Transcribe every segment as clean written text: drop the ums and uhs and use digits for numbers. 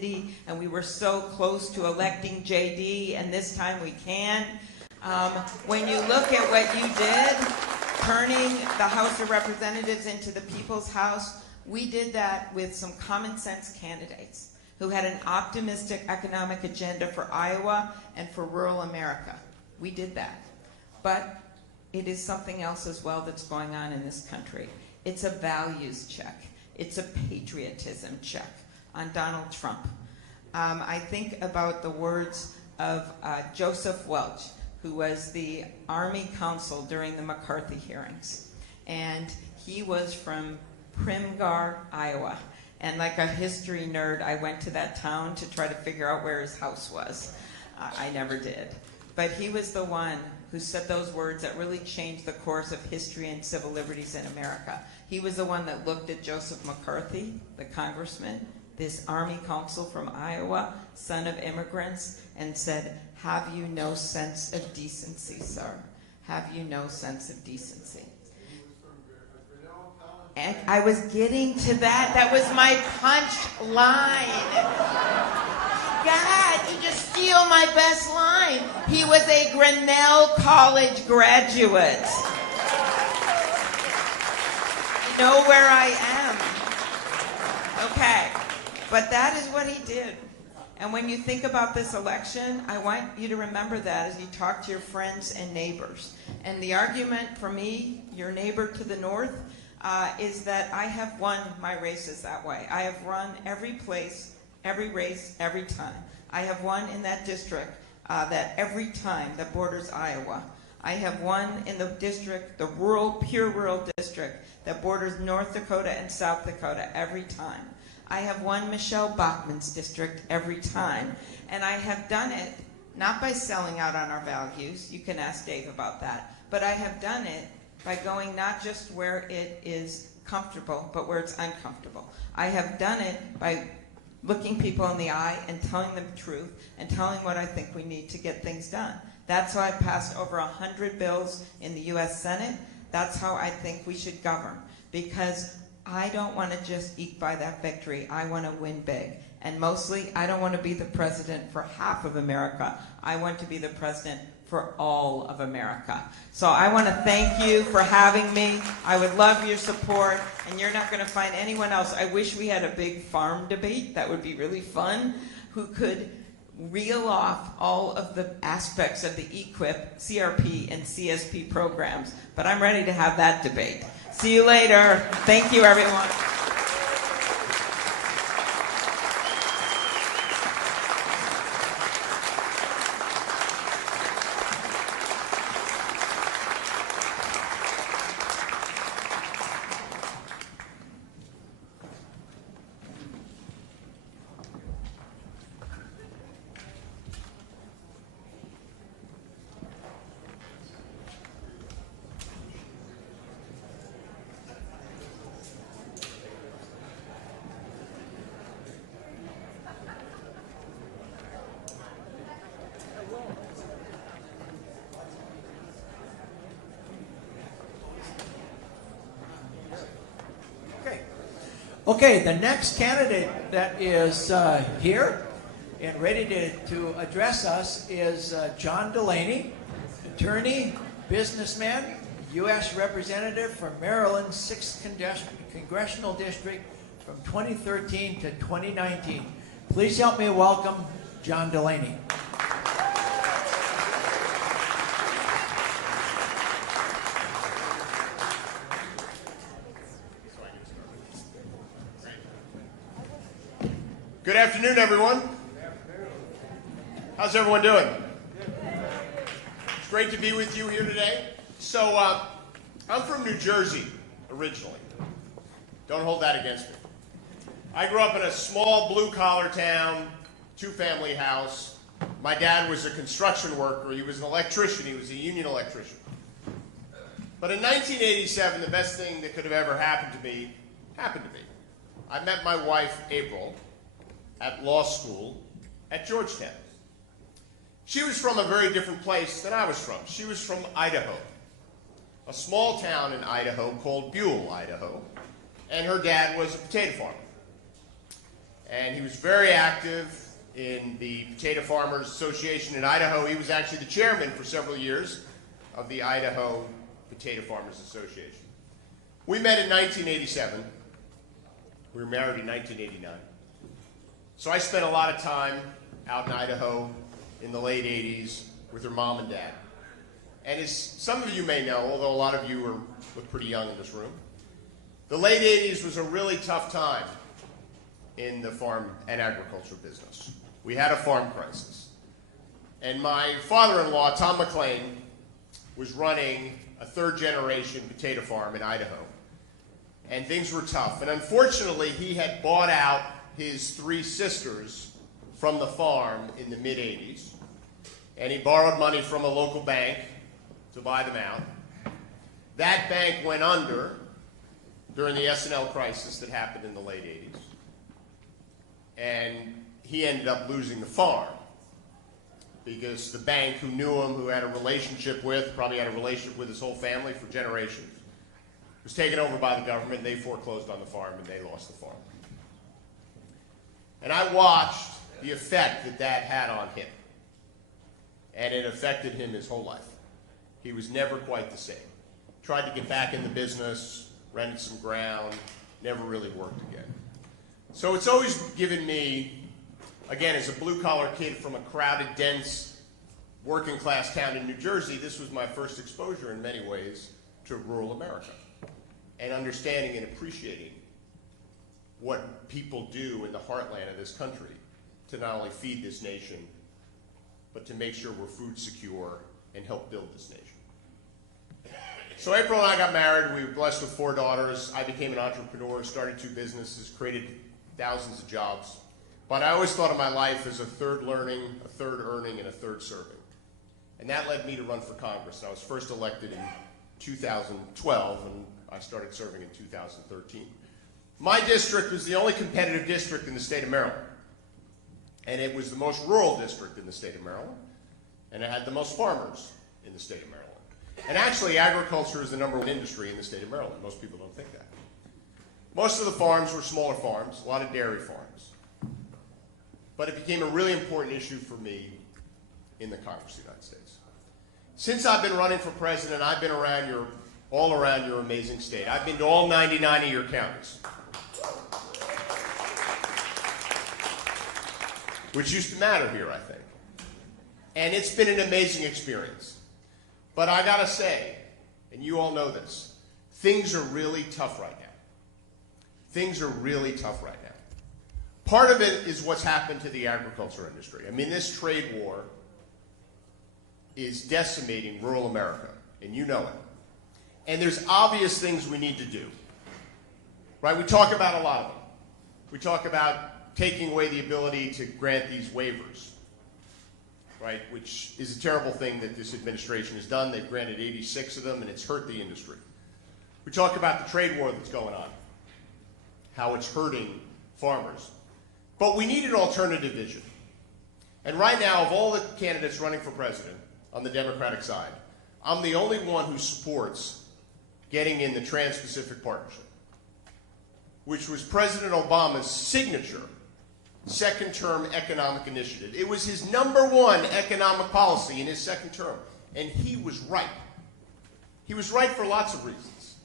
and we were so close to electing JD, and this time we can. When you look at what you did, turning the House of Representatives into the People's House, we did that with some common sense candidates who had an optimistic economic agenda for Iowa and for rural America. We did that. But it is something else as well that's going on in this country. It's a values check. It's a patriotism check on Donald Trump. I think about the words of Joseph Welch, who was the Army counsel during the McCarthy hearings. And he was from Primgar, Iowa. And like a history nerd, I went to that town to try to figure out where his house was. I never did. But he was the one who said those words that really changed the course of history and civil liberties in America. He was the one that looked at Joseph McCarthy, the congressman, this Army counsel from Iowa, son of immigrants, and said, "Have you no sense of decency, sir? Have you no sense of decency?" And I was getting to that. That was my punch line. God, you just steal my best line. He was a Grinnell College graduate. You know where I am. Okay. But that is what he did. And when you think about this election, I want you to remember that as you talk to your friends and neighbors. And the argument for me, your neighbor to the north, is that I have won my races that way. I have run every place, every race, every time. I have won in that district that every time that borders Iowa. I have won in the district, the rural, pure rural district that borders North Dakota and South Dakota every time. I have won Michelle Bachmann's district every time. And I have done it not by selling out on our values, you can ask Dave about that, but I have done it by going not just where it is comfortable, but where it's uncomfortable. I have done it by looking people in the eye and telling them the truth and telling what I think we need to get things done. That's how I passed over 100 bills in the US Senate. That's how I think we should govern, because I don't want to just eke by that victory. I want to win big. And mostly, I don't want to be the president for half of America. I want to be the president for all of America. So I want to thank you for having me. I would love your support, and you're not going to find anyone else. I wish we had a big farm debate. That would be really fun, who could reel off all of the aspects of the EQIP, CRP, and CSP programs. But I'm ready to have that debate. See you later. Thank you, everyone. Okay, the next candidate that is here and ready to address us is John Delaney, attorney, businessman, U.S. Representative from Maryland's 6th Congressional District from 2013 to 2019. Please help me welcome John Delaney. Good afternoon, everyone. How's everyone doing? It's great to be with you here today. So, I'm from New Jersey originally. Don't hold that against me. I grew up in a small blue-collar town, two-family house. My dad was a construction worker. He was an electrician. He was a union electrician. But in 1987, the best thing that could have ever happened to me happened to me. I met my wife, April, at law school at Georgetown. She was from a very different place than I was from. She was from Idaho, a small town in Idaho called Buell, Idaho, and her dad was a potato farmer. and he was very active in the Potato Farmers Association in Idaho. He was actually the chairman for several years of the Idaho Potato Farmers Association. We met in 1987. We were married in 1989. So I spent a lot of time out in Idaho in the late 80s with her mom and dad. And as some of you may know, although a lot of you look pretty young in this room, the late 80s was a really tough time in the farm and agriculture business. We had a farm crisis. And my father-in-law, Tom McLean, was running a third-generation potato farm in Idaho. And things were tough. And unfortunately, he had bought out his 3 sisters from the farm in the mid-80s. And he borrowed money from a local bank to buy them out. That bank went under during the S&L crisis that happened in the late 80s. And he ended up losing the farm because the bank, who knew him, who had a relationship with, probably had a relationship with his whole family for generations, was taken over by the government. They foreclosed on the farm and they lost the farm. And I watched the effect that that had on him. And it affected him his whole life. He was never quite the same. Tried to get back in the business, rented some ground, never really worked again. So it's always given me, again, as a blue-collar kid from a crowded, dense, working-class town in New Jersey, this was my first exposure in many ways to rural America and understanding and appreciating what people do in the heartland of this country to not only feed this nation, but to make sure we're food secure and help build this nation. So April and I got married. We were blessed with 4 daughters. I became an entrepreneur, started 2 businesses, created thousands of jobs. But I always thought of my life as a third learning, a third earning, and a third serving. And that led me to run for Congress. I was first elected in 2012, and I started serving in 2013. My district was the only competitive district in the state of Maryland. And it was the most rural district in the state of Maryland. And it had the most farmers in the state of Maryland. And actually, agriculture is the #1 industry in the state of Maryland. Most people don't think that. Most of the farms were smaller farms, a lot of dairy farms. But it became a really important issue for me in the Congress of the United States. Since I've been running for president, I've been all around your amazing state. I've been to all 99 of your counties, which used to matter here, I think. And it's been an amazing experience. But I gotta say, and you all know this, things are really tough right now. Things are really tough right now. Part of it is what's happened to the agriculture industry. I mean, this trade war is decimating rural America, and you know it. And there's obvious things we need to do. Right? We talk about a lot of them. We talk about taking away the ability to grant these waivers, right, which is a terrible thing that this administration has done. They've granted 86 of them, and it's hurt the industry. We talk about the trade war that's going on, how it's hurting farmers. But we need an alternative vision. And right now, of all the candidates running for president on the Democratic side, I'm the only one who supports getting in the Trans-Pacific Partnership, which was President Obama's signature second-term economic initiative. It was his #1 economic policy in his second term, and he was right. He was right for lots of reasons.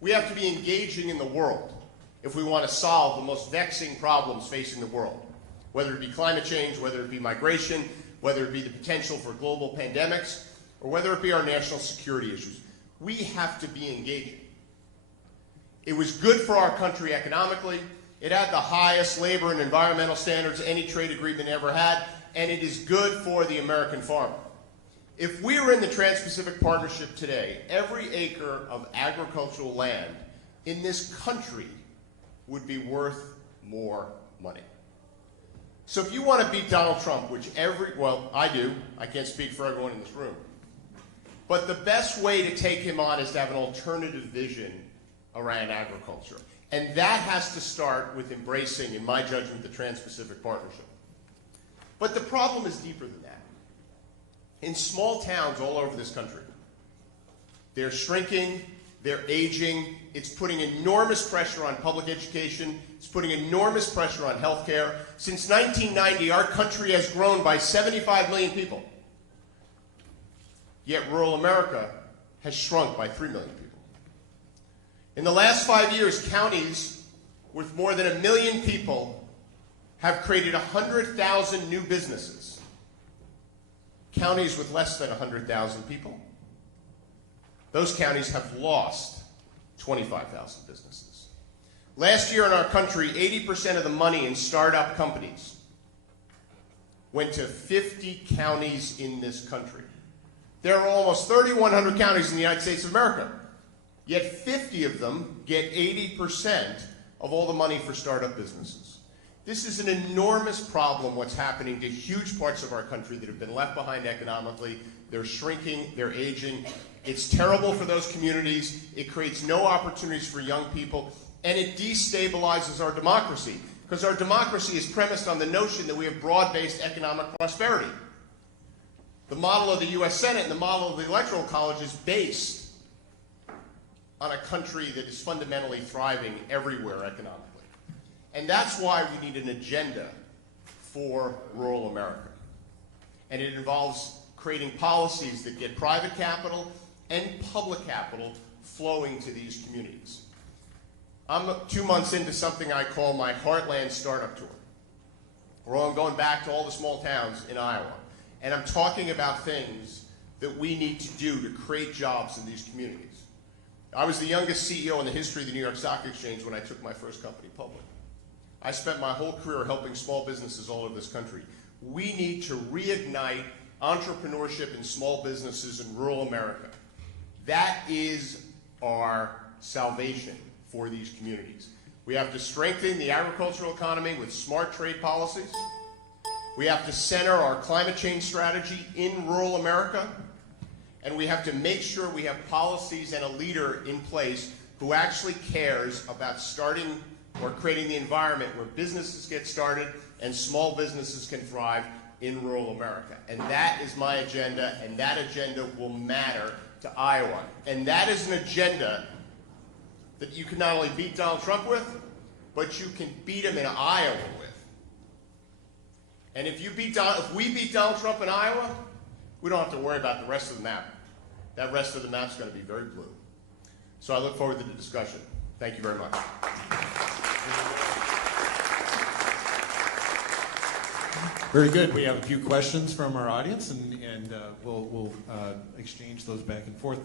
We have to be engaging in the world if we want to solve the most vexing problems facing the world, whether it be climate change, whether it be migration, whether it be the potential for global pandemics, or whether it be our national security issues. We have to be engaging. It was good for our country economically. It had the highest labor and environmental standards any trade agreement ever had, and it is good for the American farmer. If we were in the Trans-Pacific Partnership today, every acre of agricultural land in this country would be worth more money. So if you want to beat Donald Trump, which well, I do. I can't speak for everyone in this room. But the best way to take him on is to have an alternative vision around agriculture. And that has to start with embracing, in my judgment, the Trans-Pacific Partnership. But the problem is deeper than that. In small towns all over this country, they're shrinking, they're aging. It's putting enormous pressure on public education. It's putting enormous pressure on healthcare. Since 1990, our country has grown by 75 million people. Yet rural America has shrunk by 3 million people. In the last 5 years, counties with more than 1 million people have created 100,000 new businesses. Counties with less than 100,000 people, those counties have lost 25,000 businesses. Last year in our country, 80% of the money in startup companies went to 50 counties in this country. There are almost 3,100 counties in the United States of America, yet 50 of them get 80% of all the money for startup businesses. This is an enormous problem, what's happening to huge parts of our country that have been left behind economically. They're shrinking, they're aging. It's terrible for those communities. It creates no opportunities for young people, and it destabilizes our democracy, because our democracy is premised on the notion that we have broad-based economic prosperity. The model of the U.S. Senate and the model of the Electoral College is based on a country that is fundamentally thriving everywhere economically. And that's why we need an agenda for rural America. And it involves creating policies that get private capital and public capital flowing to these communities. I'm 2 months into something I call my Heartland Startup Tour, where I'm going back to all the small towns in Iowa. And I'm talking about things that we need to do to create jobs in these communities. I was the youngest CEO in the history of the New York Stock Exchange when I took my first company public. I spent my whole career helping small businesses all over this country. We need to reignite entrepreneurship in small businesses in rural America. That is our salvation for these communities. We have to strengthen the agricultural economy with smart trade policies. We have to center our climate change strategy in rural America. And we have to make sure we have policies and a leader in place who actually cares about starting or creating the environment where businesses get started and small businesses can thrive in rural America. And that is my agenda, and that agenda will matter to Iowa. And that is an agenda that you can not only beat Donald Trump with, but you can beat him in Iowa with. And if we beat Donald Trump in Iowa, we don't have to worry about the rest of the map. That rest of the map is going to be very blue. So I look forward to the discussion. Thank you very much. Very good. We have a few questions from our audience, and we'll exchange those back and forth.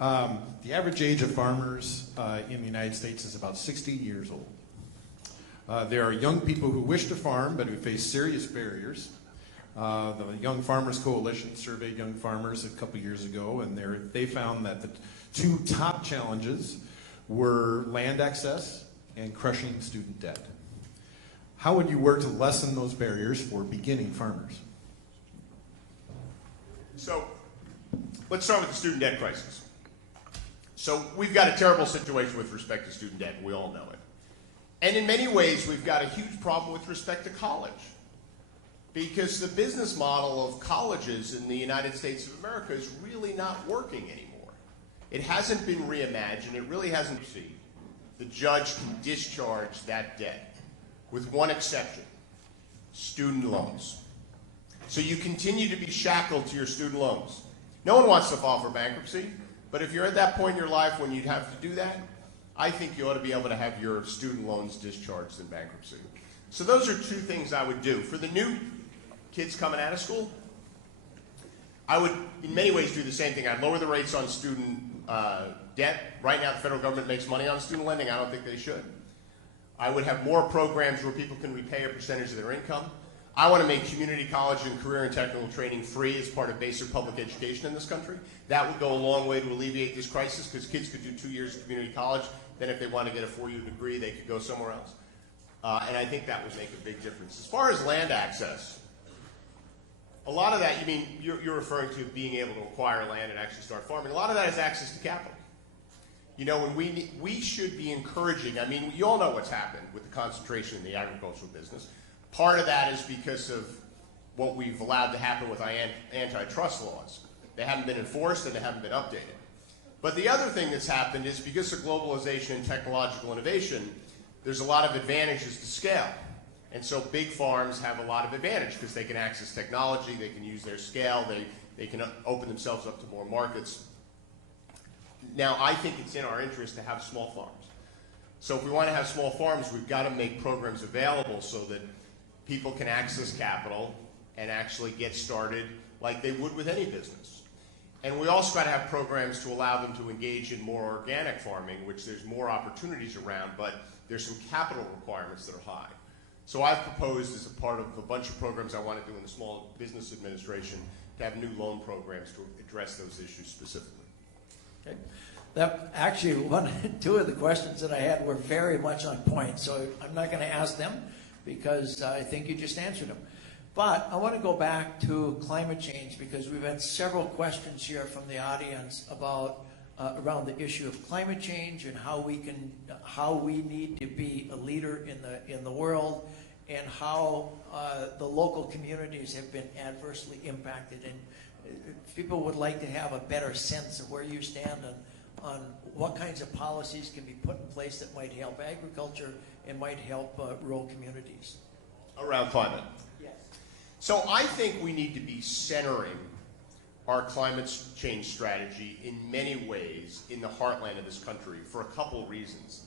The average age of farmers in the United States is about 60 years old. There are young people who wish to farm but who face serious barriers. The Young Farmers Coalition surveyed young farmers a couple years ago, and they found that the two top challenges were land access and crushing student debt. How would you work to lessen those barriers for beginning farmers? So let's start with the student debt crisis. So we've got a terrible situation with respect to student debt. We all know it. And in many ways, we've got a huge problem with respect to college, because the business model of colleges in the United States of America is really not working anymore. It hasn't been reimagined. It really hasn't received. The judge can discharge that debt, with one exception: student loans. So you continue to be shackled to your student loans. No one wants to file for bankruptcy, but if you're at that point in your life when you'd have to do that, I think you ought to be able to have your student loans discharged in bankruptcy. So those are two things I would do. For the new kids coming out of school, I would in many ways do the same thing. I'd lower the rates on student debt. Right now the federal government makes money on student lending. I don't think they should. I would have more programs where people can repay a percentage of their income. I want to make community college and career and technical training free as part of basic public education in this country. That would go a long way to alleviate this crisis, because kids could do 2 years of community college. Then if they want to get a 4-year degree, they could go somewhere else. And I think that would make a big difference. As far as land access, a lot of that, you're referring to being able to acquire land and actually start farming. A lot of that is access to capital. You know, when we should be encouraging, you all know what's happened with the concentration in the agricultural business. Part of that is because of what we've allowed to happen with antitrust laws. They haven't been enforced and they haven't been updated. But the other thing that's happened is because of globalization and technological innovation, there's a lot of advantages to scale. And so big farms have a lot of advantage because they can access technology, they can use their scale, they can open themselves up to more markets. Now, I think it's in our interest to have small farms. So if we want to have small farms, we've got to make programs available so that people can access capital and actually get started like they would with any business. And we also got to have programs to allow them to engage in more organic farming, which there's more opportunities around, but there's some capital requirements that are high. So I've proposed, as a part of a bunch of programs I want to do in the Small Business Administration, to have new loan programs to address those issues specifically. Okay. That actually, two of the questions that I had were very much on point, so I'm not going to ask them because I think you just answered them. But I want to go back to climate change because we've had several questions here from the audience about around the issue of climate change and how we need to be a leader in the world, and how the local communities have been adversely impacted. And people would like to have a better sense of where you stand on what kinds of policies can be put in place that might help agriculture and might help rural communities. Around climate. Yes. So I think we need to be centering our climate change strategy in many ways in the heartland of this country for a couple of reasons.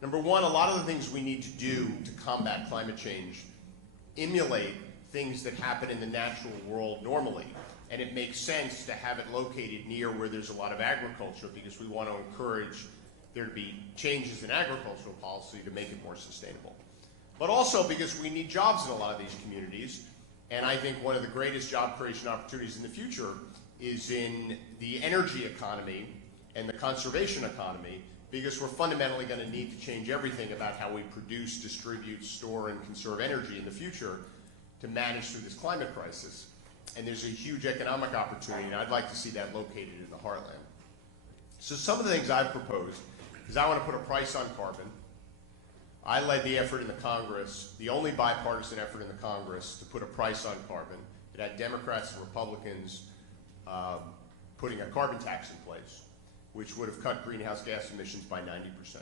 Number one, a lot of the things we need to do to combat climate change emulate things that happen in the natural world normally. And it makes sense to have it located near where there's a lot of agriculture because we want to encourage there to be changes in agricultural policy to make it more sustainable. But also because we need jobs in a lot of these communities. And I think one of the greatest job creation opportunities in the future is in the energy economy and the conservation economy, because we're fundamentally going to need to change everything about how we produce, distribute, store, and conserve energy in the future to manage through this climate crisis. And there's a huge economic opportunity, and I'd like to see that located in the heartland. So some of the things I've proposed is I want to put a price on carbon. I led the effort in the Congress, the only bipartisan effort in the Congress, to put a price on carbon. It had Democrats and Republicans putting a carbon tax in place, which would have cut greenhouse gas emissions by 90%.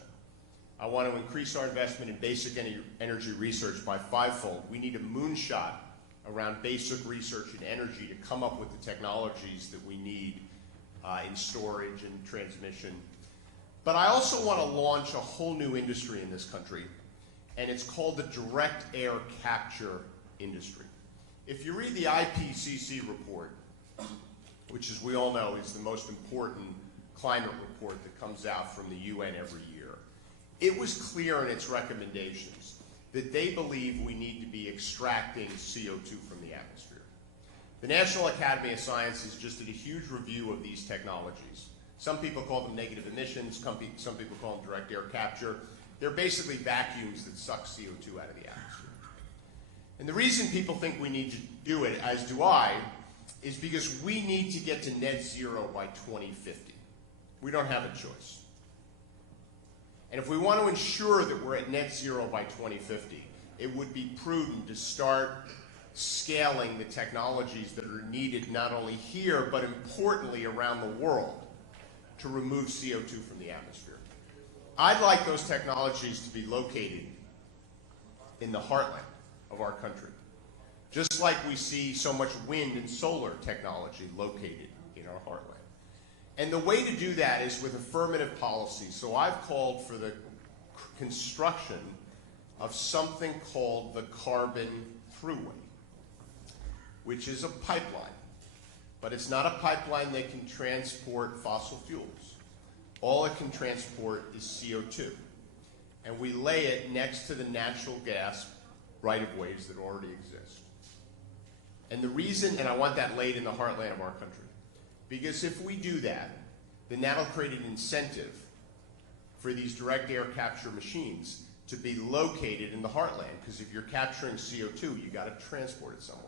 I want to increase our investment in basic energy research by 5-fold. We need a moonshot around basic research in energy to come up with the technologies that we need in storage and transmission. But I also want to launch a whole new industry in this country, and it's called the direct air capture industry. If you read the IPCC report, which, as we all know, is the most important climate report that comes out from the UN every year, it was clear in its recommendations that they believe we need to be extracting CO2 from the atmosphere. The National Academy of Sciences just did a huge review of these technologies. Some people call them negative emissions, some people call them direct air capture. They're basically vacuums that suck CO2 out of the atmosphere. And the reason people think we need to do it, as do I, is because we need to get to net zero by 2050. We don't have a choice. And if we want to ensure that we're at net zero by 2050, it would be prudent to start scaling the technologies that are needed not only here, but importantly around the world to remove CO2 from the atmosphere. I'd like those technologies to be located in the heartland of our country, just like we see so much wind and solar technology located in our heartland. And the way to do that is with affirmative policy. So I've called for the construction of something called the Carbon Thruway, which is a pipeline. But it's not a pipeline that can transport fossil fuels. All it can transport is CO2. And we lay it next to the natural gas right-of-ways that already exist. And the reason, and I want that laid in the heartland of our country, because if we do that, then that'll create an incentive for these direct air capture machines to be located in the heartland, because if you're capturing CO2, you got to transport it somewhere.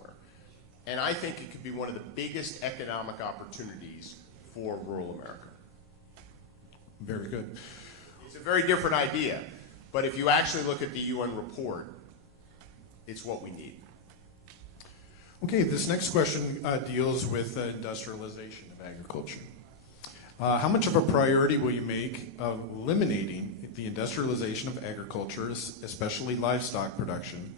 And I think it could be one of the biggest economic opportunities for rural America. Very good. It's a very different idea, but if you actually look at the UN report, it's what we need. Okay, this next question deals with industrialization of agriculture. How much of a priority will you make of eliminating the industrialization of agriculture, especially livestock production,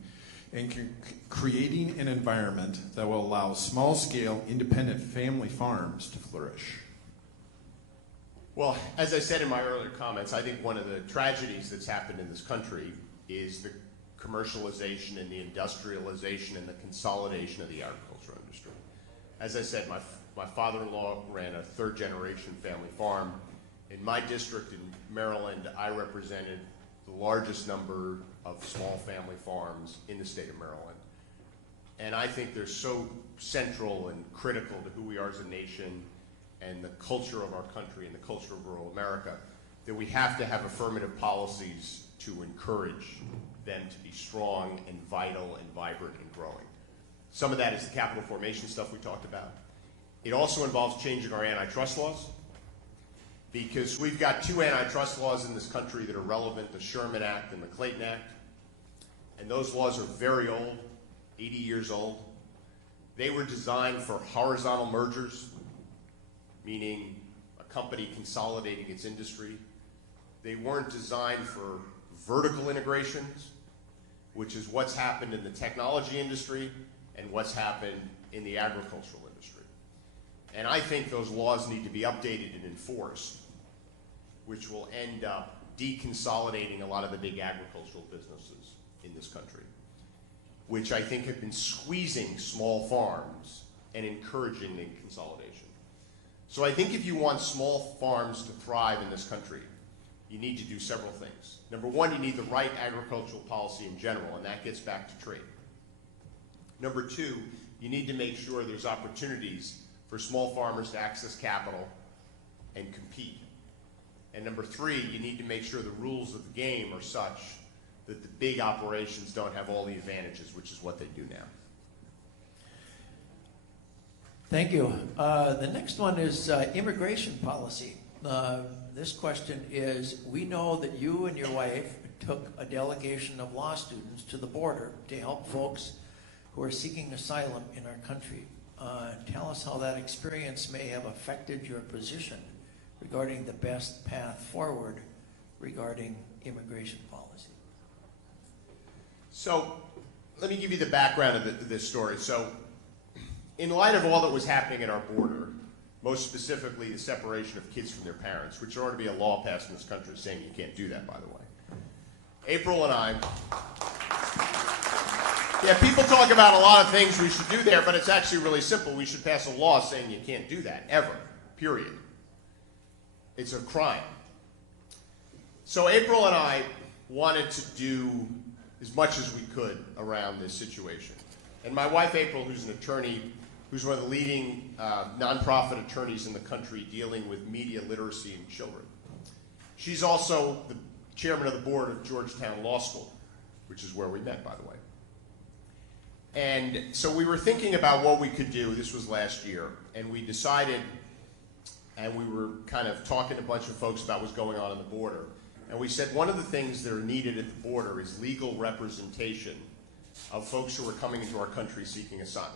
and creating an environment that will allow small-scale, independent family farms to flourish? Well, as I said in my earlier comments, I think one of the tragedies that's happened in this country is the commercialization and the industrialization and the consolidation of the agriculture industry. As I said, my father-in-law ran a third-generation family farm. In my district in Maryland, I represented the largest number of small family farms in the state of Maryland. And I think they're so central and critical to who we are as a nation and the culture of our country and the culture of rural America that we have to have affirmative policies to encourage them to be strong and vital and vibrant and growing. Some of that is the capital formation stuff we talked about. It also involves changing our antitrust laws, because we've got two antitrust laws in this country that are relevant, the Sherman Act and the Clayton Act. And those laws are very old, 80 years old. They were designed for horizontal mergers, meaning a company consolidating its industry. They weren't designed for vertical integrations, which is what's happened in the technology industry and what's happened in the agricultural industry. And I think those laws need to be updated and enforced, which will end up deconsolidating a lot of the big agricultural businesses in this country, which I think have been squeezing small farms and encouraging the consolidation. So I think if you want small farms to thrive in this country, you need to do several things. Number one, you need the right agricultural policy in general, and that gets back to trade. Number two, you need to make sure there's opportunities for small farmers to access capital and compete. And number three, you need to make sure the rules of the game are such that the big operations don't have all the advantages, which is what they do now. Thank you. The next one is immigration policy. This question is, we know that you and your wife took a delegation of law students to the border to help folks who are seeking asylum in our country. Tell us how that experience may have affected your position regarding the best path forward regarding immigration policy. So let me give you the background of this story. So in light of all that was happening at our border, most specifically the separation of kids from their parents, which there ought to be a law passed in this country saying you can't do that, by the way. April and I, yeah, people talk about a lot of things we should do there, but it's actually really simple. We should pass a law saying you can't do that, ever, period. It's a crime. So April and I wanted to do as much as we could around this situation. And my wife, April, who's an attorney, who's one of the leading nonprofit attorneys in the country dealing with media literacy in children. She's also the chairman of the board of Georgetown Law School, which is where we met, by the way. And so we were thinking about what we could do. This was last year. And we decided, and we were kind of talking to a bunch of folks about what's going on the border. And we said one of the things that are needed at the border is legal representation of folks who are coming into our country seeking asylum.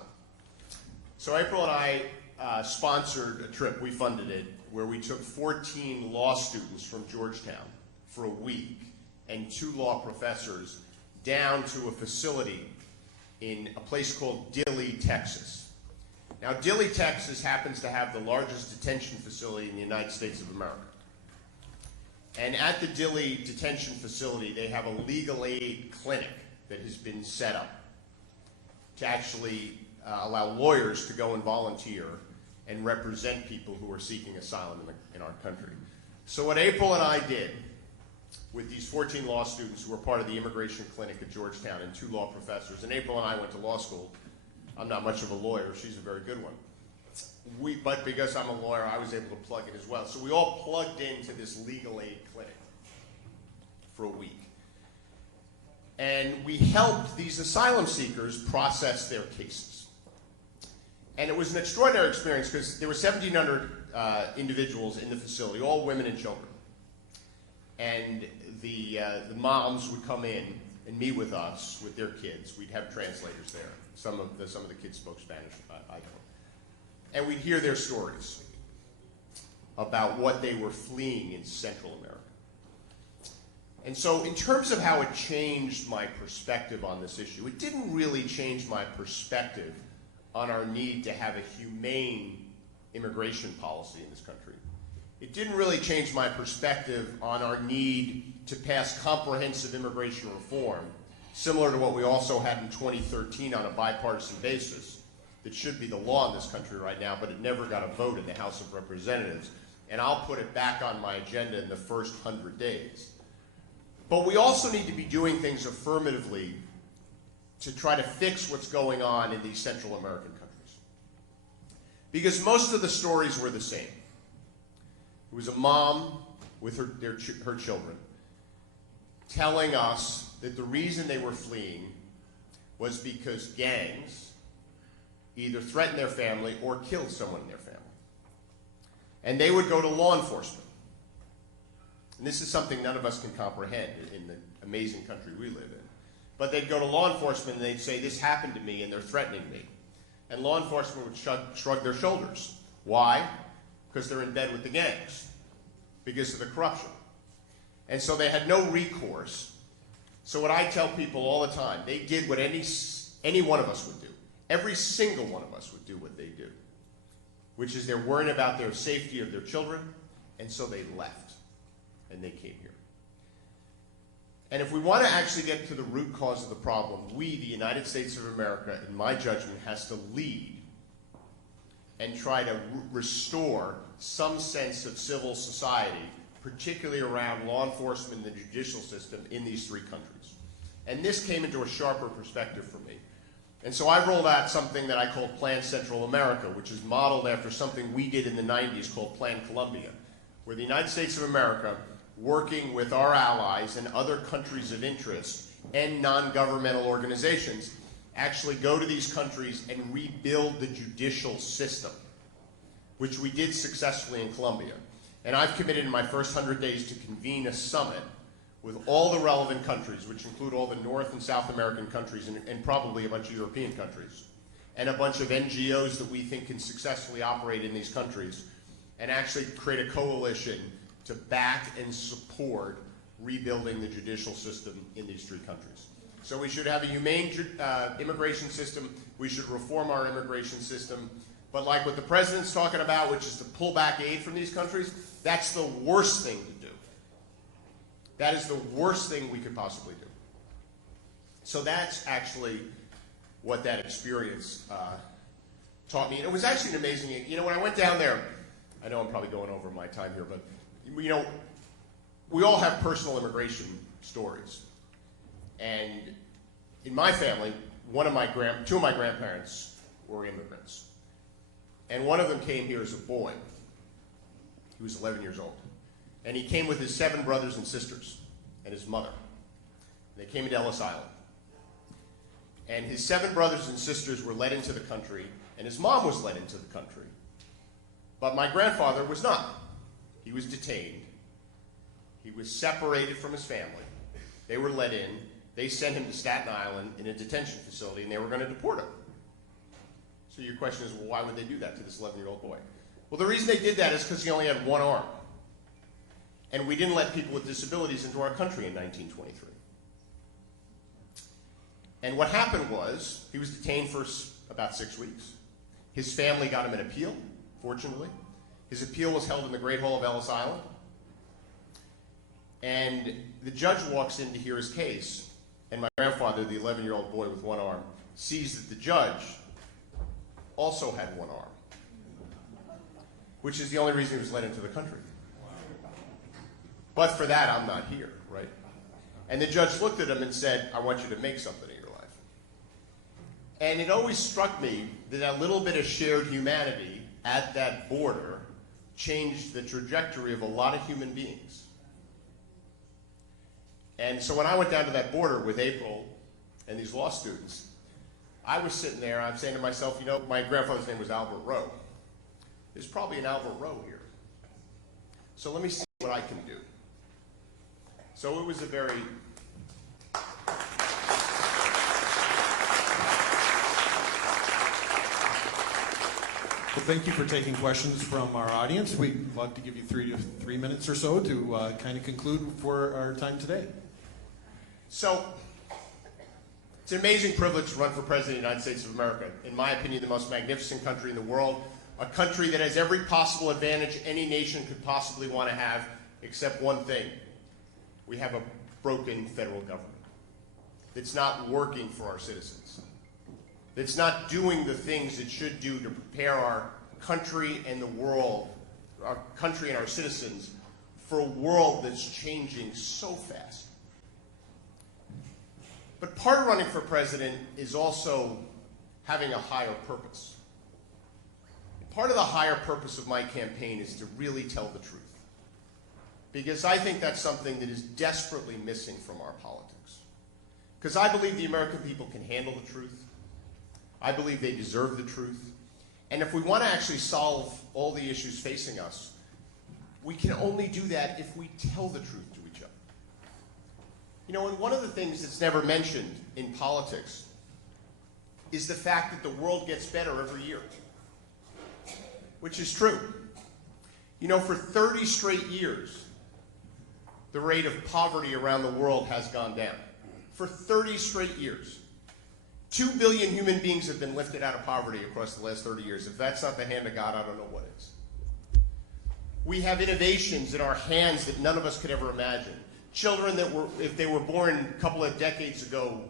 So April and I sponsored a trip, we funded it, where we took 14 law students from Georgetown for a week and 2 law professors down to a facility in a place called Dilley, Texas. Now, Dilley, Texas happens to have the largest detention facility in the United States of America. And at the Dilley detention facility, they have a legal aid clinic that has been set up to actually allow lawyers to go and volunteer and represent people who are seeking asylum in our country. So what April and I did with these 14 law students who were part of the immigration clinic at Georgetown and 2 law professors, and April and I went to law school. I'm not much of a lawyer, she's a very good one. But because I'm a lawyer, I was able to plug in as well. So we all plugged into this legal aid clinic for a week. And we helped these asylum seekers process their cases. And it was an extraordinary experience because there were 1,700 individuals in the facility, all women and children. And the moms would come in and meet with us with their kids. We'd have translators there. Some of the kids spoke Spanish, I don't. And we'd hear their stories. about what they were fleeing in Central America. And so in terms of how it changed my perspective on this issue, it didn't really change my perspective on our need to have a humane immigration policy in this country. It didn't really change my perspective on our need to pass comprehensive immigration reform, similar to what we also had in 2013 on a bipartisan basis, that should be the law in this country right now, but it never got a vote in the House of Representatives. And I'll put it back on my agenda in the first 100 days. But we also need to be doing things affirmatively to try to fix what's going on in these Central American countries. Because most of the stories were the same. It was a mom with her children telling us that the reason they were fleeing was because gangs either threatened their family or killed someone in their family. And they would go to law enforcement. And this is something none of us can comprehend in the amazing country we live in. But they'd go to law enforcement and they'd say, this happened to me and they're threatening me. And law enforcement would shrug their shoulders. Why? Because they're in bed with the gangs, because of the corruption. And so they had no recourse. So what I tell people all the time, they did what any one of us would do. Every single one of us would do what they do, which is they're worrying about their safety of their children, and so they left. And they came here. And if we want to actually get to the root cause of the problem, we, the United States of America, in my judgment, has to lead and try to restore some sense of civil society, particularly around law enforcement and the judicial system in these three countries. And this came into a sharper perspective for me. And so I rolled out something that I called Plan Central America, which is modeled after something we did in the 90s called Plan Colombia, where the United States of America, working with our allies and other countries of interest and non-governmental organizations, actually go to these countries and rebuild the judicial system, which we did successfully in Colombia. And I've committed in my first 100 days to convene a summit with all the relevant countries, which include all the North and South American countries and probably a bunch of European countries, and a bunch of NGOs that we think can successfully operate in these countries, and actually create a coalition to back and support rebuilding the judicial system in these three countries. So we should have a humane immigration system. We should reform our immigration system. But like what the president's talking about, which is to pull back aid from these countries, that's the worst thing to do. That is the worst thing we could possibly do. So that's actually what that experience taught me. And it was actually an amazing, when I went down there, I know I'm probably going over my time here, but we all have personal immigration stories. And in my family, two of my grandparents were immigrants. And one of them came here as a boy. He was 11 years old. And he came with his 7 brothers and sisters and his mother. And they came into Ellis Island. And his 7 brothers and sisters were led into the country, and his mom was led into the country. But my grandfather was not. He was detained. He was separated from his family. They were let in. They sent him to Staten Island in a detention facility, and they were going to deport him. So your question is, well, why would they do that to this 11-year-old boy? Well, the reason they did that is because he only had one arm. And we didn't let people with disabilities into our country in 1923. And what happened was, he was detained for about 6 weeks. His family got him an appeal, fortunately. His appeal was held in the Great Hall of Ellis Island. And the judge walks in to hear his case, and my grandfather, the 11-year-old boy with one arm, sees that the judge also had one arm, which is the only reason he was let into the country. But for that, I'm not here, right? And the judge looked at him and said, I want you to make something of your life. And it always struck me that a little bit of shared humanity at that border changed the trajectory of a lot of human beings. And so when I went down to that border with April and these law students, I was sitting there, I'm saying to myself, my grandfather's name was Albert Rowe. There's probably an Albert Rowe here. So let me see what I can do. So it was a very Well, thank you for taking questions from our audience. We'd love to give you 3 minutes or so to kind of conclude for our time today. So, it's an amazing privilege to run for President of the United States of America. In my opinion, the most magnificent country in the world, a country that has every possible advantage any nation could possibly want to have, except one thing. We have a broken federal government that's not working for our citizens. That's not doing the things it should do to prepare our country and the world, our country and our citizens, for a world that's changing so fast. But part of running for president is also having a higher purpose. Part of the higher purpose of my campaign is to really tell the truth. Because I think that's something that is desperately missing from our politics. Because I believe the American people can handle the truth. I believe they deserve the truth. And if we want to actually solve all the issues facing us, we can only do that if we tell the truth to each other. You know, and one of the things that's never mentioned in politics is the fact that the world gets better every year, which is true. You know, for 30 straight years, the rate of poverty around the world has gone down. For 30 straight years. 2 billion human beings have been lifted out of poverty across the last 30 years. If that's not the hand of God, I don't know what is. We have innovations in our hands that none of us could ever imagine. Children that were, if they were born a couple of decades ago,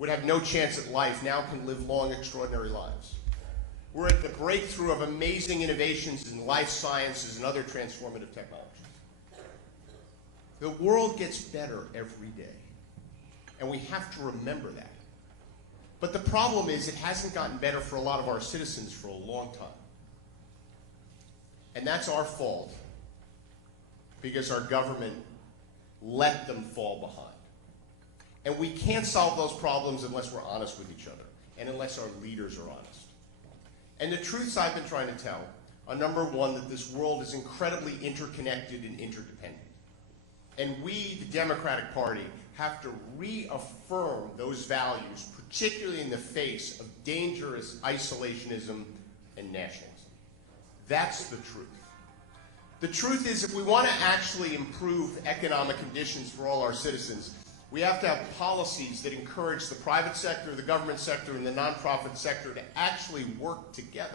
would have no chance at life, now can live long, extraordinary lives. We're at the breakthrough of amazing innovations in life sciences and other transformative technologies. The world gets better every day, and we have to remember that. But the problem is it hasn't gotten better for a lot of our citizens for a long time. And that's our fault, because our government let them fall behind. And we can't solve those problems unless we're honest with each other, and unless our leaders are honest. And the truths I've been trying to tell are, number one, that this world is incredibly interconnected and interdependent. And we, the Democratic Party, have to reaffirm those values, particularly in the face of dangerous isolationism and nationalism. That's the truth. The truth is, if we want to actually improve economic conditions for all our citizens, we have to have policies that encourage the private sector, the government sector, and the nonprofit sector to actually work together.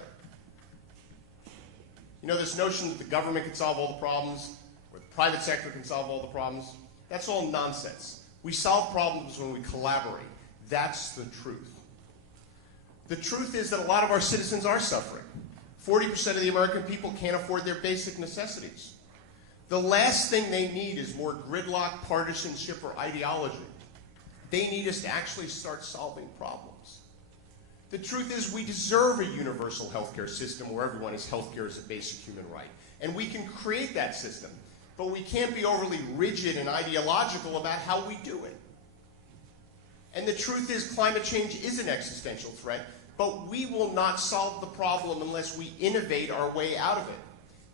You know, this notion that the government can solve all the problems, or the private sector can solve all the problems, that's all nonsense. We solve problems when we collaborate. That's the truth. The truth is that a lot of our citizens are suffering. 40% of the American people can't afford their basic necessities. The last thing they need is more gridlock, partisanship, or ideology. They need us to actually start solving problems. The truth is we deserve a universal healthcare system where everyone has healthcare as a basic human right. And we can create that system, but we can't be overly rigid and ideological about how we do it. And the truth is climate change is an existential threat, but we will not solve the problem unless we innovate our way out of it.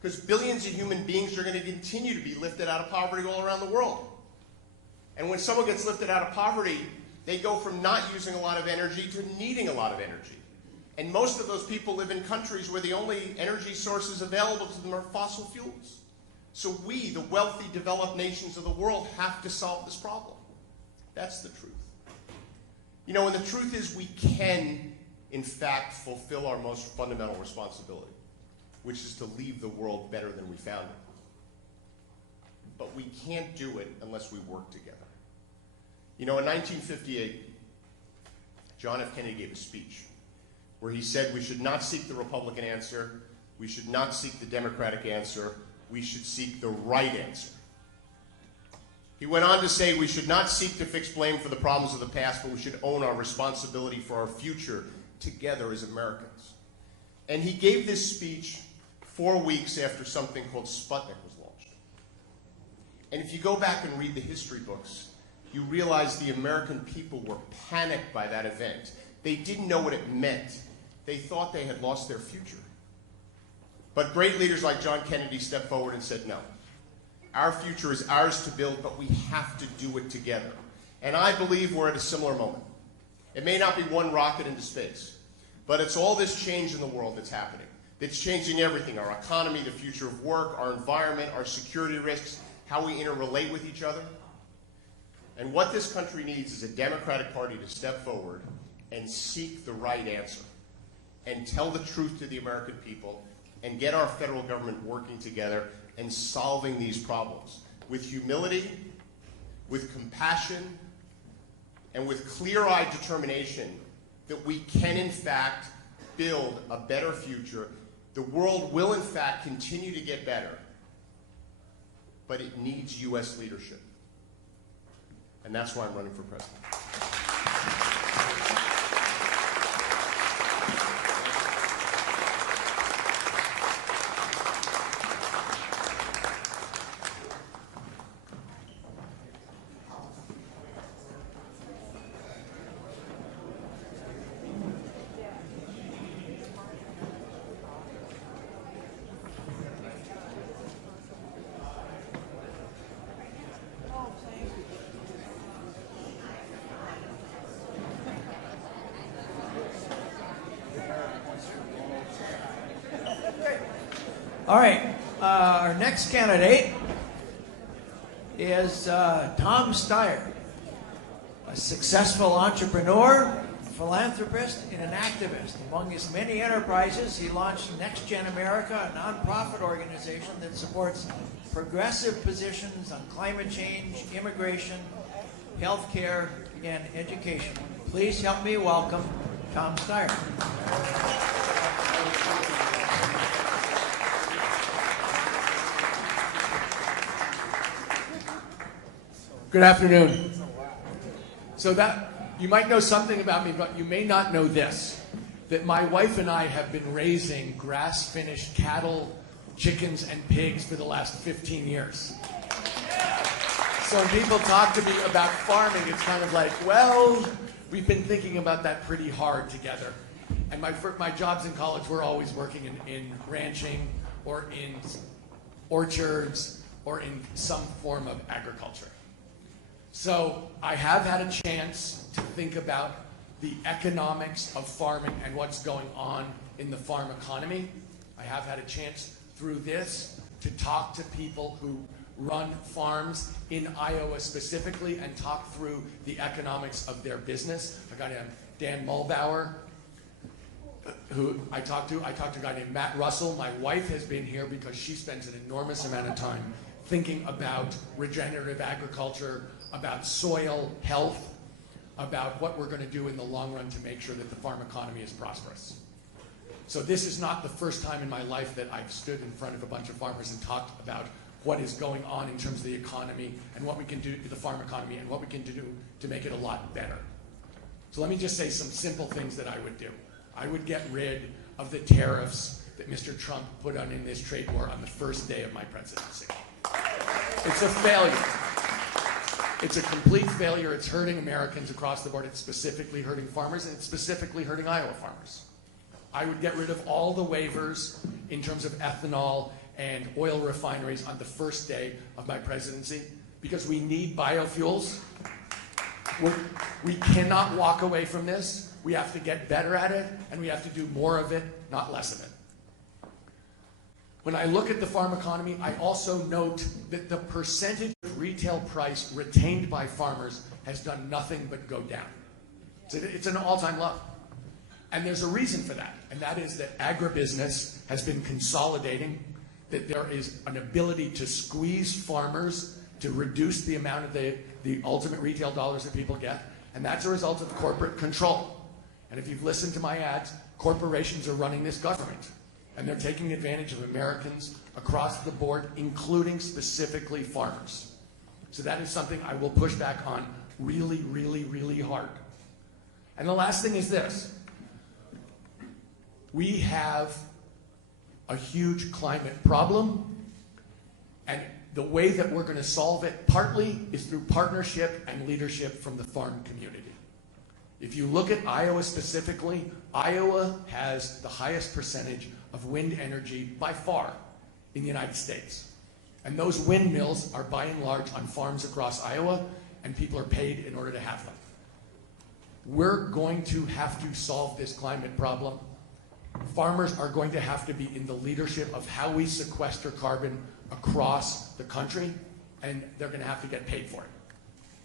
Because billions of human beings are going to continue to be lifted out of poverty all around the world. And when someone gets lifted out of poverty, they go from not using a lot of energy to needing a lot of energy. And most of those people live in countries where the only energy sources available to them are fossil fuels. So we, the wealthy, developed nations of the world, have to solve this problem. That's the truth. You know, and the truth is we can, in fact, fulfill our most fundamental responsibility, which is to leave the world better than we found it. But we can't do it unless we work together. You know, in 1958, John F. Kennedy gave a speech where he said we should not seek the Republican answer, we should not seek the Democratic answer, we should seek the right answer. He went on to say we should not seek to fix blame for the problems of the past, but we should own our responsibility for our future together as Americans. And he gave this speech 4 weeks after something called Sputnik was launched. And if you go back and read the history books, you realize the American people were panicked by that event. They didn't know what it meant. They thought they had lost their future. But great leaders like John Kennedy stepped forward and said, no. Our future is ours to build, but we have to do it together. And I believe we're at a similar moment. It may not be one rocket into space, but it's all this change in the world that's happening. that's changing everything, our economy, the future of work, our environment, our security risks, how we interrelate with each other. And what this country needs is a Democratic Party to step forward and seek the right answer and tell the truth to the American people and get our federal government working together and solving these problems with humility, with compassion, and with clear-eyed determination that we can, in fact, build a better future. The world will, in fact, continue to get better, but it needs U.S. leadership. And that's why I'm running for president. All right, our next candidate is Tom Steyer, a successful entrepreneur, philanthropist, and an activist. Among his many enterprises, he launched Next Gen America, a nonprofit organization that supports progressive positions on climate change, immigration, healthcare, and education. Please help me welcome Tom Steyer. Good afternoon. So that, you might know something about me, but you may not know this, that my wife and I have been raising grass-finished cattle, chickens, and pigs for the last 15 years. So when people talk to me about farming, it's kind of like, well, we've been thinking about that pretty hard together. And my jobs in college were always working in ranching or in orchards or in some form of agriculture. So I have had a chance to think about the economics of farming and what's going on in the farm economy. I have had a chance through this to talk to people who run farms in Iowa specifically and talk through the economics of their business. I got Dan Mulbauer, who I talked to a guy named Matt Russell. My wife has been here because she spends an enormous amount of time thinking about regenerative agriculture, about soil health, about what we're going to do in the long run to make sure that the farm economy is prosperous. So this is not the first time in my life that I've stood in front of a bunch of farmers and talked about what is going on in terms of the economy and what we can do to the farm economy and what we can do to make it a lot better. So let me just say some simple things that I would do. I would get rid of the tariffs that Mr. Trump put on in this trade war on the first day of my presidency. It's a failure. It's a complete failure. It's hurting Americans across the board. It's specifically hurting farmers, and it's specifically hurting Iowa farmers. I would get rid of all the waivers in terms of ethanol and oil refineries on the first day of my presidency because we need biofuels. We cannot walk away from this. We have to get better at it, and we have to do more of it, not less of it. When I look at the farm economy, I also note that the percentage of retail price retained by farmers has done nothing but go down. It's an all-time low. And there's a reason for that, and that is that agribusiness has been consolidating, that there is an ability to squeeze farmers to reduce the amount of the ultimate retail dollars that people get, and that's a result of corporate control. And if you've listened to my ads, corporations are running this government. And they're taking advantage of Americans across the board, including specifically farmers. So that is something I will push back on really, really, really hard. And the last thing is this. We have a huge climate problem, and the way that we're going to solve it partly is through partnership and leadership from the farm community. If you look at Iowa specifically, Iowa has the highest percentage of wind energy by far in the United States. And those windmills are by and large on farms across Iowa, and people are paid in order to have them. We're going to have to solve this climate problem, farmers are going to have to be in the leadership of how we sequester carbon across the country, and they're going to have to get paid for it.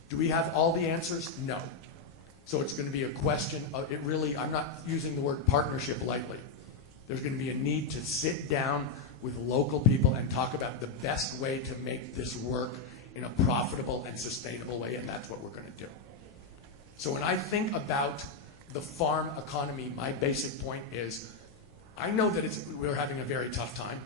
Do we have all the answers? No. So it's going to be a question of, I'm not using the word partnership lightly. There's going to be a need to sit down with local people and talk about the best way to make this work in a profitable and sustainable way, and that's what we're going to do. So when I think about the farm economy, my basic point is, I know that we're having a very tough time,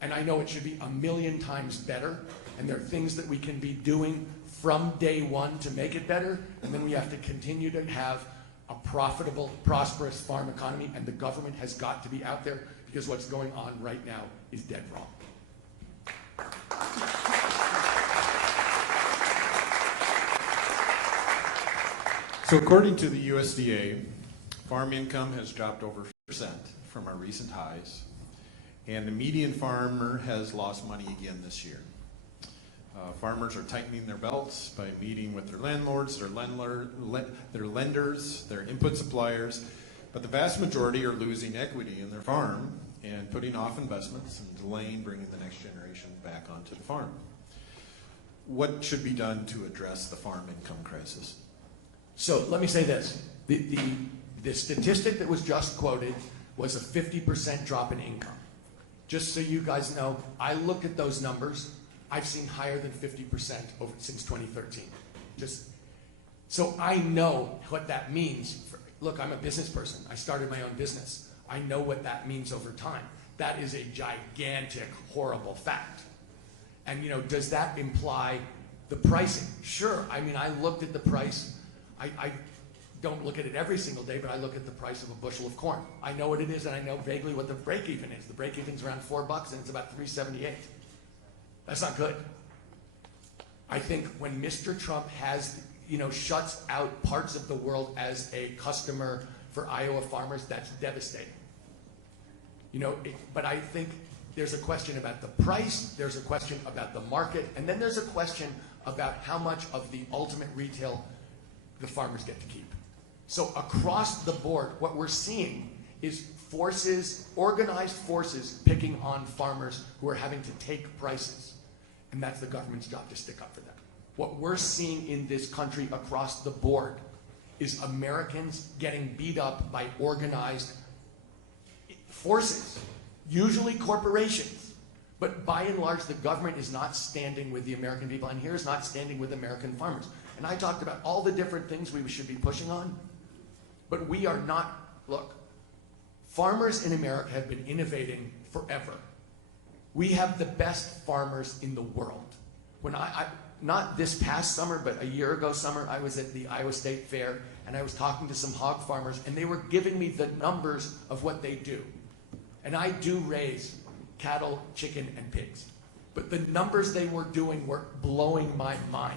and I know it should be 1,000,000 times better, and there are things that we can be doing from day one to make it better, and then we have to continue to have a profitable, prosperous farm economy, and the government has got to be out there, because what's going on right now is dead wrong. So according to the USDA, farm income has dropped over 5% from our recent highs, and the median farmer has lost money again this year. Farmers are tightening their belts by meeting with their landlords, their lenders, their input suppliers, but the vast majority are losing equity in their farm and putting off investments and delaying bringing the next generation back onto the farm. What should be done to address the farm income crisis? So let me say this. The statistic that was just quoted was a 50% drop in income. Just so you guys know, I looked at those numbers. I've seen higher than 50% since 2013. So I know what that means. Look, I'm a business person. I started my own business. I know what that means over time. That is a gigantic, horrible fact. And does that imply the pricing? Sure. I mean, I looked at the price. I don't look at it every single day, but I look at the price of a bushel of corn. I know what it is, and I know vaguely what the break-even is. The break-even's around $4, and it's about $3.78. That's not good. I think when Mr. Trump shuts out parts of the world as a customer for Iowa farmers, that's devastating. But I think there's a question about the price, there's a question about the market, and then there's a question about how much of the ultimate retail the farmers get to keep. So across the board, what we're seeing is organized forces picking on farmers who are having to take prices. And that's the government's job to stick up for them. What we're seeing in this country across the board is Americans getting beat up by organized forces, usually corporations. But by and large, the government is not standing with the American people, and here is not standing with American farmers. And I talked about all the different things we should be pushing on, but we are not. Look, farmers in America have been innovating forever. We have the best farmers in the world. When not this past summer, but a year ago summer, I was at the Iowa State Fair, and I was talking to some hog farmers, and they were giving me the numbers of what they do. And I do raise cattle, chicken, and pigs. But the numbers they were doing were blowing my mind.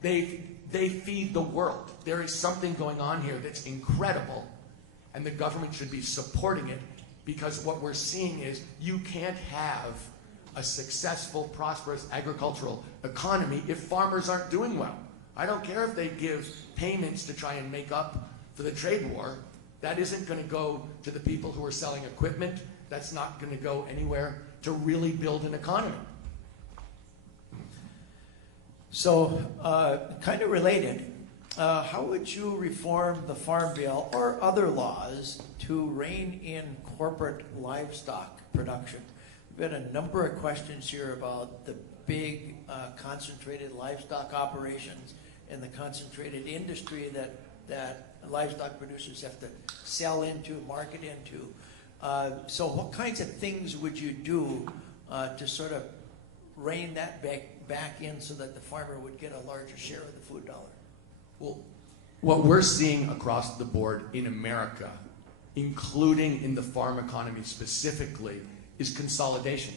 They feed the world. There is something going on here that's incredible, and the government should be supporting it, because what we're seeing is you can't have a successful, prosperous agricultural economy if farmers aren't doing well. I don't care if they give payments to try and make up for the trade war. That isn't going to go to the people who are selling equipment. That's not going to go anywhere to really build an economy. So, kind of related, how would you reform the Farm Bill or other laws to rein in corporate livestock production? There's been a number of questions here about the big concentrated livestock operations and the concentrated industry that livestock producers have to sell into, market into. So what kinds of things would you do to sort of rein that back in so that the farmer would get a larger share of the food dollar? Well, what we're seeing across the board in America, including in the farm economy specifically, is consolidation.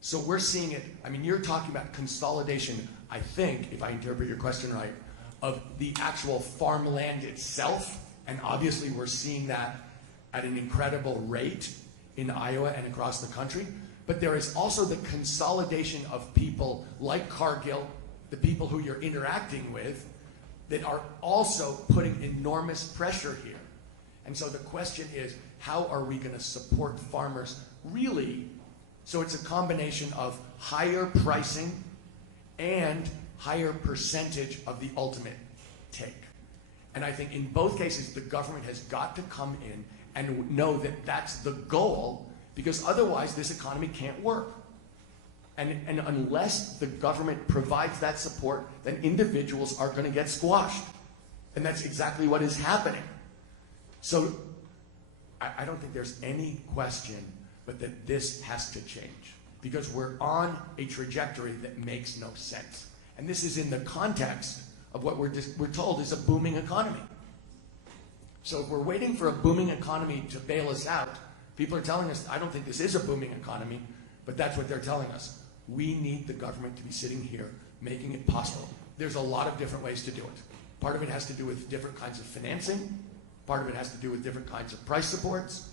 So we're seeing it, I mean, you're talking about consolidation, I think, if I interpret your question right, of the actual farmland itself, and obviously we're seeing that at an incredible rate in Iowa and across the country. But there is also the consolidation of people like Cargill, the people who you're interacting with, that are also putting enormous pressure here. And so the question is, how are we going to support farmers really? So it's a combination of higher pricing and higher percentage of the ultimate take. And I think in both cases, the government has got to come in and know that that's the goal, because otherwise this economy can't work. And unless the government provides that support, then individuals are going to get squashed. And that's exactly what is happening. So I don't think there's any question but that this has to change, because we're on a trajectory that makes no sense. And this is in the context of what we're told is a booming economy. So if we're waiting for a booming economy to bail us out, people are telling us, I don't think this is a booming economy, but that's what they're telling us. We need the government to be sitting here making it possible. There's a lot of different ways to do it. Part of it has to do with different kinds of financing. Part of it has to do with different kinds of price supports.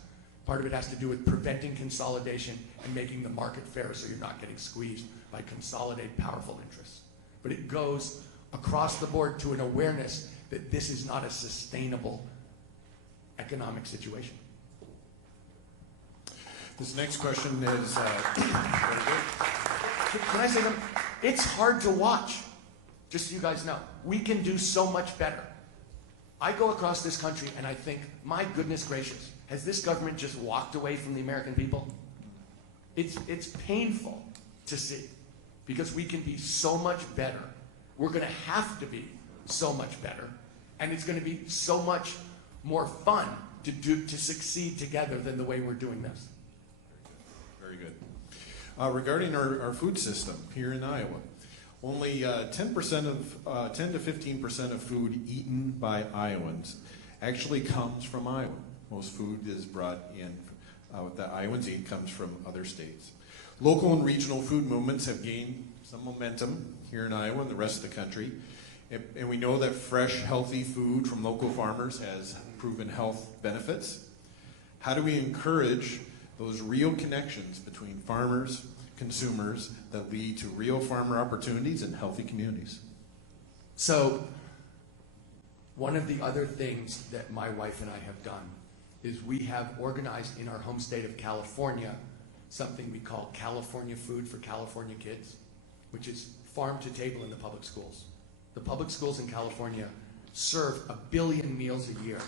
Part of it has to do with preventing consolidation and making the market fair so you're not getting squeezed by consolidated powerful interests. But it goes across the board to an awareness that this is not a sustainable economic situation. This next question is very good. Can I say something? It's hard to watch, just so you guys know. We can do so much better. I go across this country and I think, my goodness gracious, has this government just walked away from the American people? It's painful to see, because we can be so much better. We're going to have to be so much better, and it's going to be so much more fun to succeed together than the way we're doing this. Very good. Regarding our food system here in Iowa, only 10% of 10 to 15% of food eaten by Iowans actually comes from Iowa. Most food is brought in that Iowans eat comes from other states. Local and regional food movements have gained some momentum here in Iowa and the rest of the country. And we know that fresh, healthy food from local farmers has proven health benefits. How do we encourage those real connections between farmers, consumers, that lead to real farmer opportunities and healthy communities? So, one of the other things that my wife and I have done is we have organized in our home state of California something we call California Food for California Kids, which is farm to table in the public schools. The public schools in California serve 1 billion meals a year.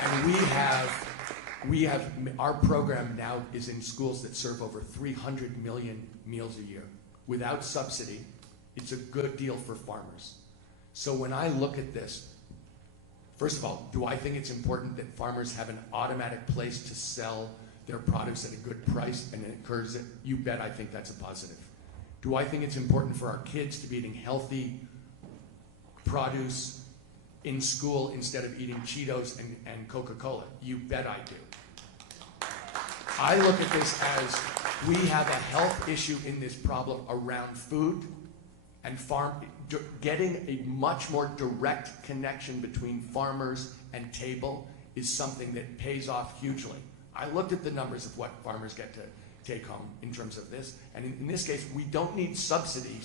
And our program now is in schools that serve over 300 million meals a year. Without subsidy, it's a good deal for farmers. So when I look at this, first of all, do I think it's important that farmers have an automatic place to sell their produce at a good price and encourage it? You bet I think that's a positive. Do I think it's important for our kids to be eating healthy produce in school instead of eating Cheetos and Coca-Cola? You bet I do. I look at this as we have a health issue in this problem around food, and getting a much more direct connection between farmers and table is something that pays off hugely. I looked at the numbers of what farmers get to take home in terms of this, and in this case, we don't need subsidies,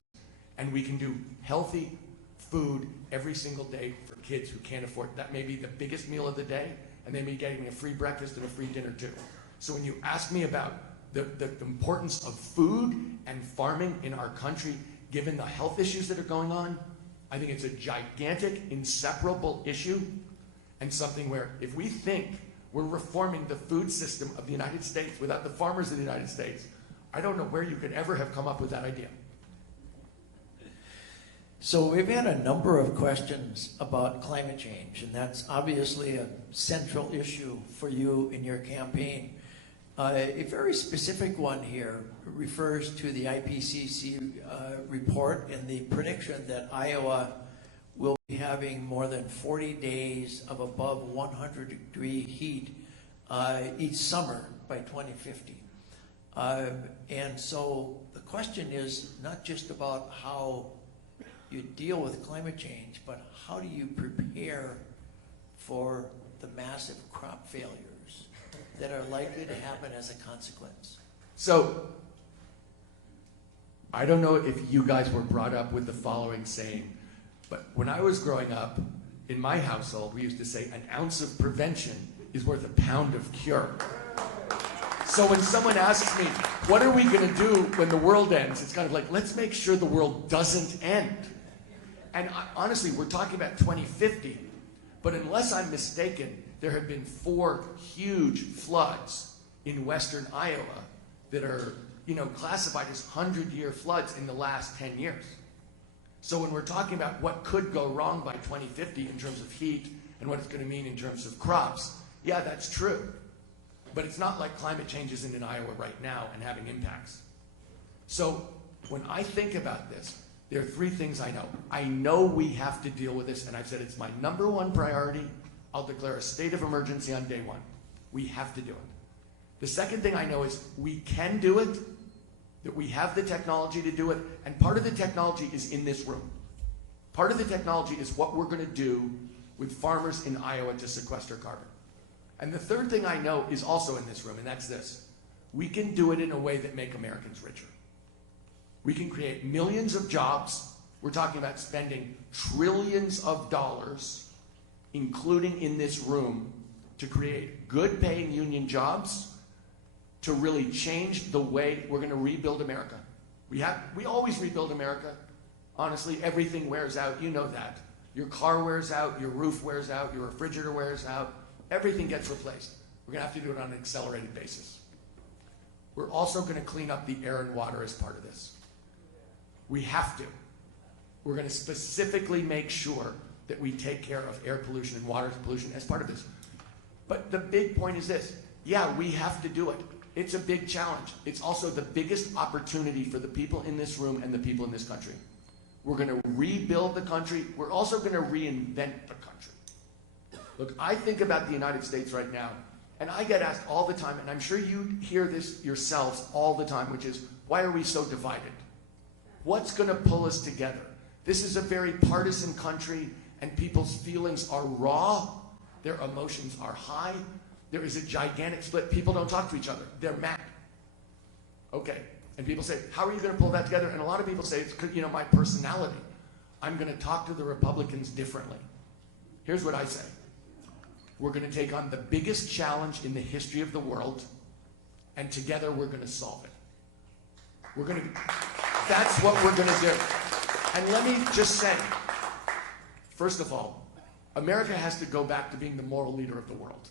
and we can do healthy food every single day for kids who can't afford. That may be the biggest meal of the day, and they may be getting a free breakfast and a free dinner too. So when you ask me about the importance of food and farming in our country, given the health issues that are going on, I think it's a gigantic, inseparable issue, and something where if we think we're reforming the food system of the United States without the farmers of the United States, I don't know where you could ever have come up with that idea. So we've had a number of questions about climate change, and that's obviously a central issue for you in your campaign. A very specific one here refers to the IPCC report and the prediction that Iowa will be having more than 40 days of above 100-degree heat each summer by 2050. And so the question is not just about how you deal with climate change, but how do you prepare for the massive crop failures that are likely to happen as a consequence? So, I don't know if you guys were brought up with the following saying, but when I was growing up, in my household, we used to say an ounce of prevention is worth a pound of cure. So when someone asks me, what are we going to do when the world ends? It's kind of like, let's make sure the world doesn't end. And honestly, we're talking about 2050, but unless I'm mistaken, there have been 4 huge floods in western Iowa that are, classified as 100-year floods in the last 10 years. So when we're talking about what could go wrong by 2050 in terms of heat and what it's going to mean in terms of crops, yeah, that's true. But it's not like climate change isn't in Iowa right now and having impacts. So when I think about this, there are 3 things I know. I know we have to deal with this, and I've said it's my #1 priority. I'll declare a state of emergency on day 1. We have to do it. The second thing I know is we can do it, that we have the technology to do it, and part of the technology is in this room. Part of the technology is what we're going to do with farmers in Iowa to sequester carbon. And the third thing I know is also in this room, and that's this. We can do it in a way that make Americans richer. We can create millions of jobs. We're talking about spending trillions of dollars, including in this room, to create good paying union jobs, to really change the way we're going to rebuild America. We always rebuild America. Honestly, everything wears out. You know that. Your car wears out, your roof wears out, your refrigerator wears out. Everything gets replaced. We're going to have to do it on an accelerated basis. We're also going to clean up the air and water as part of this. We have to. We're going to specifically make sure that we take care of air pollution and water pollution as part of this. But the big point is this. Yeah, we have to do it. It's a big challenge. It's also the biggest opportunity for the people in this room and the people in this country. We're going to rebuild the country. We're also going to reinvent the country. Look, I think about the United States right now, and I get asked all the time, and I'm sure you hear this yourselves all the time, which is, why are we so divided? What's going to pull us together? This is a very partisan country, and people's feelings are raw. Their emotions are high. There is a gigantic split. People don't talk to each other. They're mad. Okay. And people say, how are you going to pull that together? And a lot of people say, it's my personality. I'm going to talk to the Republicans differently. Here's what I say. We're going to take on the biggest challenge in the history of the world, and together we're going to solve it. That's what we're going to do. And let me just say, first of all, America has to go back to being the moral leader of the world.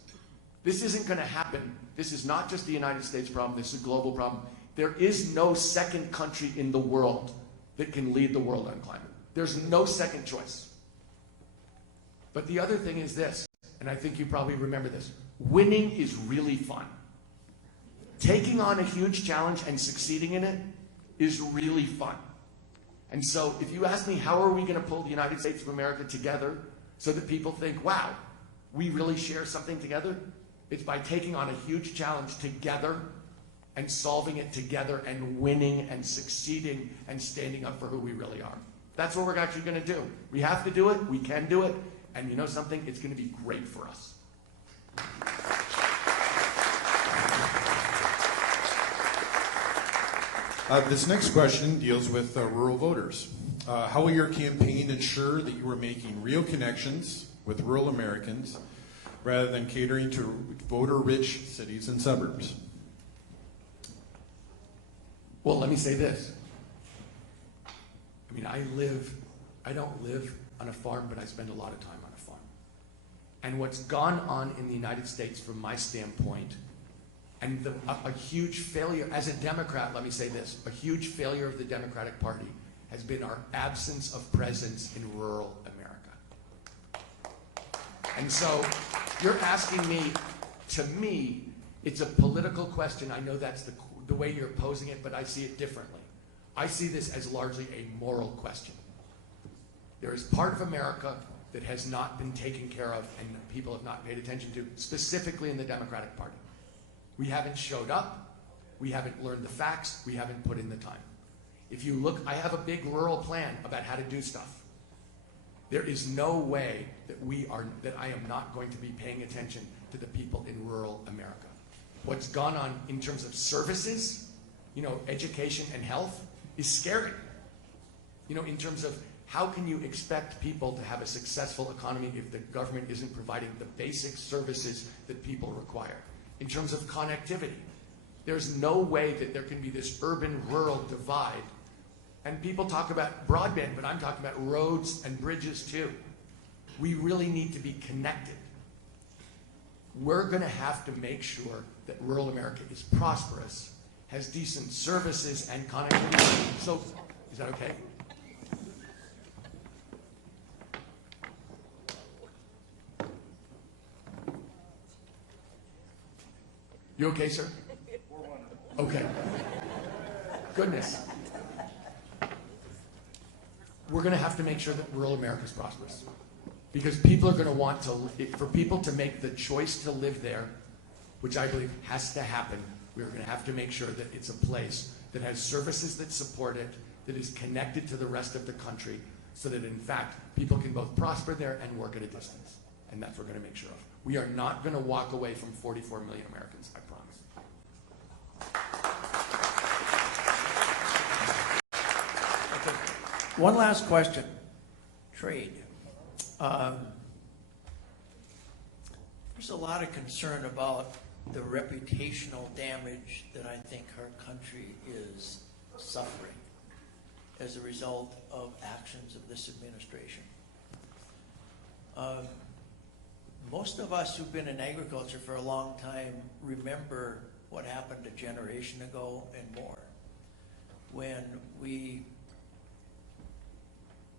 This isn't going to happen. This is not just the United States problem. This is a global problem. There is no second country in the world that can lead the world on climate. There's no second choice. But the other thing is this, and I think you probably remember this. Winning is really fun. Taking on a huge challenge and succeeding in it is really fun. And so if you ask me, how are we going to pull the United States of America together so that people think, wow, we really share something together? It's by taking on a huge challenge together and solving it together and winning and succeeding and standing up for who we really are. That's what we're actually going to do. We have to do it. We can do it. And you know something? It's going to be great for us. This next question deals with rural voters. How will your campaign ensure that you are making real connections with rural Americans rather than catering to voter-rich cities and suburbs? Well, let me say this. I mean, I don't live on a farm, but I spend a lot of time on a farm. And what's gone on in the United States from my standpoint, and a huge failure, as a Democrat, let me say this, a huge failure of the Democratic Party has been our absence of presence in rural America. And so you're asking me, to me, it's a political question. I know that's the way you're posing it, but I see it differently. I see this as largely a moral question. There is part of America that has not been taken care of and people have not paid attention to, specifically in the Democratic Party. We haven't showed up, we haven't learned the facts, we haven't put in the time. If you look, I have a big rural plan about how to do stuff. There is no way that I am not going to be paying attention to the people in rural America. What's gone on in terms of services, education and health, is scary. In terms of How can you expect people to have a successful economy if the government isn't providing the basic services that people require? In terms of connectivity, there's no way that there can be this urban-rural divide. And people talk about broadband, but I'm talking about roads and bridges too. We really need to be connected. We're going to have to make sure that rural America is prosperous, has decent services and connectivity. So, is that okay? You okay, sir? Okay. Goodness. We're going to have to make sure that rural America is prosperous. Because people are going to want to, for people to make the choice to live there, which I believe has to happen, we're going to have to make sure that it's a place that has services that support it, that is connected to the rest of the country, so that in fact, people can both prosper there and work at a distance. And that's what we're going to make sure of. We are not going to walk away from 44 million Americans, I promise. One last question. Trade. There's a lot of concern about the reputational damage that I think our country is suffering as a result of actions of this administration. Most of us who've been in agriculture for a long time remember what happened a generation ago and more, when we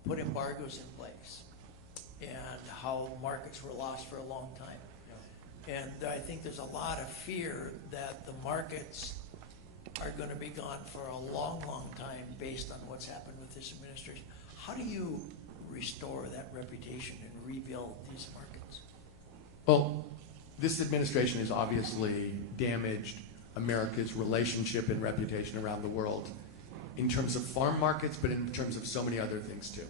put embargoes in place and how markets were lost for a long time. And I think there's a lot of fear that the markets are going to be gone for a long, long time based on what's happened with this administration. How do you restore that reputation and rebuild these markets? Well, this administration has obviously damaged America's relationship and reputation around the world in terms of farm markets, but in terms of so many other things too.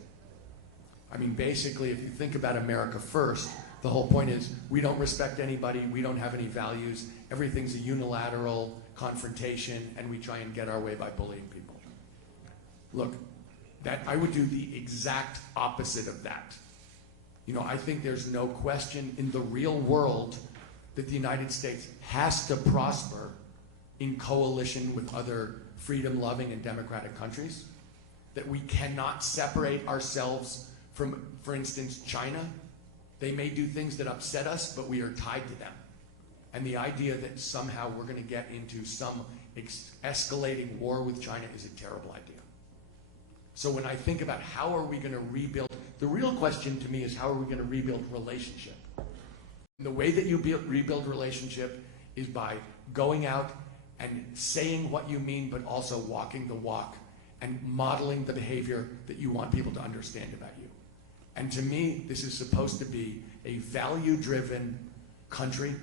I mean, basically, if you think about America first, the whole point is we don't respect anybody, we don't have any values, everything's a unilateral confrontation, and we try and get our way by bullying people. Look, that I would do the exact opposite of that. You know, I think there's no question in the real world that the United States has to prosper in coalition with other freedom-loving and democratic countries, that we cannot separate ourselves from, for instance, China. They may do things that upset us, but we are tied to them. And the idea that somehow we're going to get into some escalating war with China is a terrible idea. So when I think about how are we going to rebuild, the real question to me is how are we going to rebuild relationship? And the way that you rebuild relationship is by going out and saying what you mean, but also walking the walk and modeling the behavior that you want people to understand about you. And to me, this is supposed to be a value-driven country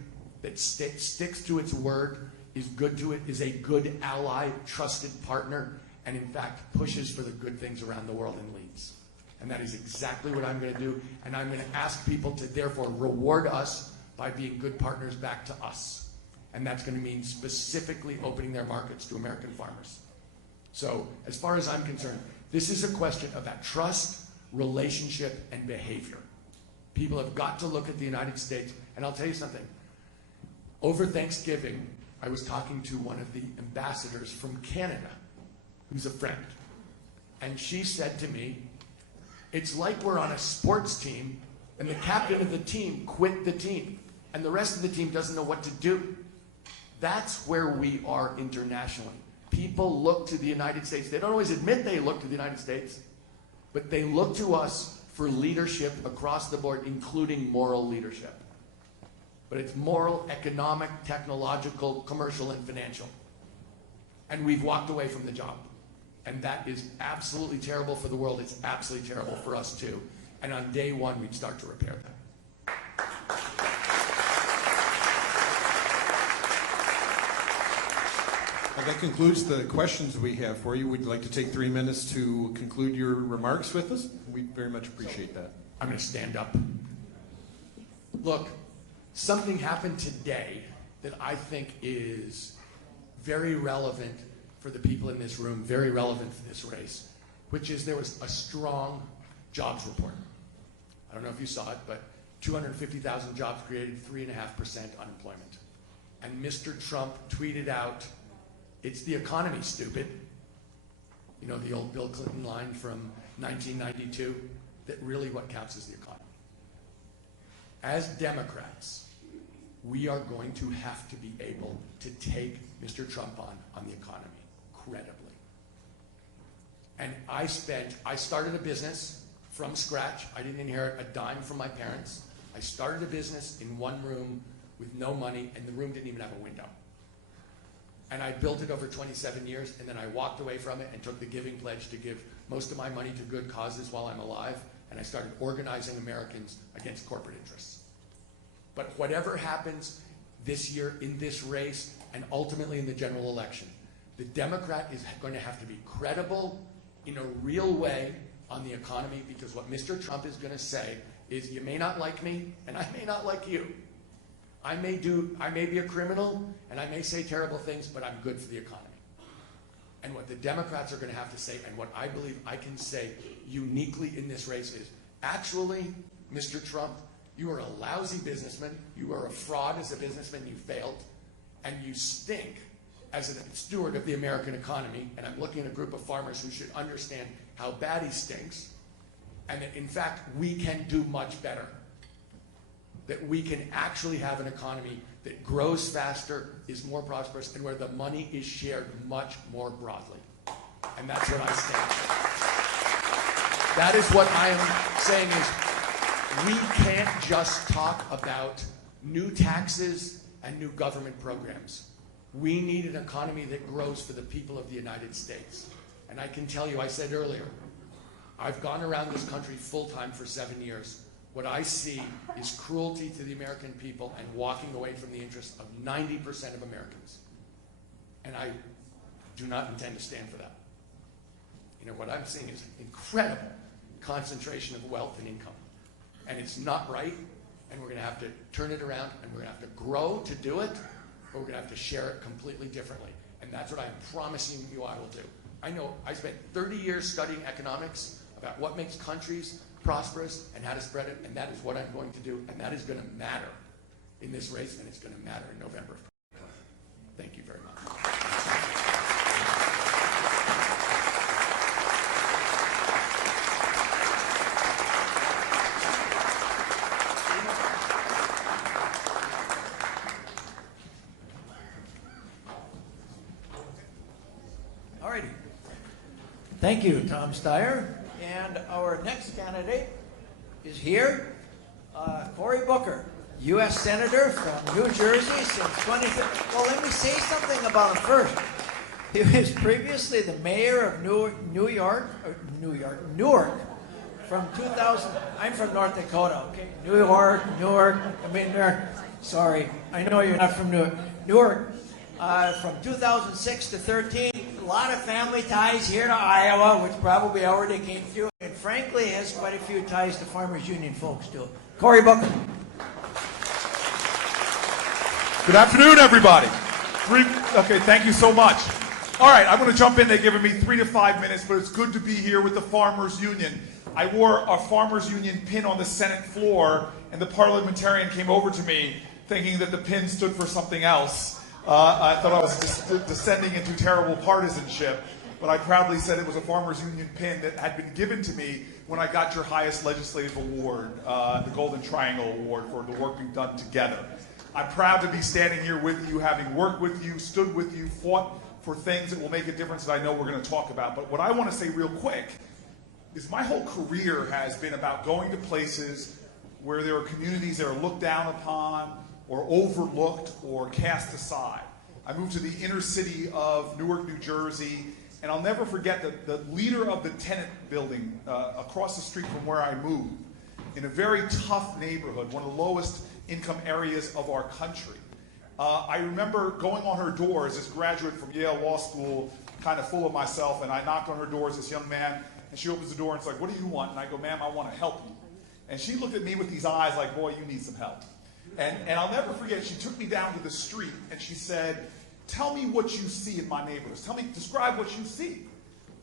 that sticks to its word, is good to it, is a good ally, trusted partner, and in fact pushes for the good things around the world and leads. And that is exactly what I'm going to do. And I'm going to ask people to therefore reward us by being good partners back to us. And that's going to mean specifically opening their markets to American farmers. So as far as I'm concerned, this is a question about trust, relationship, and behavior. People have got to look at the United States, and I'll tell you something. Over Thanksgiving, I was talking to one of the ambassadors from Canada, who's a friend, and she said to me, it's like we're on a sports team, and the captain of the team quit the team, and the rest of the team doesn't know what to do. That's where we are internationally. People look to the United States. They don't always admit they look to the United States, but they look to us for leadership across the board, including moral leadership. But it's moral, economic, technological, commercial, and financial. And we've walked away from the job. And that is absolutely terrible for the world. It's absolutely terrible for us too. And on day one, we'd start to repair that. Well, that concludes the questions we have for you. Would you like to take 3 minutes to conclude your remarks with us? We very much appreciate that. I'm going to stand up. Look, something happened today that I think is very relevant for the people in this room, very relevant for this race, which is there was a strong jobs report. I don't know if you saw it, but 250,000 jobs created, 3.5% unemployment. And Mr. Trump tweeted out, "It's the economy, stupid." You know, the old Bill Clinton line from 1992, that really what counts is the economy. As Democrats, we are going to have to be able to take Mr. Trump on the economy credibly. And I started a business from scratch. I didn't inherit a dime from my parents. I started a business in one room with no money, and the room didn't even have a window. And I built it over 27 years, and then I walked away from it and took the giving pledge to give most of my money to good causes while I'm alive, and I started organizing Americans against corporate interests. But whatever happens this year in this race, and ultimately in the general election, the Democrat is going to have to be credible in a real way on the economy, because what Mr. Trump is going to say is, you may not like me, and I may not like you. I may be a criminal, and I may say terrible things, but I'm good for the economy. And what the Democrats are going to have to say, and what I believe I can say uniquely in this race is, actually, Mr. Trump, you are a lousy businessman, you are a fraud as a businessman, you failed, and you stink as a steward of the American economy. And I'm looking at a group of farmers who should understand how bad he stinks, and that in fact we can do much better. That we can actually have an economy that grows faster, is more prosperous, and where the money is shared much more broadly. And that's what I stand for. That is what I am saying is, we can't just talk about new taxes and new government programs. We need an economy that grows for the people of the United States. And I can tell you, I said earlier, I've gone around this country full-time for 7 years. What I see is cruelty to the American people and walking away from the interests of 90% of Americans. And I do not intend to stand for that. You know, what I'm seeing is incredible concentration of wealth and income. And it's not right, and we're going to have to turn it around, and we're going to have to grow to do it, or we're going to have to share it completely differently. And that's what I'm promising you I will do. I know I spent 30 years studying economics about what makes countries prosperous and how to spread it, and that is what I'm going to do, and that is going to matter in this race, and it's going to matter in November. Thank you very much. All righty. Thank you, Tom Steyer. And our next candidate is here, Cory Booker, U.S. Senator from New Jersey since 2015. Well, let me say something about him first. He was previously the mayor of Newark from 2000. I'm from North Dakota, okay? Newark. Sorry, I know you're not from Newark. From 2006 to 13. A lot of family ties here to Iowa, which probably already came through, and frankly has quite a few ties to Farmers Union folks too. Cory Booker. Good afternoon, everybody. Okay, thank you so much. All right, I'm going to jump in. They've given me 3 to 5 minutes, but it's good to be here with the Farmers Union. I wore a Farmers Union pin on the Senate floor, and the parliamentarian came over to me thinking that the pin stood for something else. I thought I was descending into terrible partisanship, but I proudly said it was a Farmers Union pin that had been given to me when I got your highest legislative award, the Golden Triangle Award for the work we've done together. I'm proud to be standing here with you, having worked with you, stood with you, fought for things that will make a difference that I know we're going to talk about. But what I want to say real quick is my whole career has been about going to places where there are communities that are looked down upon, or overlooked, or cast aside. I moved to the inner city of Newark, New Jersey, and I'll never forget that the leader of the tenant building across the street from where I moved, in a very tough neighborhood, one of the lowest income areas of our country. I remember going on her door as this graduate from Yale Law School, kind of full of myself, and I knocked on her door as this young man, and she opens the door and it's like, "What do you want?" And I go, "Ma'am, I want to help you." And she looked at me with these eyes like, "Boy, you need some help." And I'll never forget, she took me down to the street and she said, "Tell me what you see in my neighborhood. Describe what you see."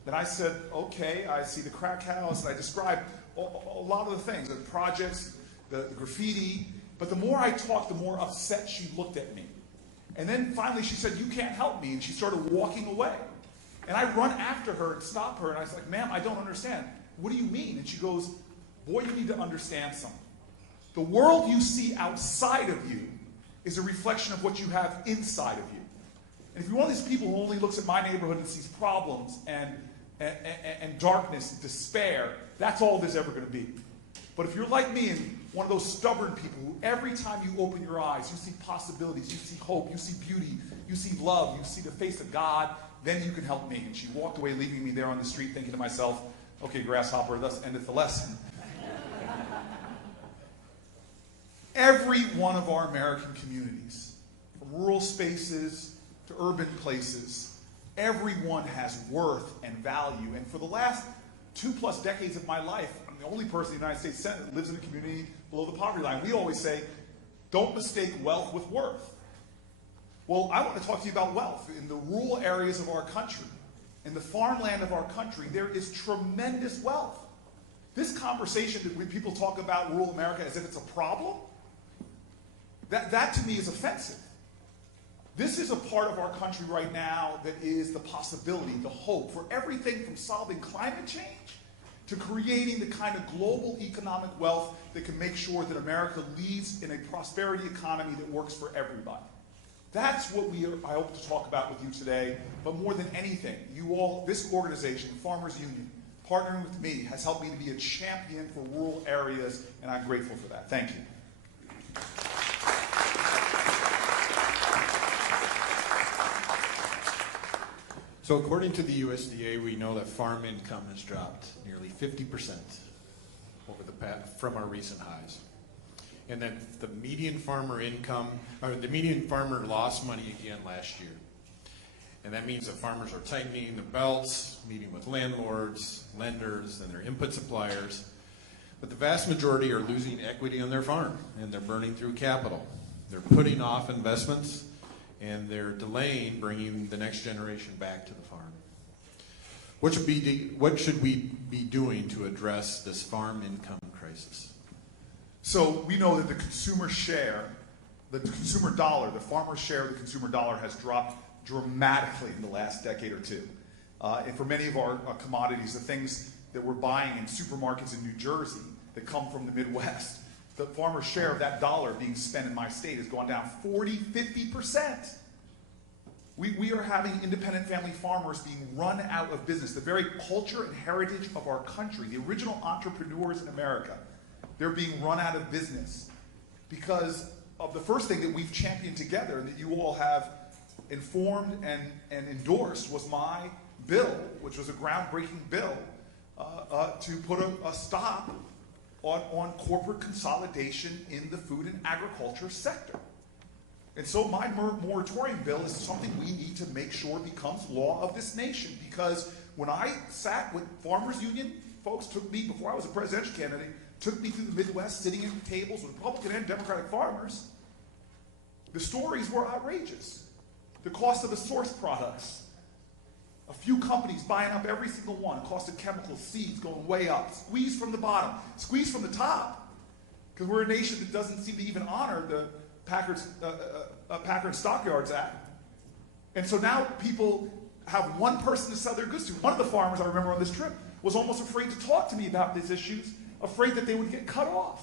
Then I said, "Okay, I see the crack house." And I described a lot of the things, the projects, the graffiti. But the more I talked, the more upset she looked at me. And then finally she said, "You can't help me," and she started walking away. And I run after her and stop her, and I was like, "Ma'am, I don't understand. What do you mean?" And she goes, "Boy, you need to understand something. The world you see outside of you is a reflection of what you have inside of you. And if you're one of these people who only looks at my neighborhood and sees problems and darkness and despair, that's all there's ever going to be. But if you're like me and one of those stubborn people who every time you open your eyes, you see possibilities, you see hope, you see beauty, you see love, you see the face of God, then you can help me." And she walked away, leaving me there on the street thinking to myself, "Okay, grasshopper, thus endeth the lesson." Every one of our American communities, from rural spaces to urban places, everyone has worth and value. And for the last 2+ decades of my life, I'm the only person in the United States Senate that lives in a community below the poverty line. We always say, don't mistake wealth with worth. Well, I want to talk to you about wealth. In the rural areas of our country, in the farmland of our country, there is tremendous wealth. This conversation that when people talk about rural America as if it's a problem, that to me is offensive. This is a part of our country right now that is the possibility, the hope for everything from solving climate change to creating the kind of global economic wealth that can make sure that America leads in a prosperity economy that works for everybody. That's what I hope to talk about with you today. But more than anything, you all, this organization, Farmers Union, partnering with me, has helped me to be a champion for rural areas, and I'm grateful for that. Thank you. So according to the USDA, we know that farm income has dropped nearly 50% from our recent highs. And that the median farmer lost money again last year. And that means that farmers are tightening the belts, meeting with landlords, lenders, and their input suppliers. But the vast majority are losing equity on their farm, and they're burning through capital. They're putting off investments, and they're delaying bringing the next generation back to the farm. What should we be doing to address this farm income crisis? So we know that the consumer share, the consumer dollar, the farmer's share of the consumer dollar has dropped dramatically in the last decade or two. And for many of our commodities, the things that we're buying in supermarkets in New Jersey that come from the Midwest, the farmer's share of that dollar being spent in my state has gone down 40–50%. We are having independent family farmers being run out of business. The very culture and heritage of our country, the original entrepreneurs in America, they're being run out of business because of the first thing that we've championed together and that you all have informed and endorsed was my bill, which was a groundbreaking bill to put a stop on corporate consolidation in the food and agriculture sector. And so my moratorium bill is something we need to make sure becomes law of this nation, because when I sat with Farmers Union, folks took me, before I was a presidential candidate, took me through the Midwest sitting at tables with Republican and Democratic farmers, the stories were outrageous. The cost of the source products, a few companies buying up every single one, cost of chemicals, seeds going way up, squeeze from the bottom, squeeze from the top, because we're a nation that doesn't seem to even honor the Packard Stockyards Act. And so now people have one person to sell their goods to. One of the farmers I remember on this trip was almost afraid to talk to me about these issues, afraid that they would get cut off.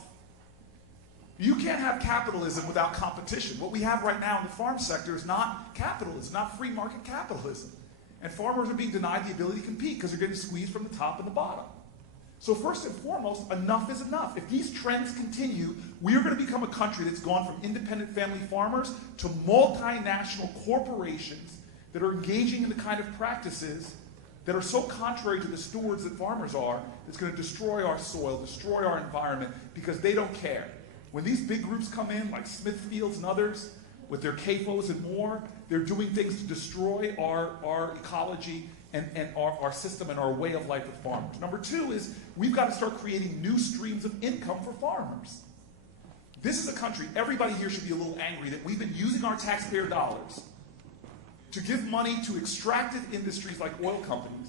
You can't have capitalism without competition. What we have right now in the farm sector is not capitalism, not free market capitalism. And farmers are being denied the ability to compete because they're getting squeezed from the top and the bottom. So first and foremost, enough is enough. If these trends continue, we are going to become a country that's gone from independent family farmers to multinational corporations that are engaging in the kind of practices that are so contrary to the stewards that farmers are, that's going to destroy our soil, destroy our environment, because they don't care. When these big groups come in, like Smithfields and others, with their CAFOs and more, they're doing things to destroy our ecology and our system and our way of life with farmers. Number two is we've got to start creating new streams of income for farmers. This is a country, everybody here should be a little angry that we've been using our taxpayer dollars to give money to extractive industries like oil companies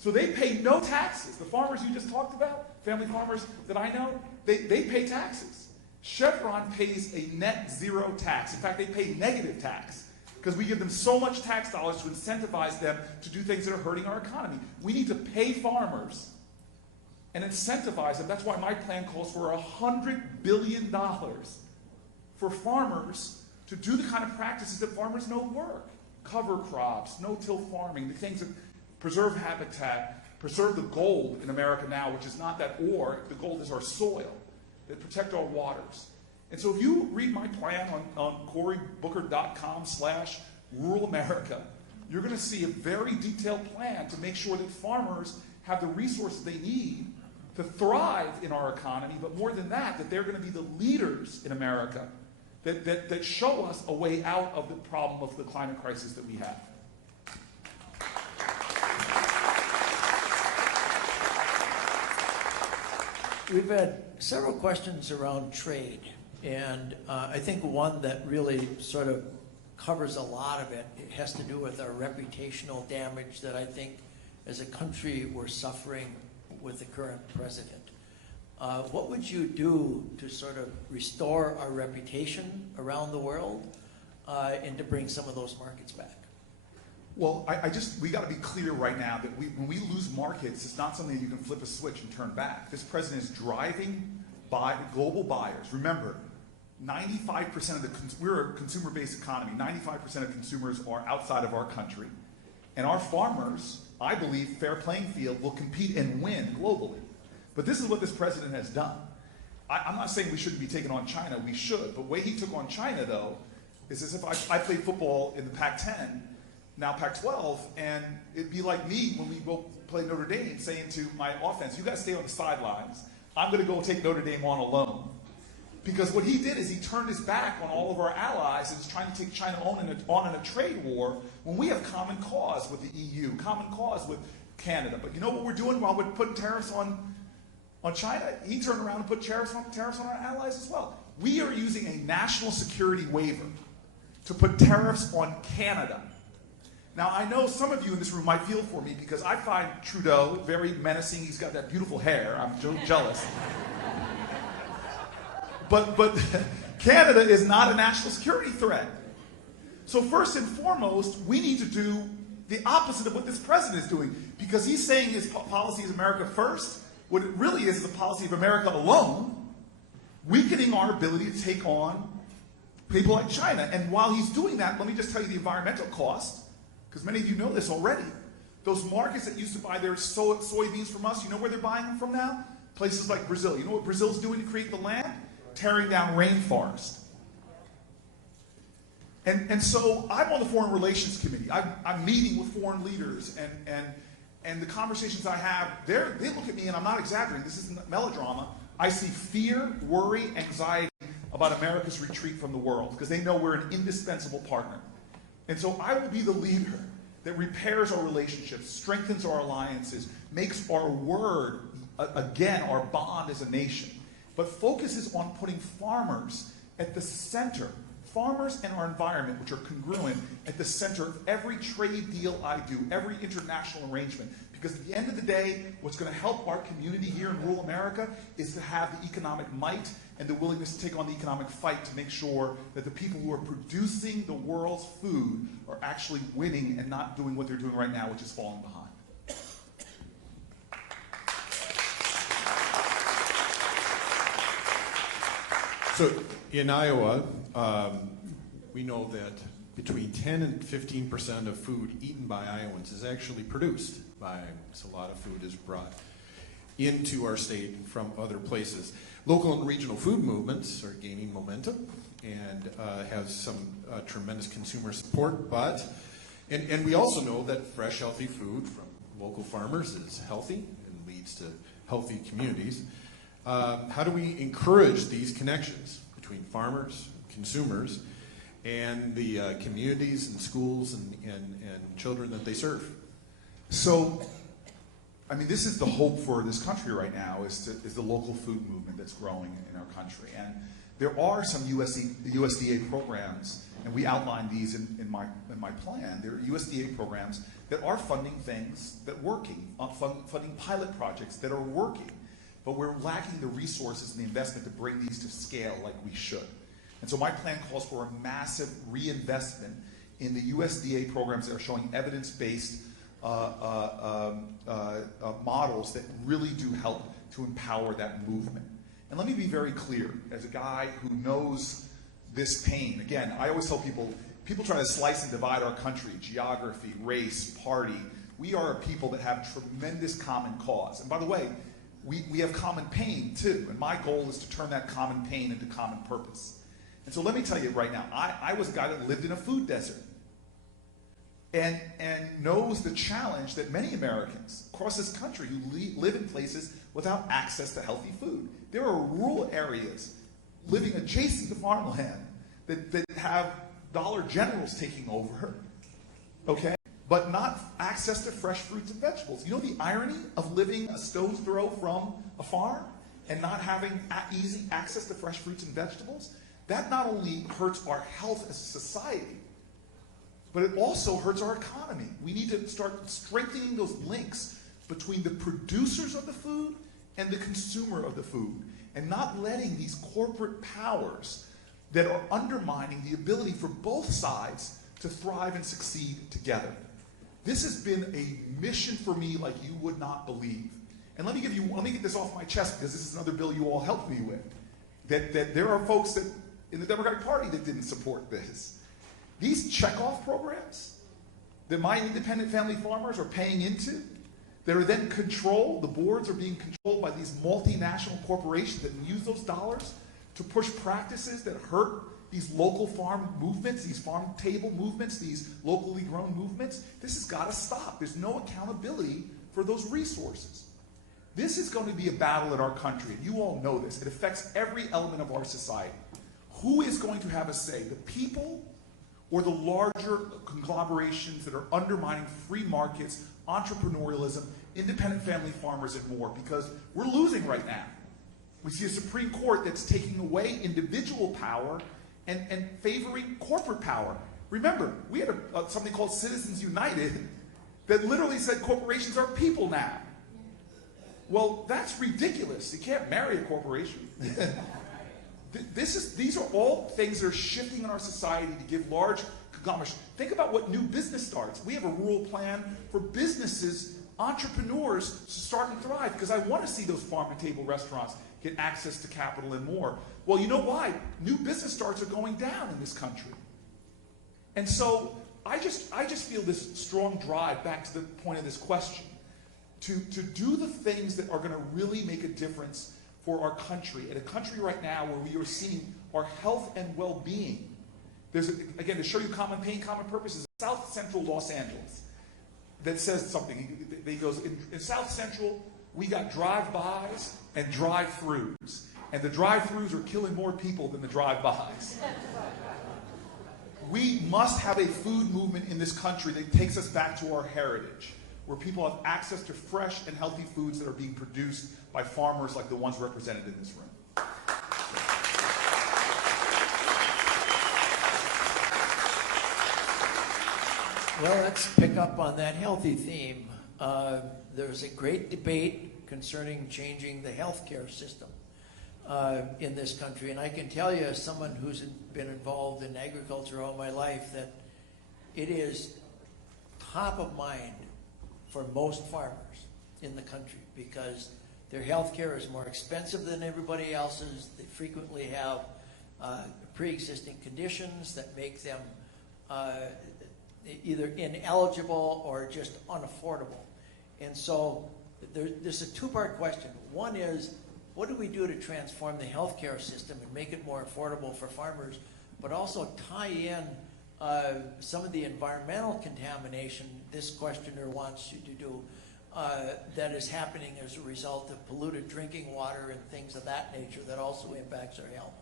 So they pay no taxes. The farmers you just talked about, family farmers that I know, they pay taxes. Chevron pays a net zero tax. In fact, they pay negative tax because we give them so much tax dollars to incentivize them to do things that are hurting our economy. We need to pay farmers and incentivize them. That's why my plan calls for $100 billion for farmers to do the kind of practices that farmers know work. Cover crops, no-till farming, the things that preserve habitat, preserve the gold in America now, which is not that ore, the gold is our soil, that protect our waters. And so if you read my plan on corybooker.com/rural America, you're going to see a very detailed plan to make sure that farmers have the resources they need to thrive in our economy, but more than that, that they're going to be the leaders in America that show us a way out of the problem of the climate crisis that we have. We've had several questions around trade, and I think one that really sort of covers a lot of it, it has to do with our reputational damage that I think as a country we're suffering with the current president. What would you do to sort of restore our reputation around the world and to bring some of those markets back? Well, we got to be clear right now that when we lose markets, it's not something you can flip a switch and turn back. This president is driving by global buyers. Remember, 95% of we're a consumer-based economy. 95% of consumers are outside of our country. And our farmers, I believe, fair playing field, will compete and win globally. But this is what this president has done. I'm not saying we shouldn't be taking on China. We should. But the way he took on China, though, is as if I played football in the Pac-10, now Pac-12, and it'd be like me when we go play Notre Dame saying to my offense, you guys stay on the sidelines. I'm going to go take Notre Dame on alone. Because what he did is he turned his back on all of our allies and is trying to take China on in a trade war when we have common cause with the EU, common cause with Canada. But you know what we're doing while we're putting tariffs on China? He turned around and put tariffs on our allies as well. We are using a national security waiver to put tariffs on Canada. Now, I know some of you in this room might feel for me because I find Trudeau very menacing. He's got that beautiful hair. I'm jealous. But Canada is not a national security threat. So first and foremost, we need to do the opposite of what this president is doing, because he's saying his policy is America first. What it really is a policy of America alone, weakening our ability to take on people like China. And while he's doing that, let me just tell you the environmental cost, because many of you know this already. Those markets that used to buy their soybeans from us, you know where they're buying them from now? Places like Brazil. You know what Brazil's doing to create the land? Tearing down rainforest. And so I'm on the Foreign Relations Committee. I'm meeting with foreign leaders, and the conversations I have, they look at me, and I'm not exaggerating, this isn't melodrama. I see fear, worry, anxiety about America's retreat from the world, because they know we're an indispensable partner. And so I will be the leader that repairs our relationships, strengthens our alliances, makes our word, again, our bond as a nation, but focuses on putting farmers at the center, farmers and our environment, which are congruent, at the center of every trade deal I do, every international arrangement. Because at the end of the day, what's going to help our community here in rural America is to have the economic might and the willingness to take on the economic fight to make sure that the people who are producing the world's food are actually winning and not doing what they're doing right now, which is falling behind. So in Iowa, we know that between 10 and 15% of food eaten by Iowans is actually produced by Iowans. A lot of food is brought into our state from other places. Local and regional food movements are gaining momentum and have some tremendous consumer support, and we also know that fresh, healthy food from local farmers is healthy and leads to healthy communities. How do we encourage these connections between farmers, consumers, and the communities and schools and children that they serve? So, I mean, this is the hope for this country right now, is the local food movement that's growing in our country. And there are some USDA programs and we outlined these in my plan. There are USDA programs that are funding things that are working, funding pilot projects that are working, but we're lacking the resources and the investment to bring these to scale like we should. And so my plan calls for a massive reinvestment in the USDA programs that are showing evidence-based models that really do help to empower that movement. And let me be very clear, as a guy who knows this pain, again, I always tell people try to slice and divide our country, geography, race, party. We are a people that have tremendous common cause. And by the way, we have common pain too, and my goal is to turn that common pain into common purpose. And so let me tell you right now, I was a guy that lived in a food desert and knows the challenge that many Americans across this country who live in places without access to healthy food. There are rural areas living adjacent to farmland that have Dollar Generals taking over, okay? But not access to fresh fruits and vegetables. You know the irony of living a stone's throw from a farm and not having easy access to fresh fruits and vegetables? That not only hurts our health as a society, but it also hurts our economy. We need to start strengthening those links between the producers of the food and the consumer of the food, and not letting these corporate powers that are undermining the ability for both sides to thrive and succeed together. This has been a mission for me like you would not believe. And let me get this off my chest, because this is another bill you all helped me with. That there are folks that in the Democratic Party that didn't support this. These checkoff programs that my independent family farmers are paying into, that are then controlled, the boards are being controlled by these multinational corporations that use those dollars to push practices that hurt these local farm movements, these farm table movements, these locally grown movements. This has got to stop. There's no accountability for those resources. This is going to be a battle in our country, and you all know this. It affects every element of our society. Who is going to have a say? The people or the larger conglomerations that are undermining free markets, entrepreneurialism, independent family farmers, and more? Because we're losing right now. We see a Supreme Court that's taking away individual power and favoring corporate power. Remember, we had something called Citizens United that literally said corporations are people now. Well, that's ridiculous. You can't marry a corporation. These are all things that are shifting in our society to give large conglomerations. Think about what new business starts. We have a rural plan for businesses, entrepreneurs to start and thrive, because I want to see those farm-to-table restaurants get access to capital and more. Well, you know why? New business starts are going down in this country. And so I just feel this strong drive, back to the point of this question, to do the things that are going to really make a difference for our country. In a country right now where we are seeing our health and well-being. Again, to show you common pain, common purpose, is South Central Los Angeles that says something. He goes, in South Central, we got drive-bys and drive-throughs. And the drive-throughs are killing more people than the drive-bys. We must have a food movement in this country that takes us back to our heritage, where people have access to fresh and healthy foods that are being produced by farmers like the ones represented in this room. Well, let's pick up on that healthy theme. There's a great debate concerning changing the healthcare system in this country. And I can tell you, as someone who's been involved in agriculture all my life, that it is top of mind for most farmers in the country, because their health care is more expensive than everybody else's. They frequently have pre-existing conditions that make them either ineligible or just unaffordable. And so there's a two-part question. One is, what do we do to transform the healthcare system and make it more affordable for farmers, but also tie in some of the environmental contamination this questioner wants you to do that is happening as a result of polluted drinking water and things of that nature that also impacts our health?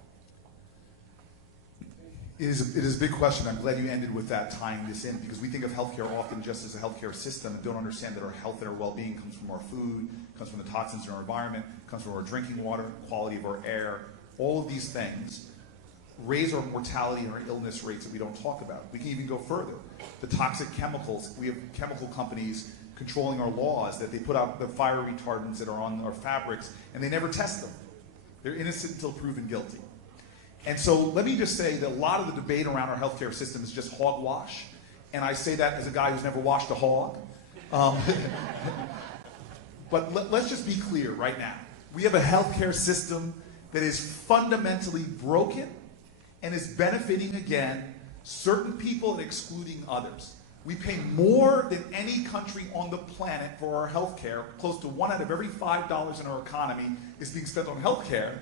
It is a big question. I'm glad you ended with that, tying this in, because we think of healthcare often just as a healthcare system and don't understand that our health and our well-being comes from our food, comes from the toxins in our environment, comes from our drinking water, quality of our air. All of these things raise our mortality and our illness rates that we don't talk about. We can even go further. The toxic chemicals, we have chemical companies controlling our laws that they put out the fire retardants that are on our fabrics, and they never test them. They're innocent until proven guilty. And so let me just say that a lot of the debate around our healthcare system is just hogwash, and I say that as a guy who's never washed a hog. But let's just be clear right now. We have a healthcare system that is fundamentally broken and is benefiting, again, certain people and excluding others. We pay more than any country on the planet for our healthcare. Close to 1 out of every $5 in our economy is being spent on healthcare.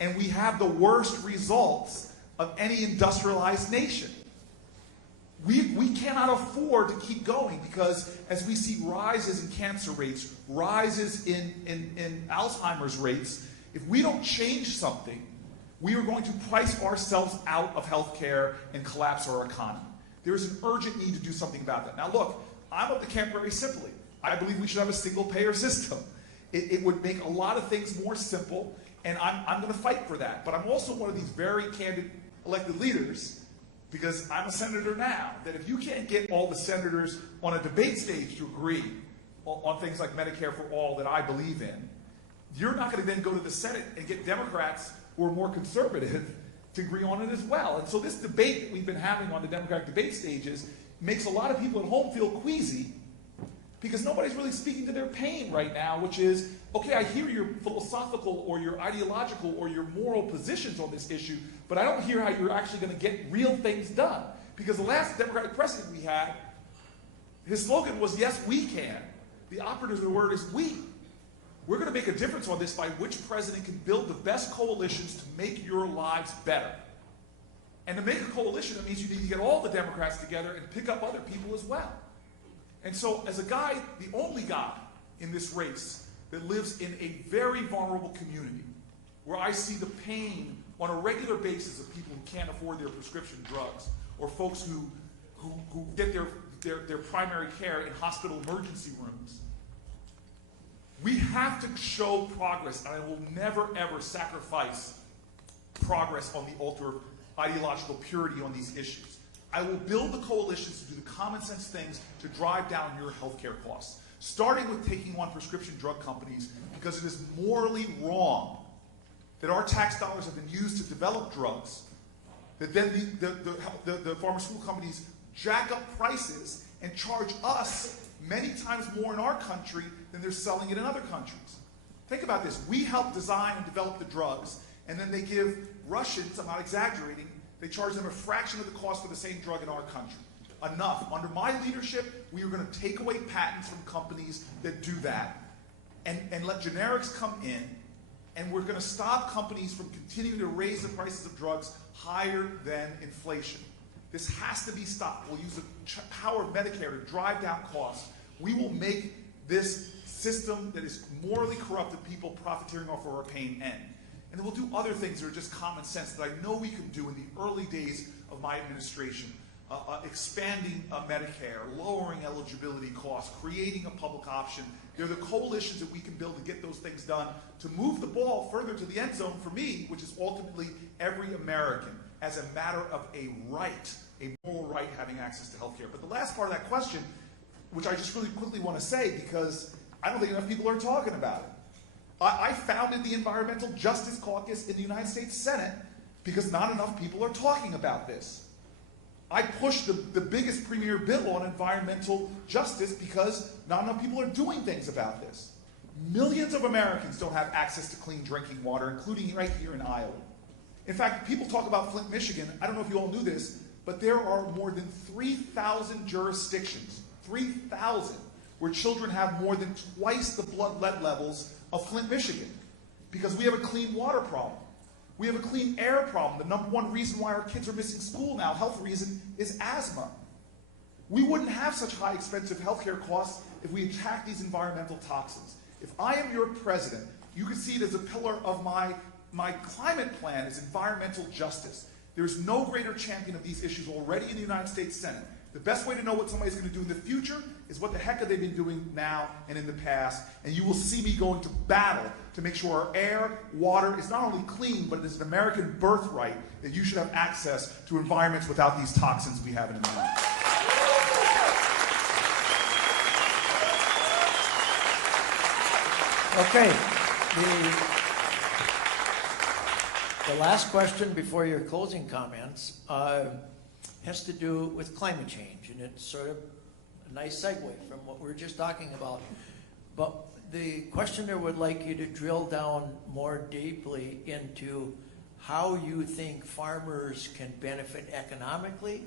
And we have the worst results of any industrialized nation. We cannot afford to keep going, because as we see rises in cancer rates, rises in Alzheimer's rates, if we don't change something, we are going to price ourselves out of healthcare and collapse our economy. There is an urgent need to do something about that. Now look, I'm of the camp very simply. I believe we should have a single-payer system. It would make a lot of things more simple, and I'm going to fight for that. But I'm also one of these very candid elected leaders, because I'm a senator now, that if you can't get all the senators on a debate stage to agree on things like Medicare for all that I believe in, you're not going to then go to the Senate and get Democrats who are more conservative to agree on it as well. And so this debate that we've been having on the Democratic debate stages makes a lot of people at home feel queasy, because nobody's really speaking to their pain right now, which is, okay, I hear your philosophical or your ideological or your moral positions on this issue, but I don't hear how you're actually going to get real things done. Because the last Democratic president we had, his slogan was, yes, we can. The operative of the word is we. We're going to make a difference on this by which president can build the best coalitions to make your lives better. And to make a coalition, it means you need to get all the Democrats together and pick up other people as well. And so as a guy, the only guy in this race that lives in a very vulnerable community, where I see the pain on a regular basis of people who can't afford their prescription drugs, or folks who get their primary care in hospital emergency rooms, we have to show progress, and I will never, ever sacrifice progress on the altar of ideological purity on these issues. I will build the coalitions to do the common sense things to drive down your healthcare costs, starting with taking on prescription drug companies, because it is morally wrong that our tax dollars have been used to develop drugs, that then the pharmaceutical companies jack up prices and charge us many times more in our country than they're selling it in other countries. Think about this. We help design and develop the drugs, and then they give Russians, I'm not exaggerating, they charge them a fraction of the cost for the same drug in our country. Enough. Under my leadership, we are going to take away patents from companies that do that and let generics come in, and we're going to stop companies from continuing to raise the prices of drugs higher than inflation. This has to be stopped. We'll use the power of Medicare to drive down costs. We will make this system that is morally corrupt of people profiteering off of our pain end. And then we'll do other things that are just common sense that I know we can do in the early days of my administration. Expanding Medicare, lowering eligibility costs, creating a public option. They're the coalitions that we can build to get those things done, to move the ball further to the end zone for me, which is ultimately every American, as a matter of a right, a moral right, having access to health care. But the last part of that question, which I just really quickly want to say, because I don't think enough people are talking about it. I founded the Environmental Justice Caucus in the United States Senate because not enough people are talking about this. I pushed the biggest premier bill on environmental justice because not enough people are doing things about this. Millions of Americans don't have access to clean drinking water, including right here in Iowa. In fact, people talk about Flint, Michigan. I don't know if you all knew this, but there are more than 3,000 jurisdictions, 3,000, where children have more than twice the blood lead levels of Flint, Michigan, because we have a clean water problem. We have a clean air problem. The number one reason why our kids are missing school now, health reason, is asthma. We wouldn't have such high expensive healthcare costs if we attacked these environmental toxins. If I am your president, you can see it as a pillar of my climate plan is environmental justice. There's no greater champion of these issues already in the United States Senate. The best way to know what somebody's going to do in the future is what the heck have they been doing now and in the past. And you will see me going to battle to make sure our air, water is not only clean, but it is an American birthright that you should have access to environments without these toxins we have in America. Okay. The last question before your closing comments has to do with climate change, and it's sort of a nice segue from what we were just talking about. But the questioner would like you to drill down more deeply into how you think farmers can benefit economically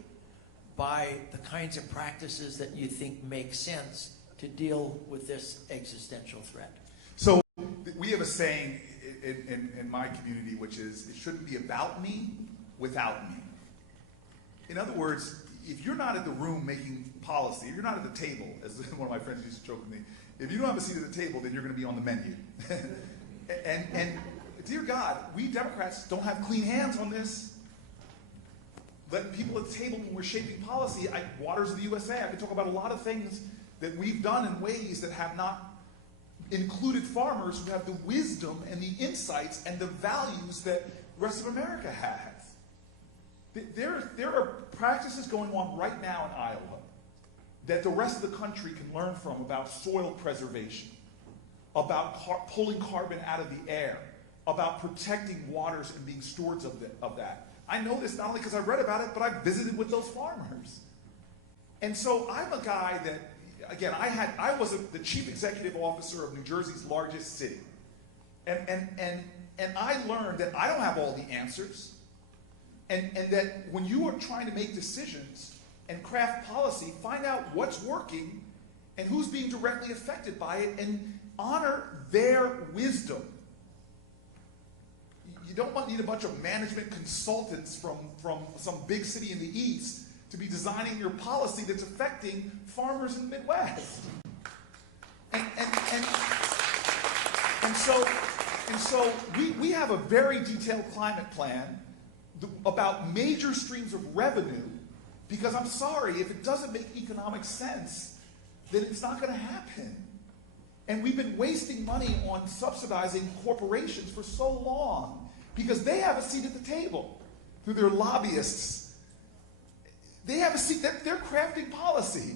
by the kinds of practices that you think make sense to deal with this existential threat. So we have a saying in my community, which is, it shouldn't be about me without me. In other words, if you're not at the room making policy, if you're not at the table, as one of my friends used to joke with me, if you don't have a seat at the table, then you're going to be on the menu. and dear God, we Democrats don't have clean hands on this. Let people at the table when we're shaping policy, Waters of the USA, I could talk about a lot of things that we've done in ways that have not included farmers who have the wisdom and the insights and the values that the rest of America has. There are practices going on right now in Iowa that the rest of the country can learn from about soil preservation, about pulling carbon out of the air, about protecting waters and being stewards of that. I know this not only because I read about it, but I visited with those farmers. And so I'm a guy that, again, I was the chief executive officer of New Jersey's largest city. And I learned that I don't have all the answers. And that when you are trying to make decisions and craft policy, find out what's working and who's being directly affected by it and honor their wisdom. You don't need a bunch of management consultants from some big city in the East to be designing your policy that's affecting farmers in the Midwest. And so we have a very detailed climate plan about major streams of revenue, because I'm sorry, if it doesn't make economic sense, then it's not going to happen. And we've been wasting money on subsidizing corporations for so long because they have a seat at the table through their lobbyists. They have a seat, they're crafting policy.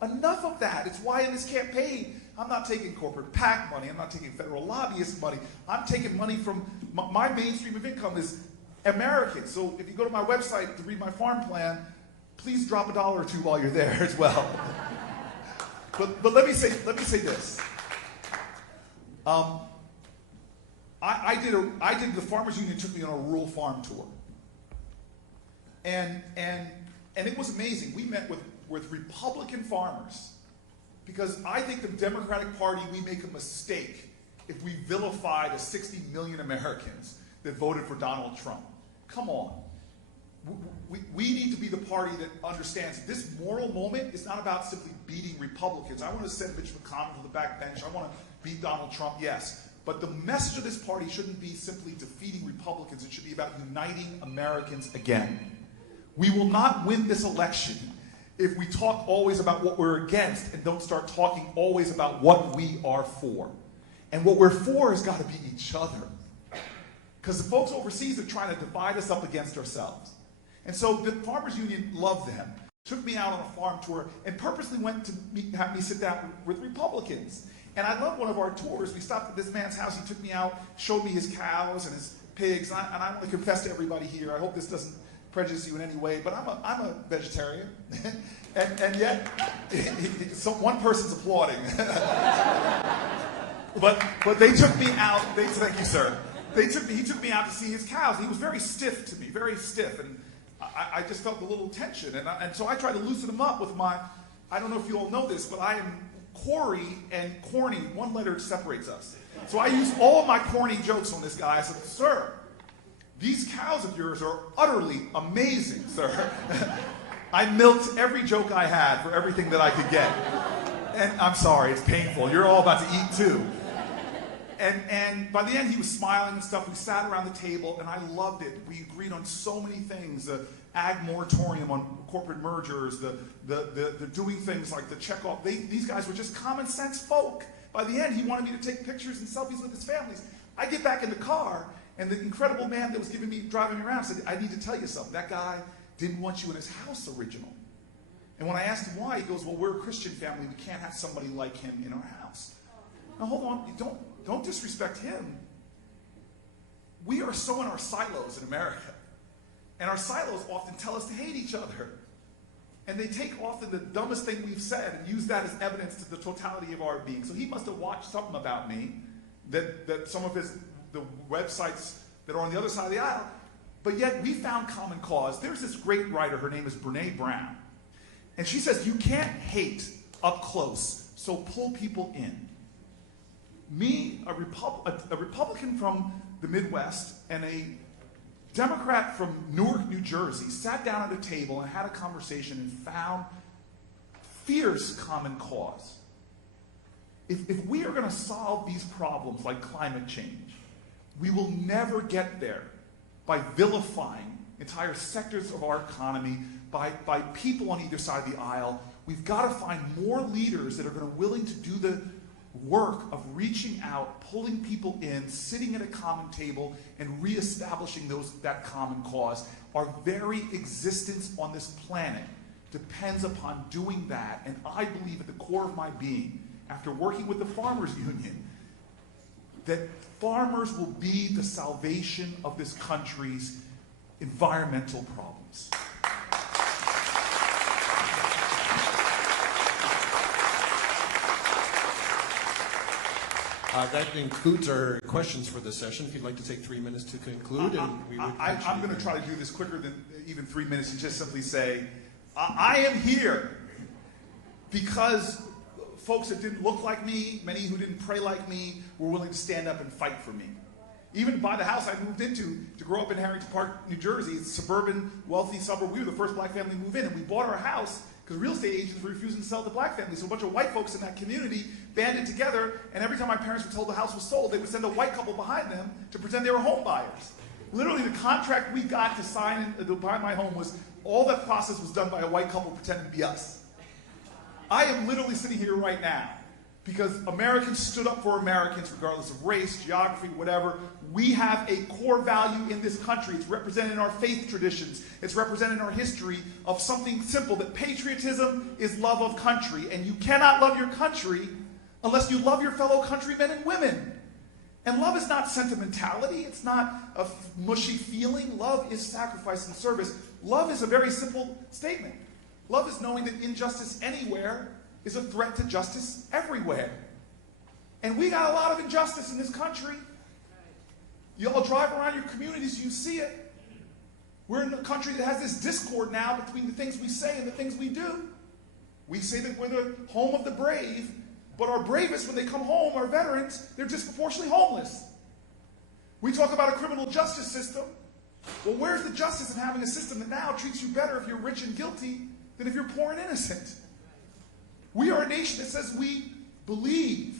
Enough of that. It's why in this campaign, I'm not taking corporate PAC money, I'm not taking federal lobbyist money, I'm taking money from, my mainstream of income is Americans. So if you go to my website to read my farm plan, please drop $1 or $2 while you're there as well. but let me say this. The Farmers Union took me on a rural farm tour. And it was amazing. We met with Republican farmers because I think the Democratic Party, we make a mistake if we vilify the 60 million Americans that voted for Donald Trump. Come on. We need to be the party that understands this moral moment is not about simply beating Republicans. I want to send Mitch McConnell to the back bench. I want to beat Donald Trump, yes. But the message of this party shouldn't be simply defeating Republicans. It should be about uniting Americans again. We will not win this election if we talk always about what we're against and don't start talking always about what we are for. And what we're for has got to be each other. Because the folks overseas are trying to divide us up against ourselves. And so the Farmers Union loved them, took me out on a farm tour, and purposely went to have me sit down with Republicans. And I love one of our tours. We stopped at this man's house. He took me out, showed me his cows and his pigs. And I want to confess to everybody here, I hope this doesn't prejudice you in any way, but I'm a vegetarian. and yet, one person's applauding. but they took me out. Thank you, sir. He took me out to see his cows. He was very stiff to me, very stiff. And I just felt a little tension. And so I tried to loosen him up with my, I don't know if you all know this, but I am Corey and corny. One letter separates us. So I used all of my corny jokes on this guy. I said, sir, these cows of yours are utterly amazing, sir. I milked every joke I had for everything that I could get. And I'm sorry, it's painful. You're all about to eat too. And by the end, he was smiling and stuff. We sat around the table, and I loved it. We agreed on so many things. The ag moratorium on corporate mergers, the doing things like the checkoff. These guys were just common sense folk. By the end, he wanted me to take pictures and selfies with his families. I get back in the car, and the incredible man that was driving me around said, I need to tell you something. That guy didn't want you in his house original. And when I asked him why, he goes, well, we're a Christian family. We can't have somebody like him in our house. Now, hold on. Don't disrespect him. We are so in our silos in America. And our silos often tell us to hate each other. And they take often the dumbest thing we've said and use that as evidence to the totality of our being. So he must have watched something about me that some of the websites that are on the other side of the aisle. But yet we found common cause. There's this great writer, her name is Brene Brown. And she says, you can't hate up close, so pull people in. Me, a Republican from the Midwest, and a Democrat from Newark, New Jersey, sat down at a table and had a conversation and found fierce common cause. If we are going to solve these problems like climate change, we will never get there by vilifying entire sectors of our economy, by people on either side of the aisle. We've got to find more leaders that are going to willing to do the work of reaching out, pulling people in, sitting at a common table, and reestablishing that common cause. Our very existence on this planet depends upon doing that. And I believe at the core of my being, after working with the Farmers Union, that farmers will be the salvation of this country's environmental problems. That concludes our questions for this session. If you'd like to take 3 minutes to conclude, I'm going to try to do this quicker than even 3 minutes and just simply say, I am here because folks that didn't look like me, many who didn't pray like me, were willing to stand up and fight for me. Even by the house I moved into to grow up in Harrington Park, New Jersey, it's a suburban, wealthy suburb. We were the first black family to move in, and we bought our house because real estate agents were refusing to sell to black families. So a bunch of white folks in that community banded together, and every time my parents were told the house was sold, they would send a white couple behind them to pretend they were home buyers. Literally, the contract we got to sign to buy my home was all that process was done by a white couple pretending to be us. I am literally sitting here right now because Americans stood up for Americans regardless of race, geography, whatever. We have a core value in this country. It's represented in our faith traditions. It's represented in our history of something simple, that patriotism is love of country. And you cannot love your country unless you love your fellow countrymen and women. And love is not sentimentality. It's not a mushy feeling. Love is sacrifice and service. Love is a very simple statement. Love is knowing that injustice anywhere is a threat to justice everywhere. And we got a lot of injustice in this country. You all drive around your communities, you see it. We're in a country that has this discord now between the things we say and the things we do. We say that we're the home of the brave, but our bravest, when they come home, our veterans, they're disproportionately homeless. We talk about a criminal justice system. Well, where's the justice in having a system that now treats you better if you're rich and guilty than if you're poor and innocent? We are a nation that says we believe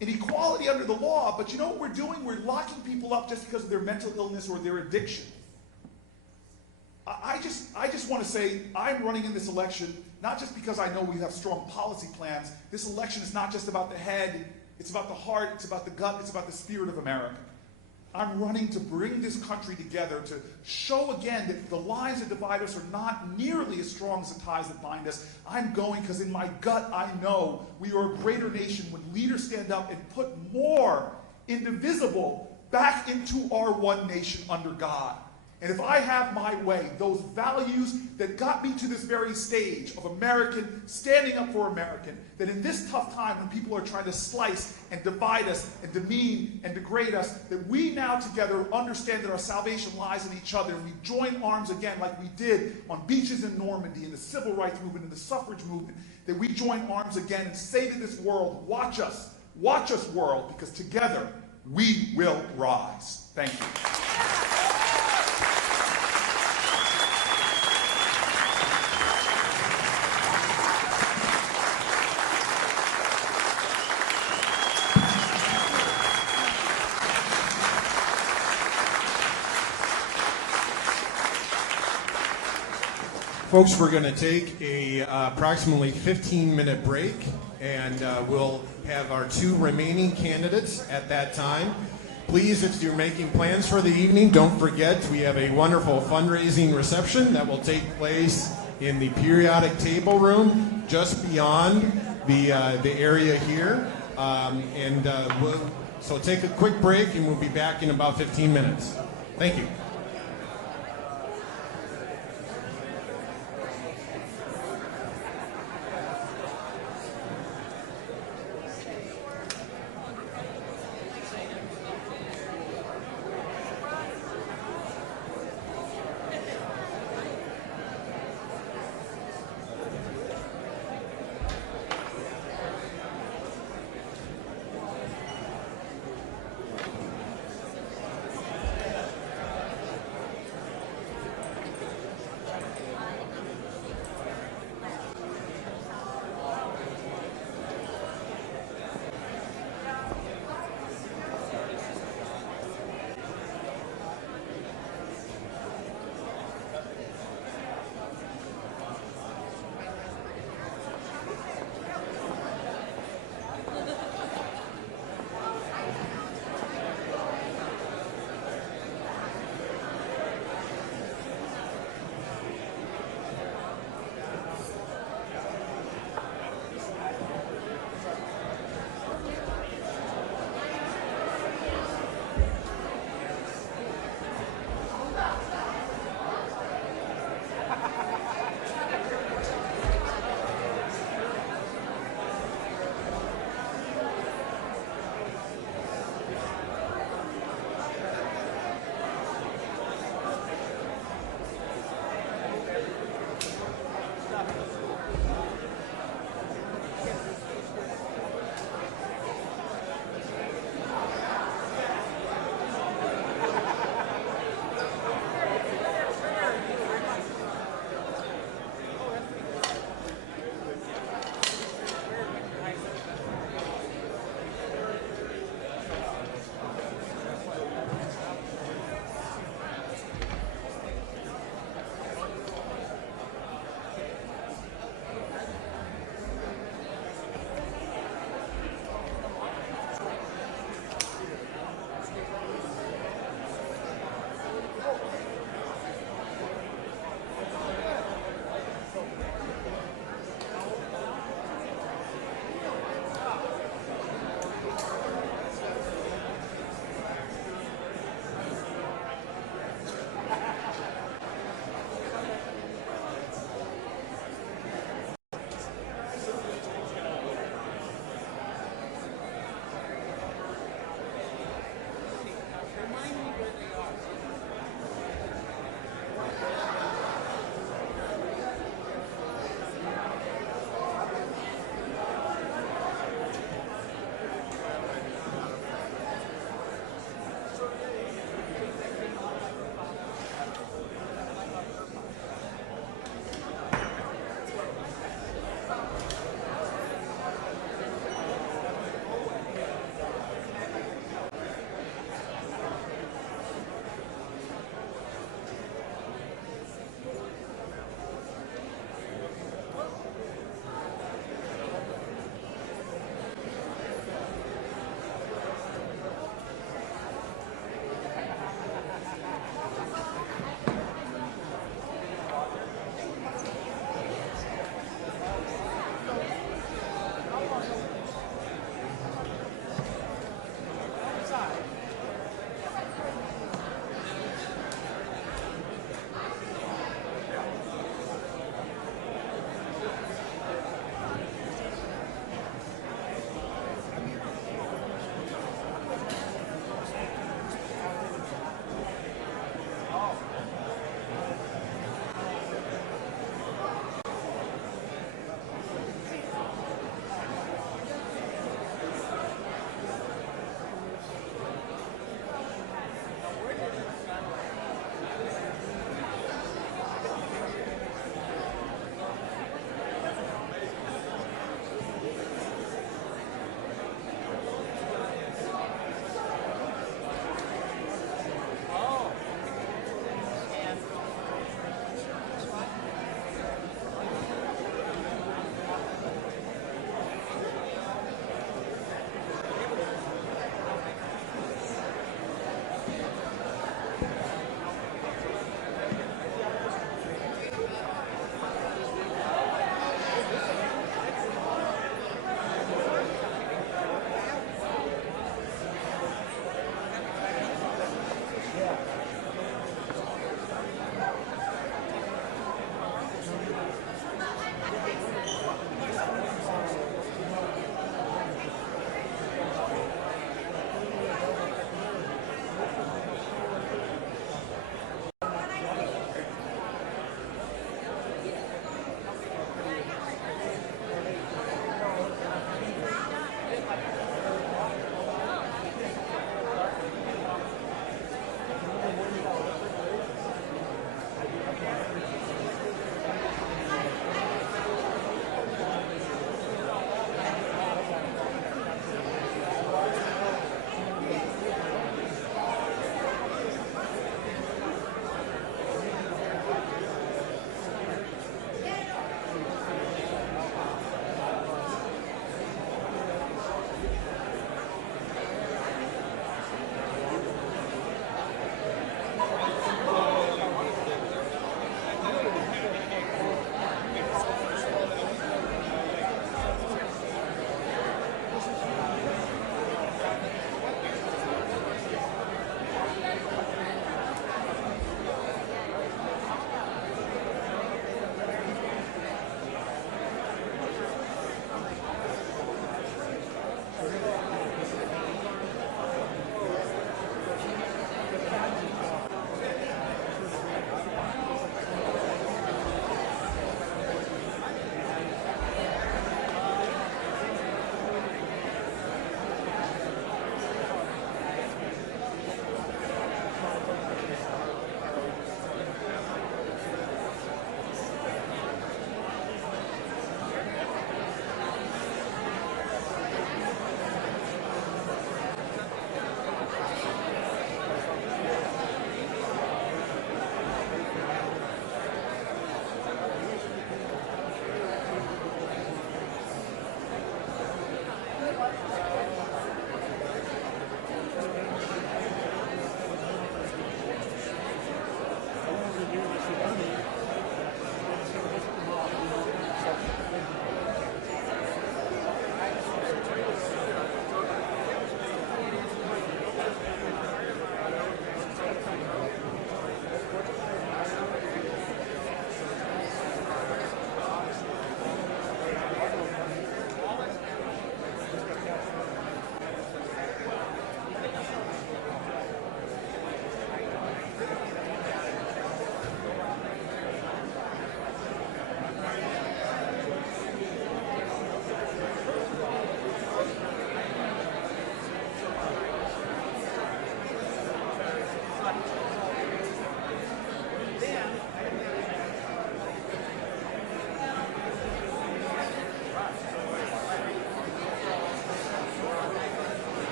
in equality under the law, but you know what we're doing? We're locking people up just because of their mental illness or their addiction. I just want to say I'm running in this election not just because I know we have strong policy plans. This election is not just about the head, it's about the heart, it's about the gut, it's about the spirit of America. I'm running to bring this country together, to show again that the lines that divide us are not nearly as strong as the ties that bind us. I'm going because in my gut I know we are a greater nation when leaders stand up and put more indivisible back into our one nation under God. And if I have my way, those values that got me to this very stage of American, standing up for American, that in this tough time when people are trying to slice and divide us and demean and degrade us, that we now together understand that our salvation lies in each other, and we join arms again like we did on beaches in Normandy, in the civil rights movement, in the suffrage movement, that we join arms again and say to this world, watch us world, because together we will rise. Thank you. folks, we're going to take a approximately 15-minute break, and we'll have our 2 remaining candidates at that time. Please, if you're making plans for the evening, don't forget we have a wonderful fundraising reception that will take place in the periodic table room just beyond the area here. So take a quick break, and we'll be back in about 15 minutes. Thank you.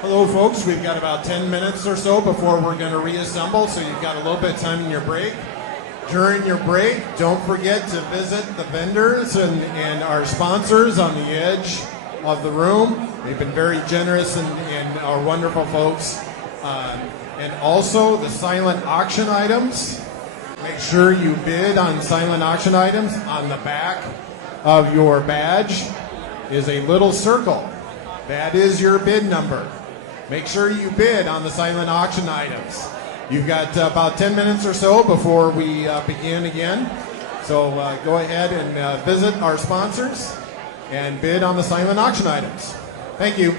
Hello, folks. We've got about 10 minutes or so before we're going to reassemble, so you've got a little bit of time in your break. During your break, don't forget to visit the vendors and our sponsors on the edge of the room. They've been very generous and are wonderful folks. And also the silent auction items. Make sure you bid on silent auction items. On the back of your badge is a little circle. That is your bid number. Make sure you bid on the silent auction items. You've got about 10 minutes or so before we begin again. So go ahead and visit our sponsors and bid on the silent auction items. Thank you.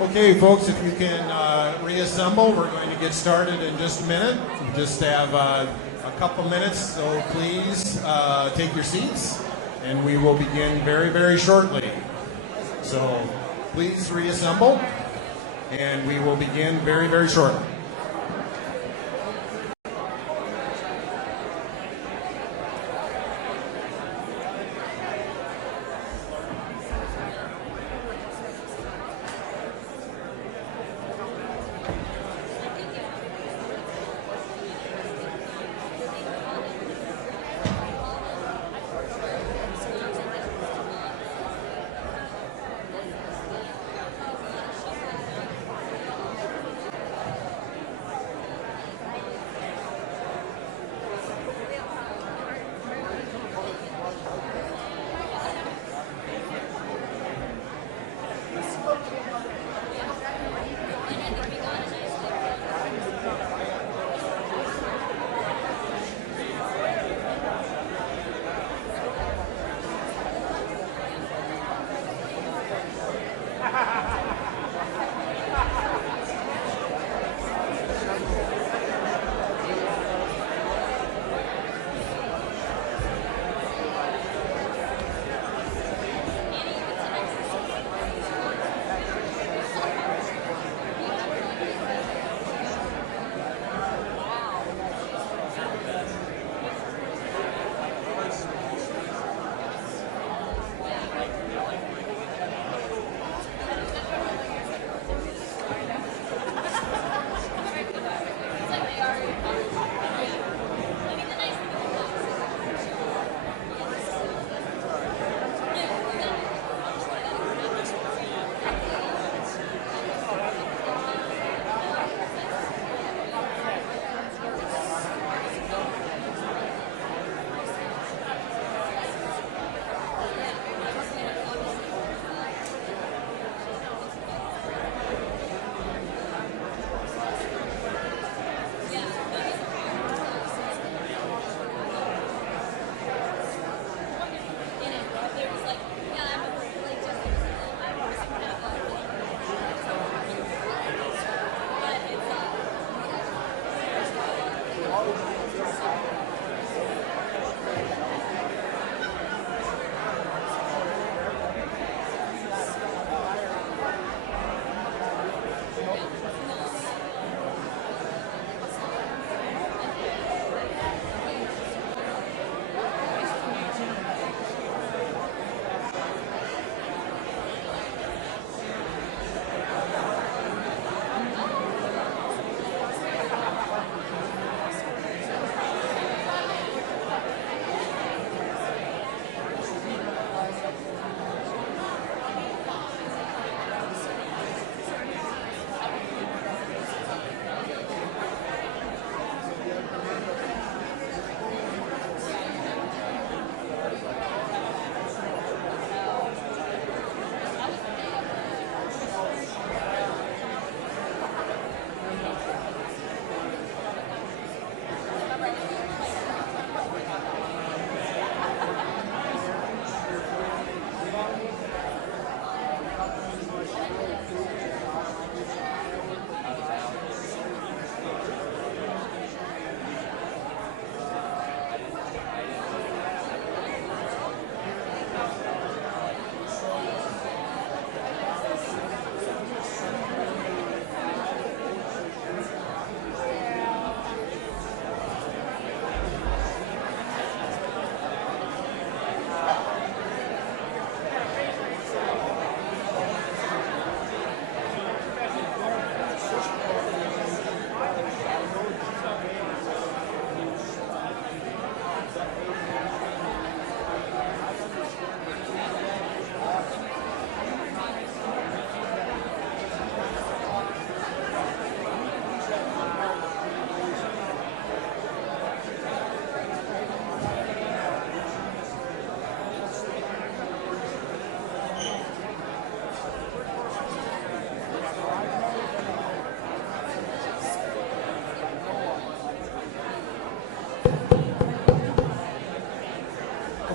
Okay, folks, if you can reassemble, we're going to get started in just a minute. We just have a couple minutes, so please take your seats, and we will begin very, very shortly. So please reassemble, and we will begin very, very shortly.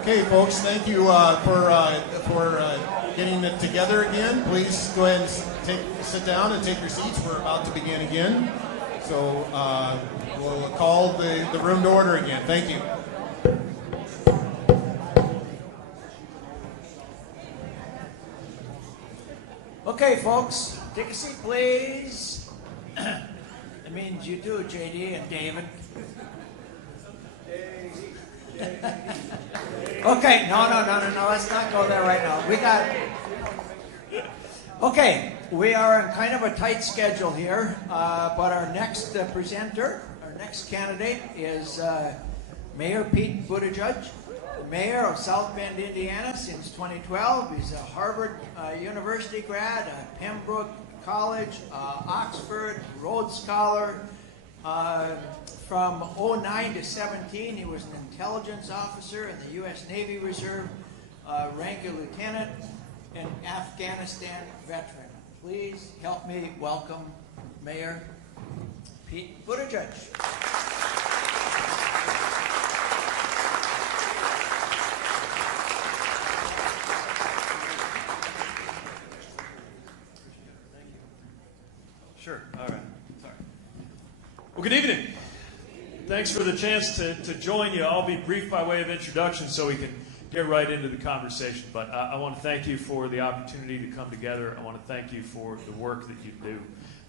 Okay, folks, thank you for getting it together again. Please go ahead and sit down and take your seats. We're about to begin again. So we'll call the room to order again. Thank you. Okay, folks, take a seat, please. That means you too, JD and David. Okay, no, let's not go there right now. Okay, we are in kind of a tight schedule here, but our next presenter, our next candidate is Mayor Pete Buttigieg, the mayor of South Bend, Indiana since 2012. He's a Harvard University grad, a Pembroke College, Oxford, Rhodes Scholar. From 2009 to 17, he was an intelligence officer in the U.S. Navy Reserve, rank of lieutenant, and Afghanistan veteran. Please help me welcome Mayor Pete Buttigieg. Sure. All right. Sorry. Well, good evening. Thanks for the chance to join you. I'll be brief by way of introduction so we can get right into the conversation. But I want to thank you for the opportunity to come together. I want to thank you for the work that you do.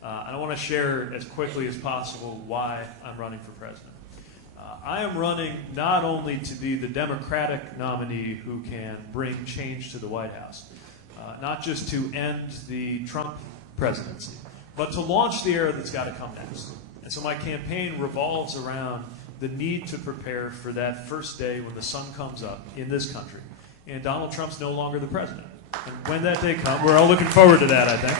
And I want to share as quickly as possible why I'm running for president. I am running not only to be the Democratic nominee who can bring change to the White House, not just to end the Trump presidency, but to launch the era that's got to come next. And so my campaign revolves around the need to prepare for that first day when the sun comes up in this country and Donald Trump's no longer the president. And when that day comes, we're all looking forward to that, I think.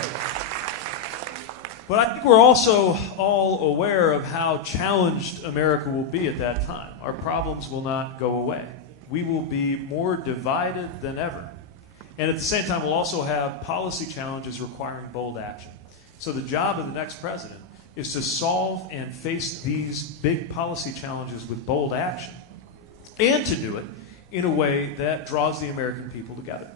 But I think we're also all aware of how challenged America will be at that time. Our problems will not go away. We will be more divided than ever. And at the same time, we'll also have policy challenges requiring bold action. So the job of the next president is to solve and face these big policy challenges with bold action, and to do it in a way that draws the American people together.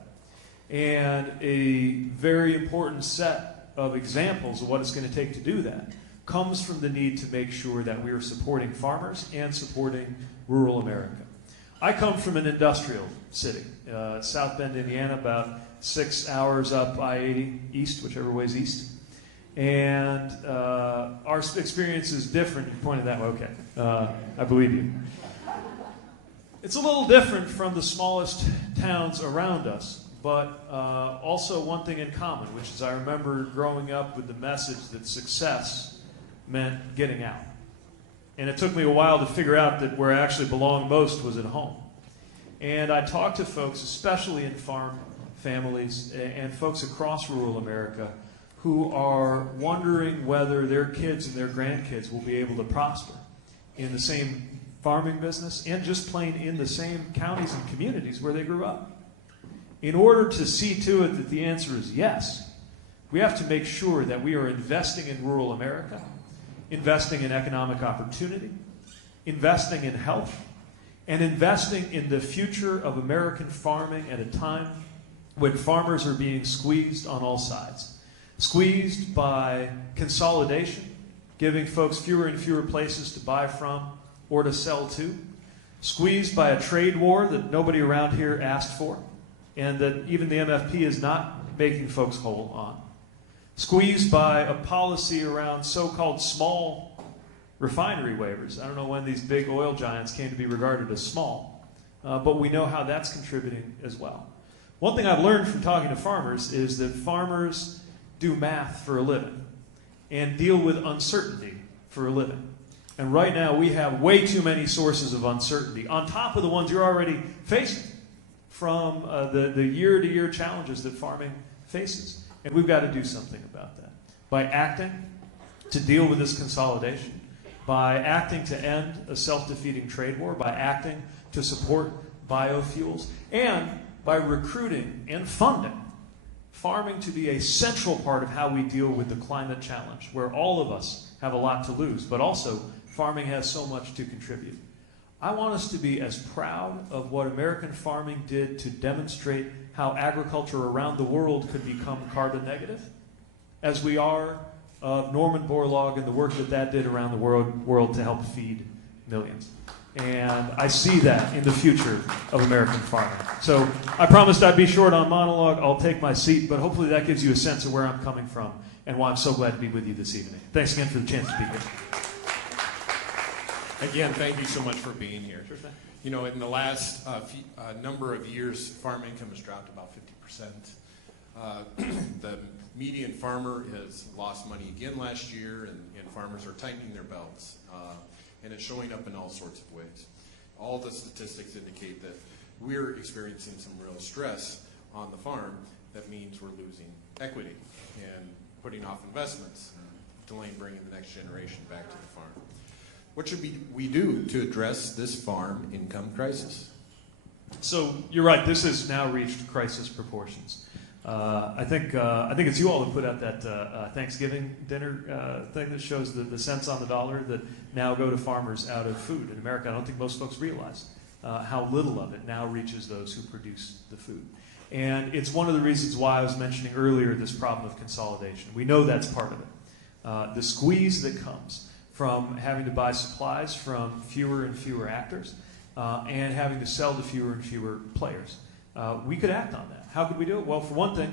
And a very important set of examples of what it's going to take to do that comes from the need to make sure that we are supporting farmers and supporting rural America. I come from an industrial city, South Bend, Indiana, about 6 hours up I-80 east, whichever way's east. And our experience is different. You pointed that way. Okay. I believe you. It's a little different from the smallest towns around us, but also one thing in common, which is I remember growing up with the message that success meant getting out. And it took me a while to figure out that where I actually belonged most was at home. And I talked to folks, especially in farm families and folks across rural America, who are wondering whether their kids and their grandkids will be able to prosper in the same farming business and just plain in the same counties and communities where they grew up. In order to see to it that the answer is yes, we have to make sure that we are investing in rural America, investing in economic opportunity, investing in health, and investing in the future of American farming at a time when farmers are being squeezed on all sides. Squeezed by consolidation, giving folks fewer and fewer places to buy from or to sell to. Squeezed by a trade war that nobody around here asked for, and that even the MFP is not making folks whole on. Squeezed by a policy around so-called small refinery waivers. I don't know when these big oil giants came to be regarded as small, but we know how that's contributing as well. One thing I've learned from talking to farmers is that farmers do math for a living and deal with uncertainty for a living. And right now we have way too many sources of uncertainty on top of the ones you're already facing from the year-to-year challenges that farming faces. And we've got to do something about that by acting to deal with this consolidation, by acting to end a self-defeating trade war, by acting to support biofuels, and by recruiting and funding farming to be a central part of how we deal with the climate challenge, where all of us have a lot to lose, but also farming has so much to contribute. I want us to be as proud of what American farming did to demonstrate how agriculture around the world could become carbon negative, as we are of Norman Borlaug and the work that did around the world to help feed millions. And I see that in the future of American farming. So I promised I'd be short on monologue. I'll take my seat, but hopefully that gives you a sense of where I'm coming from and why I'm so glad to be with you this evening. Thanks again for the chance to be here. Again, thank you so much for being here. Sure thing. You know, in the last number of years, farm income has dropped about 50%. The median farmer has lost money again last year, and farmers are tightening their belts. And it's showing up in all sorts of ways. All the statistics indicate that we're experiencing some real stress on the farm. That means we're losing equity and putting off investments, delaying bringing the next generation back to the farm. What should we do to address this farm income crisis? So you're right. This has now reached crisis proportions. I think it's you all who put out that Thanksgiving dinner thing that shows the cents on the dollar that now go to farmers out of food in America. I don't think most folks realize how little of it now reaches those who produce the food. And it's one of the reasons why I was mentioning earlier this problem of consolidation. We know that's part of it. The squeeze that comes from having to buy supplies from fewer and fewer actors and having to sell to fewer and fewer players. We could act on that. How could we do it? Well, for one thing,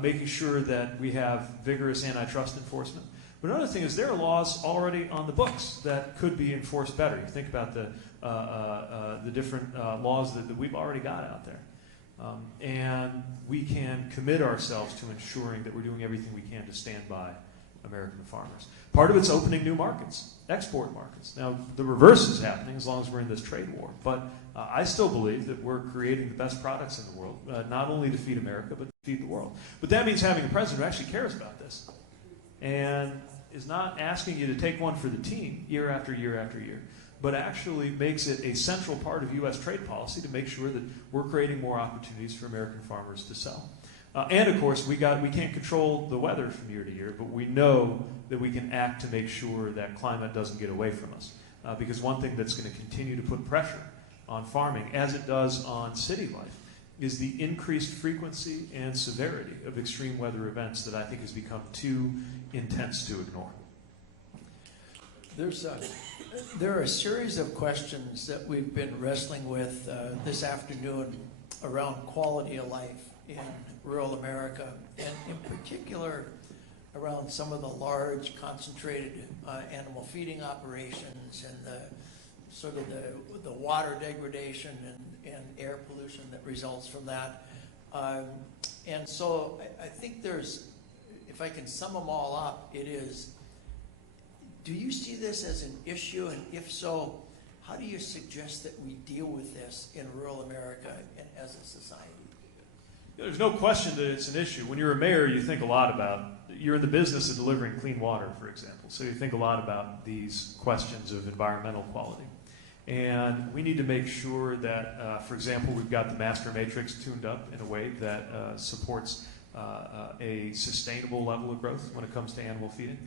making sure that we have vigorous antitrust enforcement. But another thing is there are laws already on the books that could be enforced better. You think about the different laws that we've already got out there. And we can commit ourselves to ensuring that we're doing everything we can to stand by American farmers. Part of it's opening new markets, export markets. Now, the reverse is happening as long as we're in this trade war. But I still believe that we're creating the best products in the world, not only to feed America, but to feed the world. But that means having a president who actually cares about this and is not asking you to take one for the team year after year after year, but actually makes it a central part of U.S. trade policy to make sure that we're creating more opportunities for American farmers to sell. And of course, we can't control the weather from year to year, but we know that we can act to make sure that climate doesn't get away from us. Because one thing that's going to continue to put pressure on farming, as it does on city life, is the increased frequency and severity of extreme weather events that I think has become too intense to ignore. There are a series of questions that we've been wrestling with this afternoon around quality of life in rural America, and in particular around some of the large concentrated animal feeding operations and the water degradation and air pollution that results from that. And so I think there's, if I can sum them all up, it is, do you see this as an issue? And if so, how do you suggest that we deal with this in rural America and as a society? There's no question that it's an issue. When you're a mayor, you think a lot about, you're in the business of delivering clean water, for example. So you think a lot about these questions of environmental quality. And we need to make sure that, for example, we've got the master matrix tuned up in a way that supports a sustainable level of growth when it comes to animal feeding.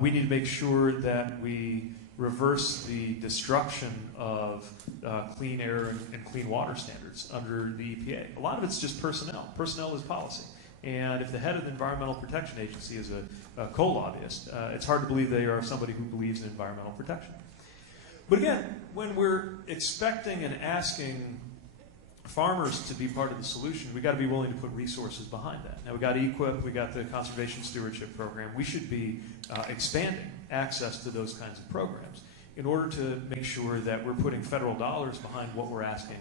We need to make sure that we reverse the destruction of clean air and clean water standards under the EPA. A lot of it's just personnel. Personnel is policy. And if the head of the Environmental Protection Agency is a co-lobbyist, it's hard to believe they are somebody who believes in environmental protection. But again, when we're expecting and asking farmers to be part of the solution, we've got to be willing to put resources behind that. Now, we've got EQIP, we've got the Conservation Stewardship Program. We should be expanding access to those kinds of programs in order to make sure that we're putting federal dollars behind what we're asking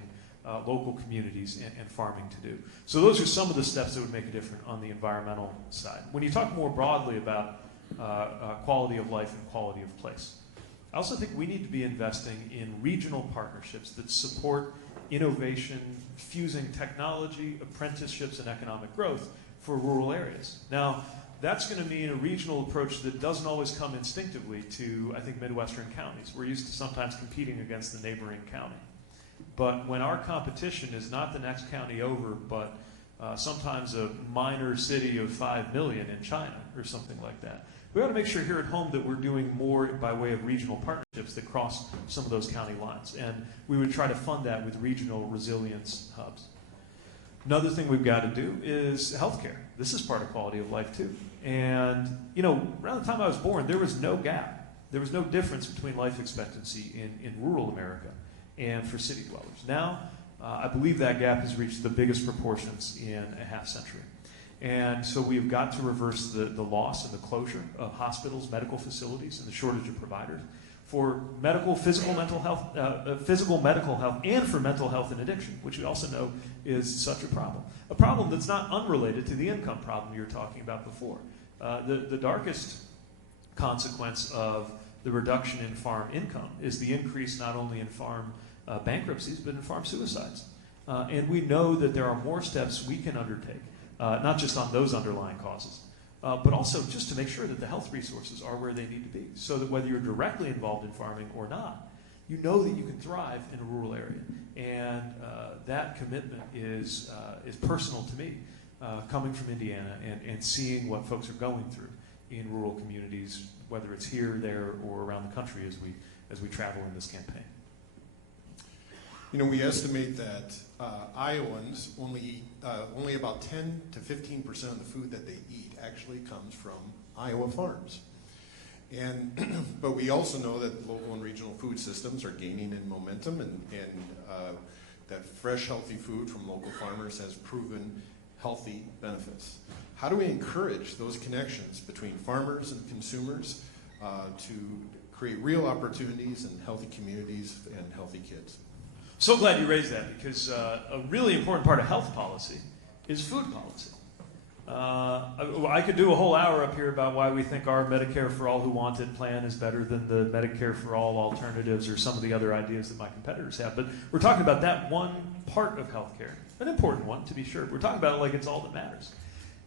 local communities and farming to do. So those are some of the steps that would make a difference on the environmental side. When you talk more broadly about quality of life and quality of place, I also think we need to be investing in regional partnerships that support innovation, fusing technology, apprenticeships, and economic growth for rural areas. Now, that's going to mean a regional approach that doesn't always come instinctively to, I think, Midwestern counties. We're used to sometimes competing against the neighboring county. But when our competition is not the next county over, but sometimes a minor city of 5 million in China or something like that, we ought to make sure here at home that we're doing more by way of regional partnerships that cross some of those county lines. And we would try to fund that with regional resilience hubs. Another thing we've got to do is healthcare. This is part of quality of life too. And around the time I was born, there was no gap. There was no difference between life expectancy in rural America and for city dwellers. Now, I believe that gap has reached the biggest proportions in a half century. And so we've got to reverse the loss and the closure of hospitals, medical facilities, and the shortage of providers for physical, mental health, and for mental health and addiction, which we also know is such a problem. A problem that's not unrelated to the income problem you were talking about before. The darkest consequence of the reduction in farm income is the increase not only in farm bankruptcies, but in farm suicides. And we know that there are more steps we can undertake, not just on those underlying causes, but also just to make sure that the health resources are where they need to be, so that whether you're directly involved in farming or not, you know that you can thrive in a rural area. And that commitment is personal to me, coming from Indiana and seeing what folks are going through in rural communities, whether it's here, there, or around the country as we travel in this campaign. We estimate that Iowans only about 10 to 15% of the food that they eat actually comes from Iowa farms. But we also know that local and regional food systems are gaining in momentum, and that fresh, healthy food from local farmers has proven healthy benefits. How do we encourage those connections between farmers and consumers to create real opportunities and healthy communities and healthy kids? So glad you raised that, because a really important part of health policy is food policy. I could do a whole hour up here about why we think our Medicare for All Who Want It plan is better than the Medicare for All alternatives or some of the other ideas that my competitors have. But we're talking about that one part of healthcare, an important one to be sure. We're talking about it like it's all that matters.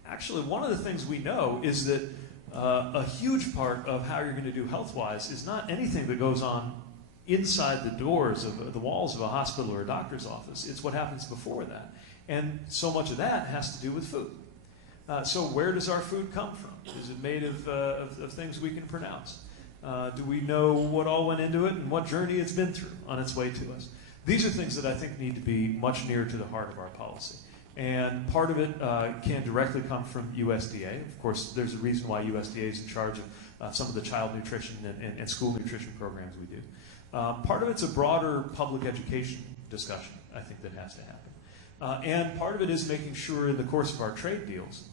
Actually, one of the things we know is that a huge part of how you're going to do health-wise is not anything that goes on inside the doors of the walls of a hospital or a doctor's office. It's what happens before that. And so much of that has to do with food. So where does our food come from? Is it made of things we can pronounce? Do we know what all went into it and what journey it's been through on its way to us? These are things that I think need to be much nearer to the heart of our policy. And part of it can directly come from USDA. Of course, there's a reason why USDA is in charge of some of the child nutrition and school nutrition programs we do. Part of it's a broader public education discussion, I think, that has to happen. And part of it is making sure in the course of our trade deals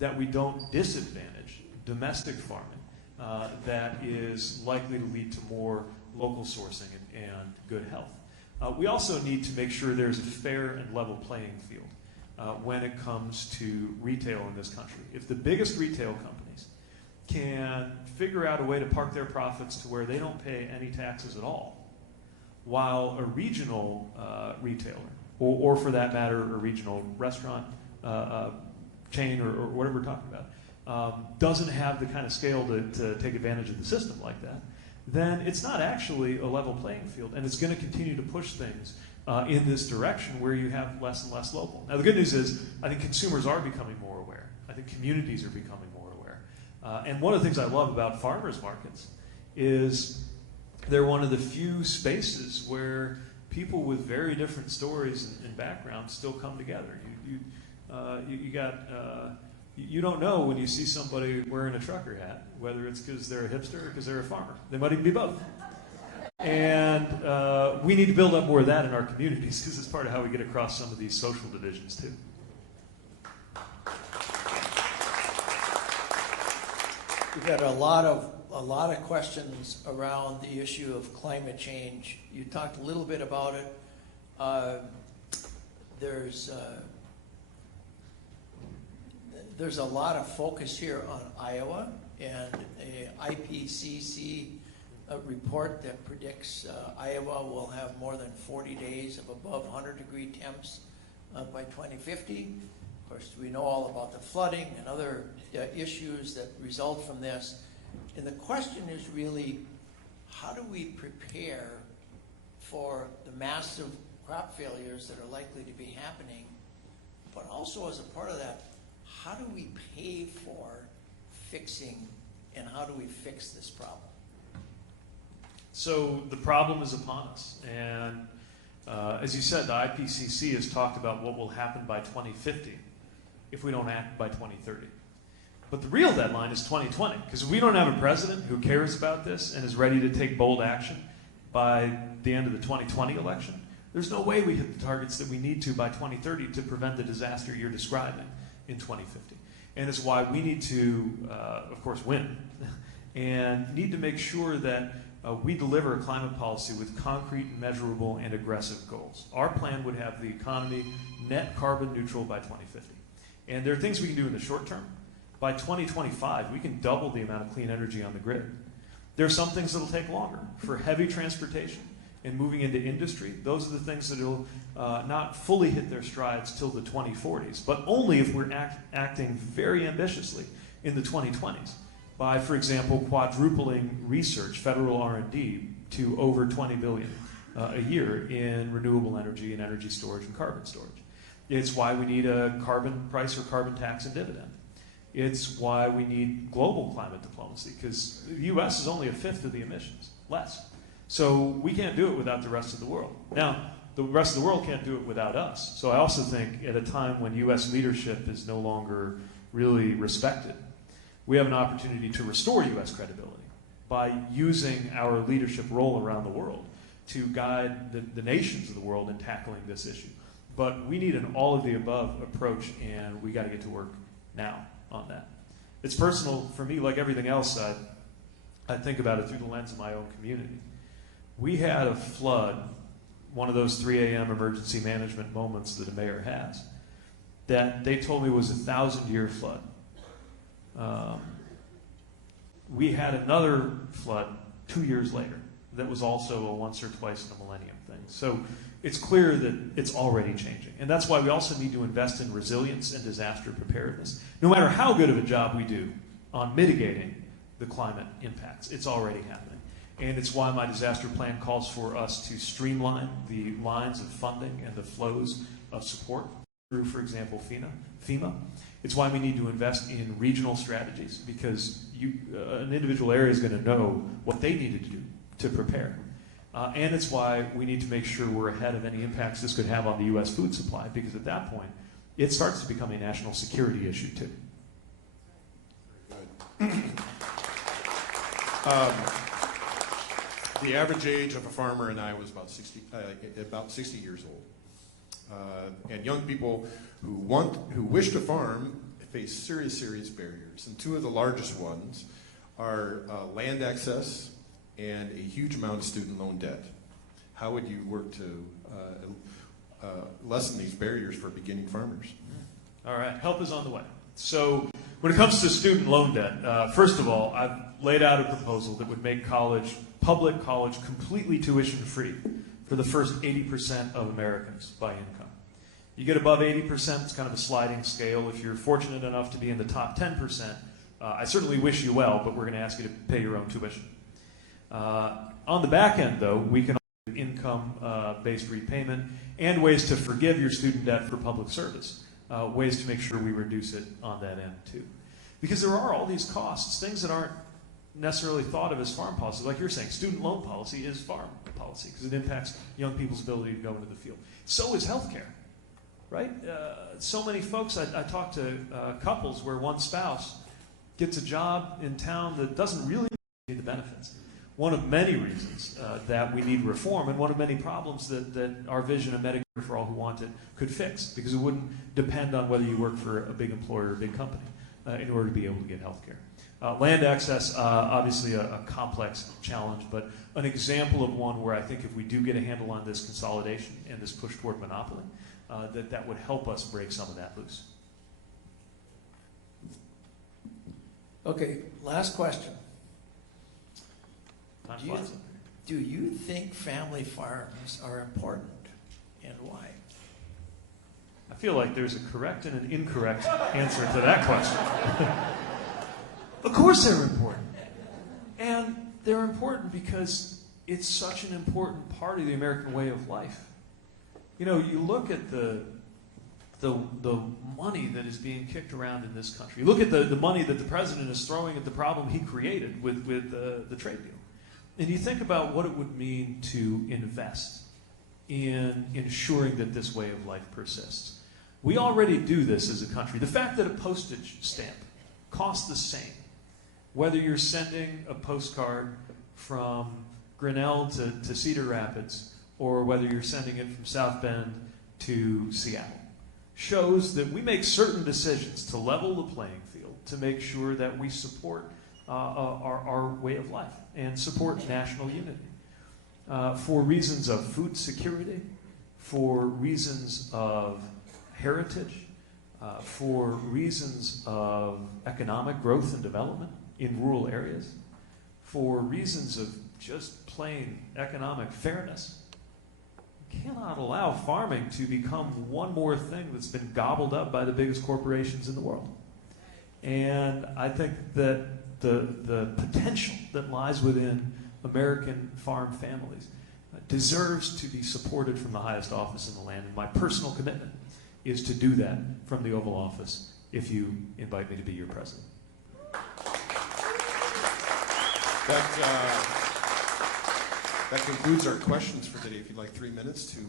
that we don't disadvantage domestic farming that is likely to lead to more local sourcing and good health. We also need to make sure there's a fair and level playing field when it comes to retail in this country. If the biggest retail companies can figure out a way to park their profits to where they don't pay any taxes at all, while a regional retailer, or for that matter, a regional restaurant chain or whatever we're talking about, doesn't have the kind of scale to take advantage of the system like that, then it's not actually a level playing field, and it's going to continue to push things in this direction where you have less and less local. Now, the good news is I think consumers are becoming more aware. I think communities are becoming more aware. And one of the things I love about farmers markets is they're one of the few spaces where people with very different stories and backgrounds still come together. You don't know when you see somebody wearing a trucker hat, whether it's because they're a hipster or because they're a farmer. They might even be both. And we need to build up more of that in our communities, because it's part of how we get across some of these social divisions too. We've got a lot of questions around the issue of climate change. You talked a little bit about it. There's a lot of focus here on Iowa, and a IPCC report that predicts Iowa will have more than 40 days of above 100-degree temps by 2050. Of course, we know all about the flooding and other issues that result from this. And the question is really, how do we prepare for the massive crop failures that are likely to be happening? But also, as a part of that, how do we pay for fixing, and how do we fix this problem? So the problem is upon us, and as you said, the IPCC has talked about what will happen by 2050 if we don't act by 2030. But the real deadline is 2020, because if we don't have a president who cares about this and is ready to take bold action by the end of the 2020 election, there's no way we hit the targets that we need to by 2030 to prevent the disaster you're describing in 2050. And it's why we need to, of course, win, and need to make sure that we deliver a climate policy with concrete, measurable, and aggressive goals. Our plan would have the economy net carbon neutral by 2050. And there are things we can do in the short term. By 2025, we can double the amount of clean energy on the grid. There are some things that will take longer. For heavy transportation and moving into industry, those are the things that will not fully hit their strides till the 2040s, but only if we're acting very ambitiously in the 2020s by, for example, quadrupling research, federal R&D, to over $20 billion a year in renewable energy and energy storage and carbon storage. It's why we need a carbon price or carbon tax and dividend. It's why we need global climate diplomacy, because the U.S. is only a fifth of the emissions, less. So we can't do it without the rest of the world. Now, the rest of the world can't do it without us. So I also think at a time when U.S. leadership is no longer really respected, we have an opportunity to restore U.S. credibility by using our leadership role around the world to guide the nations of the world in tackling this issue. But we need an all-of-the-above approach, and we got to get to work now on that. It's personal for me, like everything else. I think about it through the lens of my own community. We had a flood, one of those 3 a.m. emergency management moments that a mayor has, that they told me was a 1,000-year flood. We had another flood 2 years later that was also a once or twice in a millennium thing. So it's clear that it's already changing. And that's why we also need to invest in resilience and disaster preparedness. No matter how good of a job we do on mitigating the climate impacts, it's already happening. And it's why my disaster plan calls for us to streamline the lines of funding and the flows of support through, for example, FEMA. It's why we need to invest in regional strategies, because an individual area is going to know what they need to do to prepare. And it's why we need to make sure we're ahead of any impacts this could have on the U.S. food supply, because at that point, it starts to become a national security issue, too. The average age of a farmer in Iowa was about 60 years old. And young people who wish to farm face serious barriers. And two of the largest ones are land access and a huge amount of student loan debt. How would you work to lessen these barriers for beginning farmers? All right, help is on the way. So when it comes to student loan debt, first of all, I've laid out a proposal that would make public college, completely tuition-free for the first 80% of Americans by income. You get above 80%, it's kind of a sliding scale. If you're fortunate enough to be in the top 10%, I certainly wish you well, but we're going to ask you to pay your own tuition. On the back end, though, we can offer income-based repayment and ways to forgive your student debt for public service, ways to make sure we reduce it on that end, too. Because there are all these costs, things that aren't necessarily thought of as farm policy. Like you're saying, student loan policy is farm policy because it impacts young people's ability to go into the field. So is healthcare, right? So many folks, I talk to couples where one spouse gets a job in town that doesn't really need the benefits. One of many reasons that we need reform, and one of many problems that our vision of Medicare for All Who Want It could fix, because it wouldn't depend on whether you work for a big employer or a big company in order to be able to get health care. Land access, obviously a complex challenge, but an example of one where I think if we do get a handle on this consolidation and this push toward monopoly, that would help us break some of that loose. Okay, last question. Time Do you, flies. do you think family farms are important, and why? I feel like there's a correct and an incorrect answer to that question. Of course they're important. And they're important because it's such an important part of the American way of life. You know, you look at the money that is being kicked around in this country. You look at the money that the president is throwing at the problem he created with the trade deal. And you think about what it would mean to invest in ensuring that this way of life persists. We already do this as a country. The fact that a postage stamp costs the same, whether you're sending a postcard from Grinnell to Cedar Rapids or whether you're sending it from South Bend to Seattle, shows that we make certain decisions to level the playing field, to make sure that we support our way of life and support national unity. For reasons of food security, for reasons of heritage, for reasons of economic growth and development in rural areas, for reasons of just plain economic fairness. You cannot allow farming to become one more thing that's been gobbled up by the biggest corporations in the world. And I think that the potential that lies within American farm families deserves to be supported from the highest office in the land. And my personal commitment is to do that from the Oval Office if you invite me to be your president. That concludes our questions for today. If you'd like 3 minutes to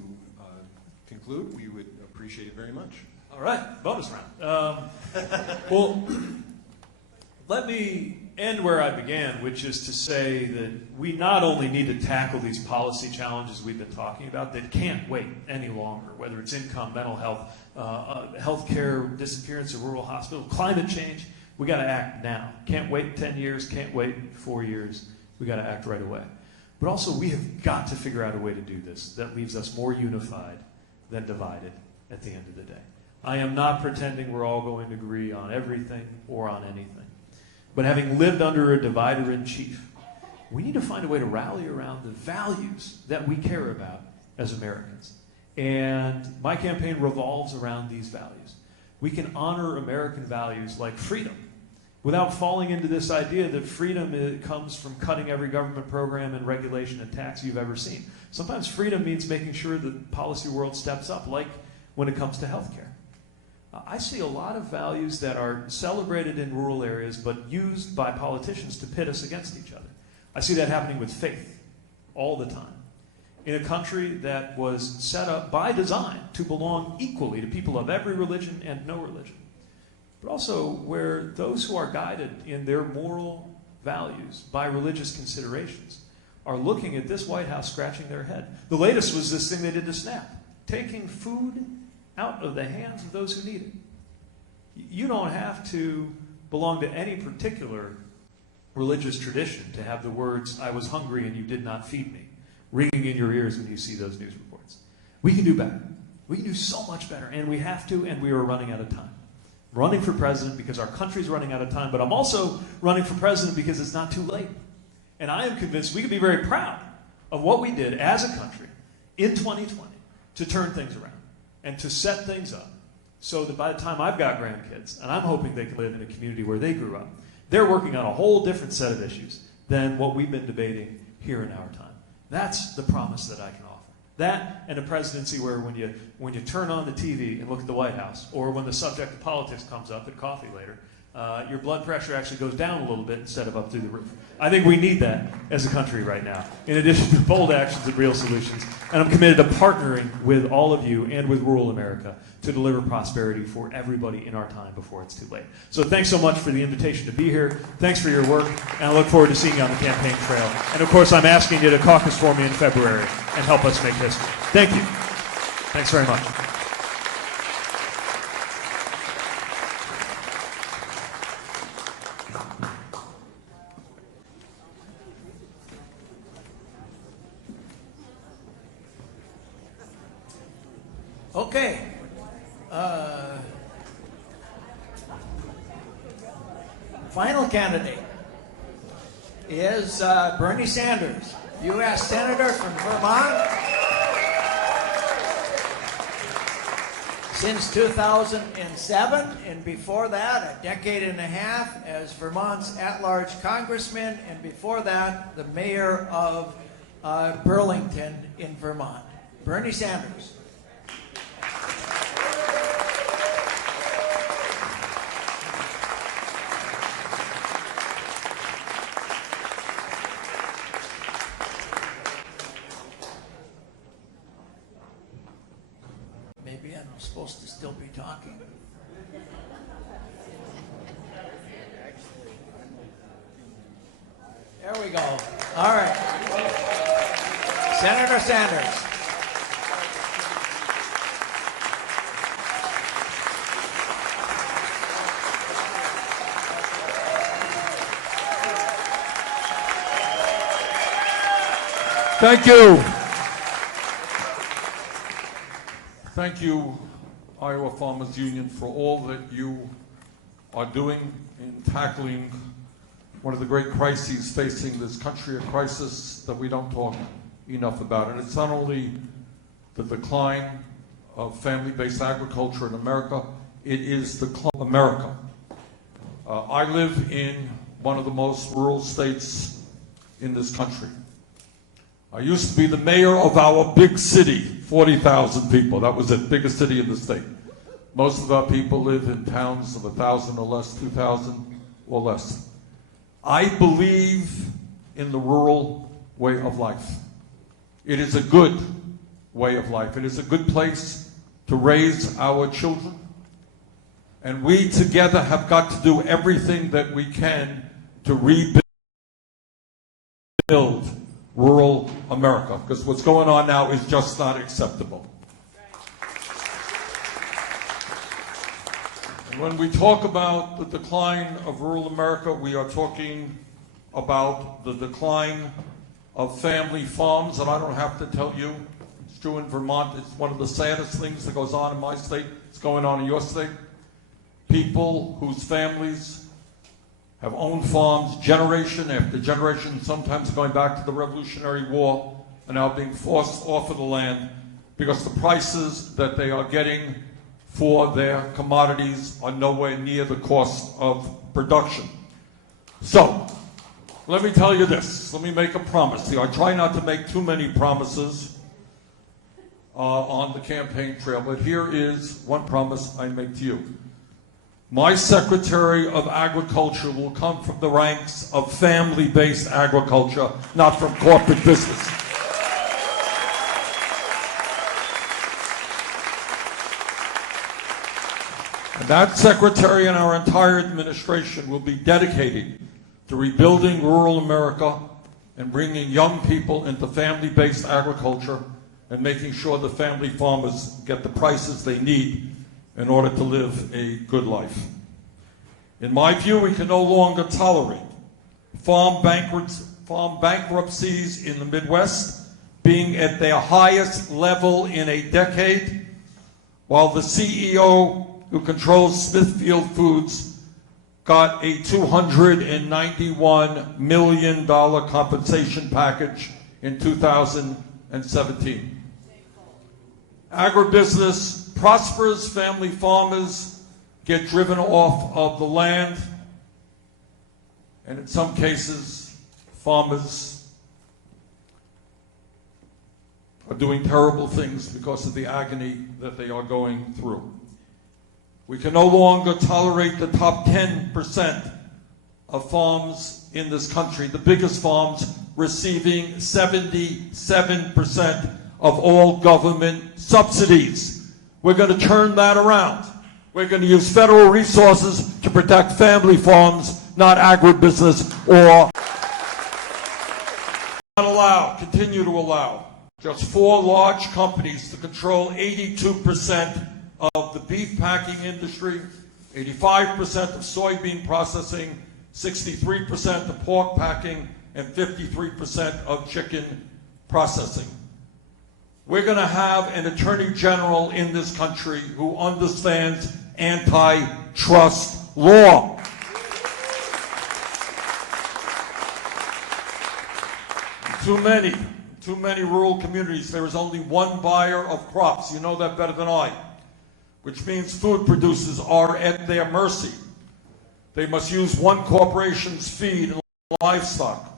conclude, we would appreciate it very much. All right, bonus round. Well, let me end where I began, which is to say that we not only need to tackle these policy challenges we've been talking about that can't wait any longer, whether it's income, mental health, healthcare, disappearance of rural hospitals, climate change. We got to act now. Can't wait 10 years, can't wait 4 years. We got to act right away. But also, we have got to figure out a way to do this that leaves us more unified than divided at the end of the day. I am not pretending we're all going to agree on everything or on anything. But having lived under a divider-in-chief, we need to find a way to rally around the values that we care about as Americans. And my campaign revolves around these values. We can honor American values like freedom without falling into this idea that freedom comes from cutting every government program and regulation and tax you've ever seen. Sometimes freedom means making sure the policy world steps up, like when it comes to health care. I see a lot of values that are celebrated in rural areas but used by politicians to pit us against each other. I see that happening with faith all the time. In a country that was set up by design to belong equally to people of every religion and no religion, but also where those who are guided in their moral values by religious considerations are looking at this White House scratching their head. The latest was this thing they did to SNAP, taking food out of the hands of those who need it. You don't have to belong to any particular religious tradition to have the words, "I was hungry and you did not feed me," ringing in your ears when you see those news reports. We can do better. We can do so much better, and we have to, and we are running out of time. I'm running for president because our country's running out of time, but I'm also running for president because it's not too late. And I am convinced we can be very proud of what we did as a country in 2020 to turn things around and to set things up so that by the time I've got grandkids, and I'm hoping they can live in a community where they grew up, they're working on a whole different set of issues than what we've been debating here in our time. That's the promise that I can offer. That and a presidency where when you turn on the TV and look at the White House, or when the subject of politics comes up at coffee later, your blood pressure actually goes down a little bit instead of up through the roof. I think we need that as a country right now, in addition to bold actions and real solutions. And I'm committed to partnering with all of you and with rural America to deliver prosperity for everybody in our time before it's too late. So thanks so much for the invitation to be here. Thanks for your work, and I look forward to seeing you on the campaign trail. And of course, I'm asking you to caucus for me in February and help us make history. Thank you. Thanks very much. Okay. Final candidate is Bernie Sanders, U.S. Senator from Vermont. Since 2007, and before that, a decade and a half as Vermont's at-large congressman, and before that, the mayor of Burlington in Vermont. Bernie Sanders. and I'm supposed to still be talking. There we go. All right. Senator Sanders. Thank you. Thank you, Iowa Farmers Union, for all that you are doing in tackling one of the great crises facing this country, a crisis that we don't talk enough about. And it's not only the decline of family-based agriculture in America, it is the decline of America. I live in one of the most rural states in this country. I used to be the mayor of our big city, 40,000 people. That was the biggest city in the state. Most of our people live in towns of 1,000 or less, 2,000 or less. I believe in the rural way of life. It is a good way of life. It is a good place to raise our children. And we together have got to do everything that we can to rebuild rural America, because what's going on now is just not acceptable. And when we talk about the decline of rural America, we are talking about the decline of family farms, and I don't have to tell you, it's true in Vermont. It's one of the saddest things that goes on in my state. It's going on in your state. People whose families have owned farms generation after generation, sometimes going back to the Revolutionary War, are now being forced off of the land because the prices that they are getting for their commodities are nowhere near the cost of production. So, let me tell you this. Let me make a promise to you. I try not to make too many promises on the campaign trail, but here is one promise I make to you. My Secretary of Agriculture will come from the ranks of family-based agriculture, not from corporate business. And that Secretary and our entire administration will be dedicated to rebuilding rural America and bringing young people into family-based agriculture and making sure the family farmers get the prices they need in order to live a good life. In my view, we can no longer tolerate farm bankruptcies in the Midwest being at their highest level in a decade, while the CEO who controls Smithfield Foods got a $291 million compensation package in 2017. Agribusiness prospers, family farmers get driven off of the land, and in some cases, farmers are doing terrible things because of the agony that they are going through. We can no longer tolerate the top 10% of farms in this country, the biggest farms receiving 77% of all government subsidies. We're going to turn that around. We're going to use federal resources to protect family farms, not agribusiness, or not allow, continue to allow just 4 large companies to control 82% of the beef packing industry, 85% of soybean processing, 63% of pork packing, and 53% of chicken processing. We're going to have an attorney general in this country who understands antitrust law. Too many rural communities, there is only one buyer of crops. You know that better than I. Which means food producers are at their mercy. They must use one corporation's feed and livestock.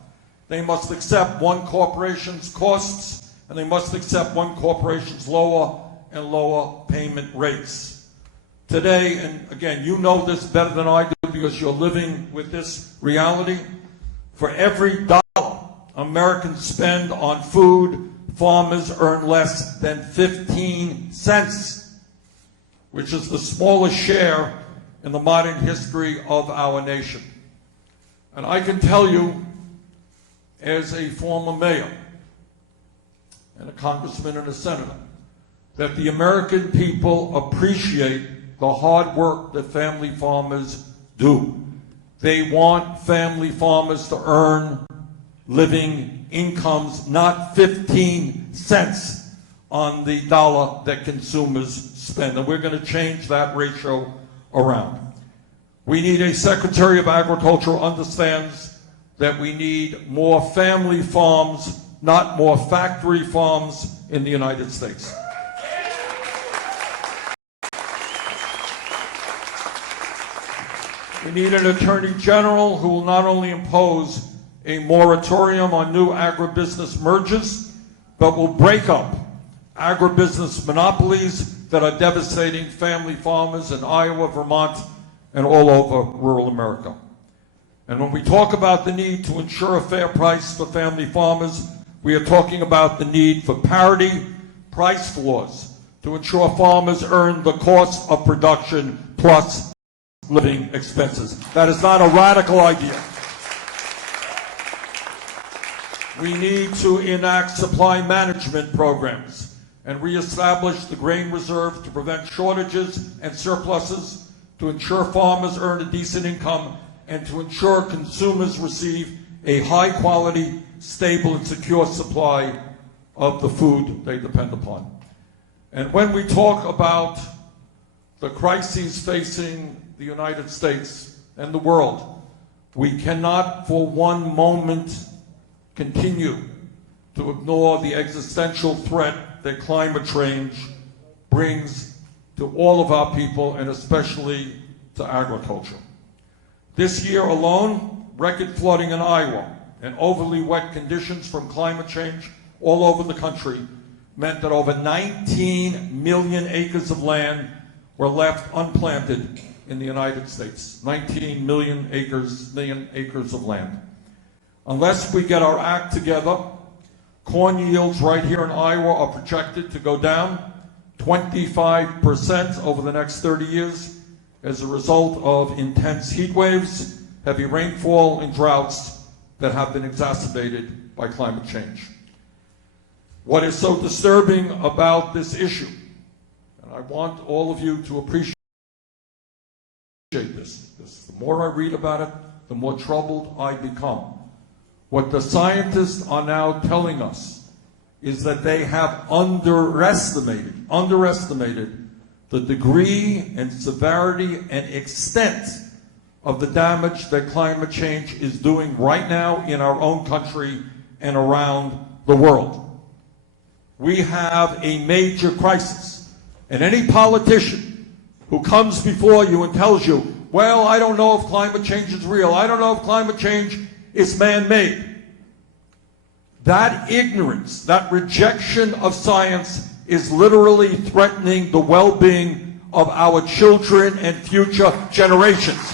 They must accept one corporation's costs, and they must accept one corporation's lower and lower payment rates. Today, and again, you know this better than I do because you're living with this reality, for every dollar Americans spend on food, farmers earn less than 15 cents. which is the smallest share in the modern history of our nation. And I can tell you, as a former mayor and a congressman and a senator, that the American people appreciate the hard work that family farmers do. They want family farmers to earn living incomes, not 15 cents on the dollar that consumers spend. And we're going to change that ratio around. We need a Secretary of Agriculture who understands that we need more family farms, not more factory farms in the United States. We need an Attorney General who will not only impose a moratorium on new agribusiness mergers, but will break up agribusiness monopolies that are devastating family farmers in Iowa, Vermont, and all over rural America. And when we talk about the need to ensure a fair price for family farmers, we are talking about the need for parity price floors to ensure farmers earn the cost of production plus living expenses. That is not a radical idea. We need to enact supply management programs and reestablish the grain reserve to prevent shortages and surpluses, to ensure farmers earn a decent income, and to ensure consumers receive a high-quality, stable, and secure supply of the food they depend upon. And when we talk about the crises facing the United States and the world, we cannot for one moment continue to ignore the existential threat that climate change brings to all of our people, and especially to agriculture. This year alone, record flooding in Iowa and overly wet conditions from climate change all over the country meant that over 19 million acres of land were left unplanted in the United States. 19 million acres of land. Unless we get our act together, corn yields right here in Iowa are projected to go down 25% over the next 30 years as a result of intense heat waves, heavy rainfall, and droughts that have been exacerbated by climate change. What is so disturbing about this issue, and I want all of you to appreciate this, the more I read about it, the more troubled I become. What the scientists are now telling us is that they have underestimated the degree and severity and extent of the damage that climate change is doing right now in our own country and around the world. We have a major crisis, and any politician who comes before you and tells you, well, I don't know if climate change is real, I don't know if climate change is man-made. That ignorance, that rejection of science is literally threatening the well-being of our children and future generations.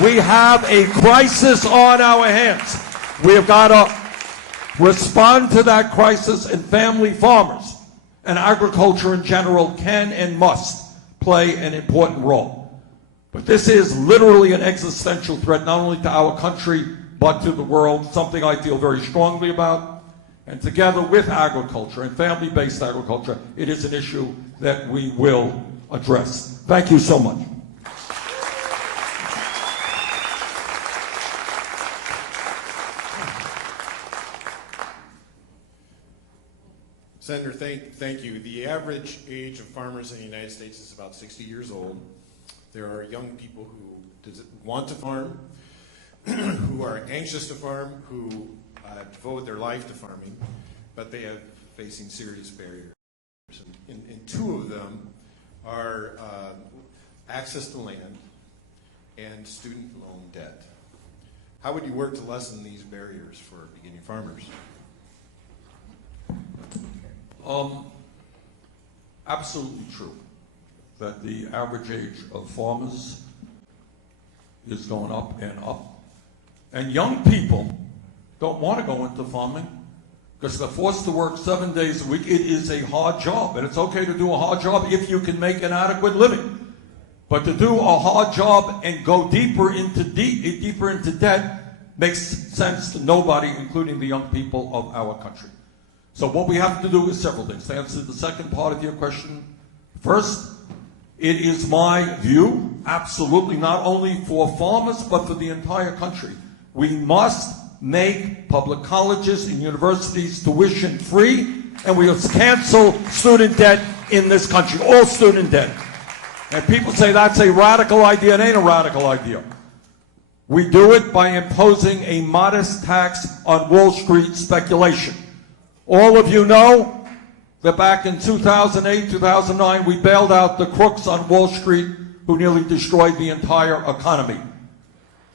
We have a crisis on our hands. We have got to respond to that crisis, and family farmers and agriculture in general can and must play an important role. But this is literally an existential threat, not only to our country, but to the world, something I feel very strongly about. And together with agriculture and family-based agriculture, it is an issue that we will address. Thank you so much. Senator, thank you. The average age of farmers in the United States is about 60 years old. There are young people who want to farm, who are anxious to farm, who devote their life to farming, but they are facing serious barriers. And two of them are access to land and student loan debt. How would you work to lessen these barriers for beginning farmers? Absolutely true that the average age of farmers is going up and up. And young people don't want to go into farming. because they're forced to work 7 days a week. It is a hard job, and it's okay to do a hard job if you can make an adequate living. But to do a hard job and go deeper into debt makes sense to nobody, including the young people of our country. So what we have to do is several things. To answer the second part of your question, first, it is my view, absolutely not only for farmers, but for the entire country. We must make public colleges and universities tuition free, and we must cancel student debt in this country, all student debt. And people say that's a radical idea. It ain't a radical idea. We do it by imposing a modest tax on Wall Street speculation. All of you know that back in 2008, 2009, we bailed out the crooks on Wall Street who nearly destroyed the entire economy.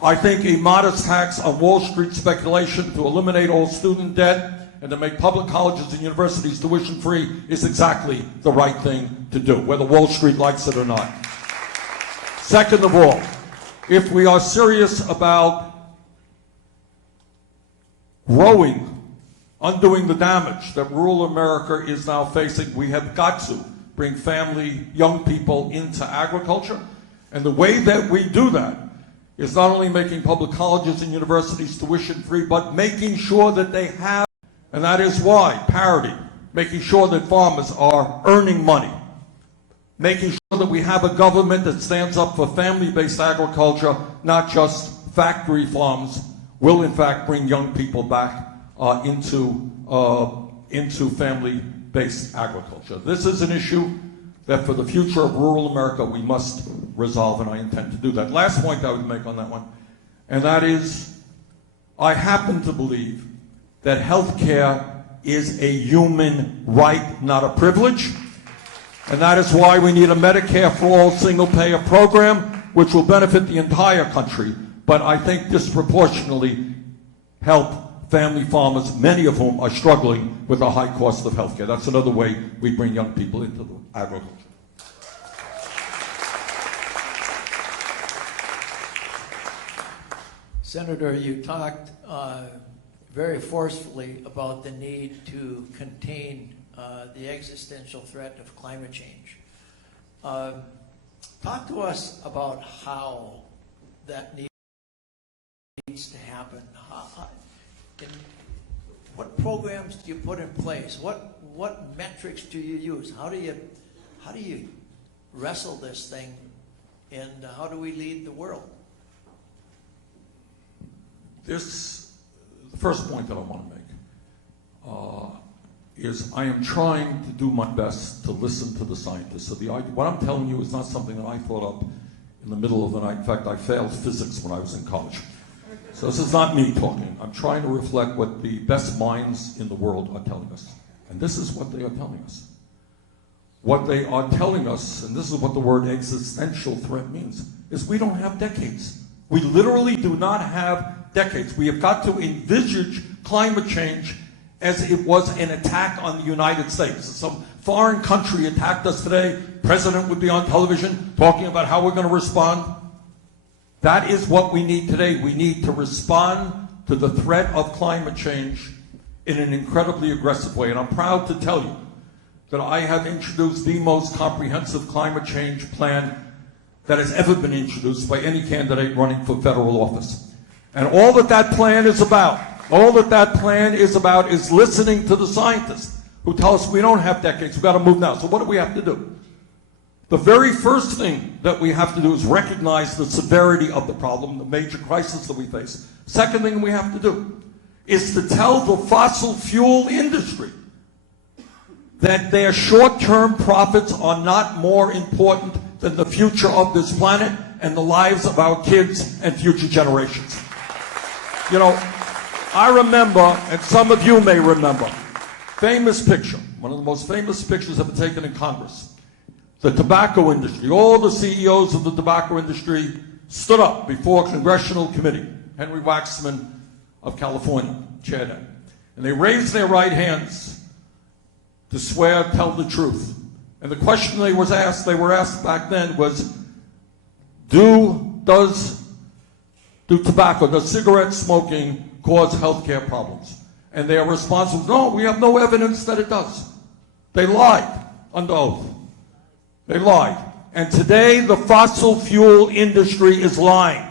I think a modest tax on Wall Street speculation to eliminate all student debt and to make public colleges and universities tuition free is exactly the right thing to do, whether Wall Street likes it or not. Second of all, if we are serious about undoing the damage that rural America is now facing, we have got to bring young people into agriculture. And the way that we do that is not only making public colleges and universities tuition free, but making sure that they have, and that is why, parity, making sure that farmers are earning money, making sure that we have a government that stands up for family-based agriculture, not just factory farms, will in fact bring young people back into family-based agriculture. This is an issue that for the future of rural America we must resolve, and I intend to do that. Last point I would make on that one, and that is, I happen to believe that health care is a human right, not a privilege, and that is why we need a Medicare for All single-payer program, which will benefit the entire country, but I think disproportionately help family farmers, many of whom are struggling with the high cost of health care. That's another way we bring young people into the agriculture. Senator, you talked very forcefully about the need to contain the existential threat of climate change. Talk to us about how that needs to happen. What programs do you put in place? What metrics do you use? How do you wrestle this thing, and how do we lead the world? The first point that I want to make is I am trying to do my best to listen to the scientists. So what I'm telling you is not something that I thought up in the middle of the night. In fact, I failed physics when I was in college. So this is not me talking. I'm trying to reflect what the best minds in the world are telling us. And this is what they are telling us. What they are telling us, and this is what the word existential threat means, is we don't have decades. We literally do not have decades. We have got to envisage climate change as it was an attack on the United States. If some foreign country attacked us today, president would be on television talking about how we're going to respond. That is what we need today. We need to respond to the threat of climate change in an incredibly aggressive way. And I'm proud to tell you that I have introduced the most comprehensive climate change plan that has ever been introduced by any candidate running for federal office. And all that plan is about, is listening to the scientists who tell us we don't have decades, we've got to move now. So what do we have to do? The very first thing that we have to do is recognize the severity of the problem, the major crisis that we face. Second thing we have to do is to tell the fossil fuel industry that their short-term profits are not more important than the future of this planet and the lives of our kids and future generations. You know, I remember, and some of you may remember, famous picture, one of the most famous pictures ever taken in Congress. The tobacco industry, all the CEOs of the tobacco industry stood up before a congressional committee. Henry Waxman of California chaired it. And they raised their right hands to swear, tell the truth. And the question they were asked back then was, does cigarette smoking cause health care problems? And their response was, no, we have no evidence that it does. They lied under oath. They lied. And today the fossil fuel industry is lying.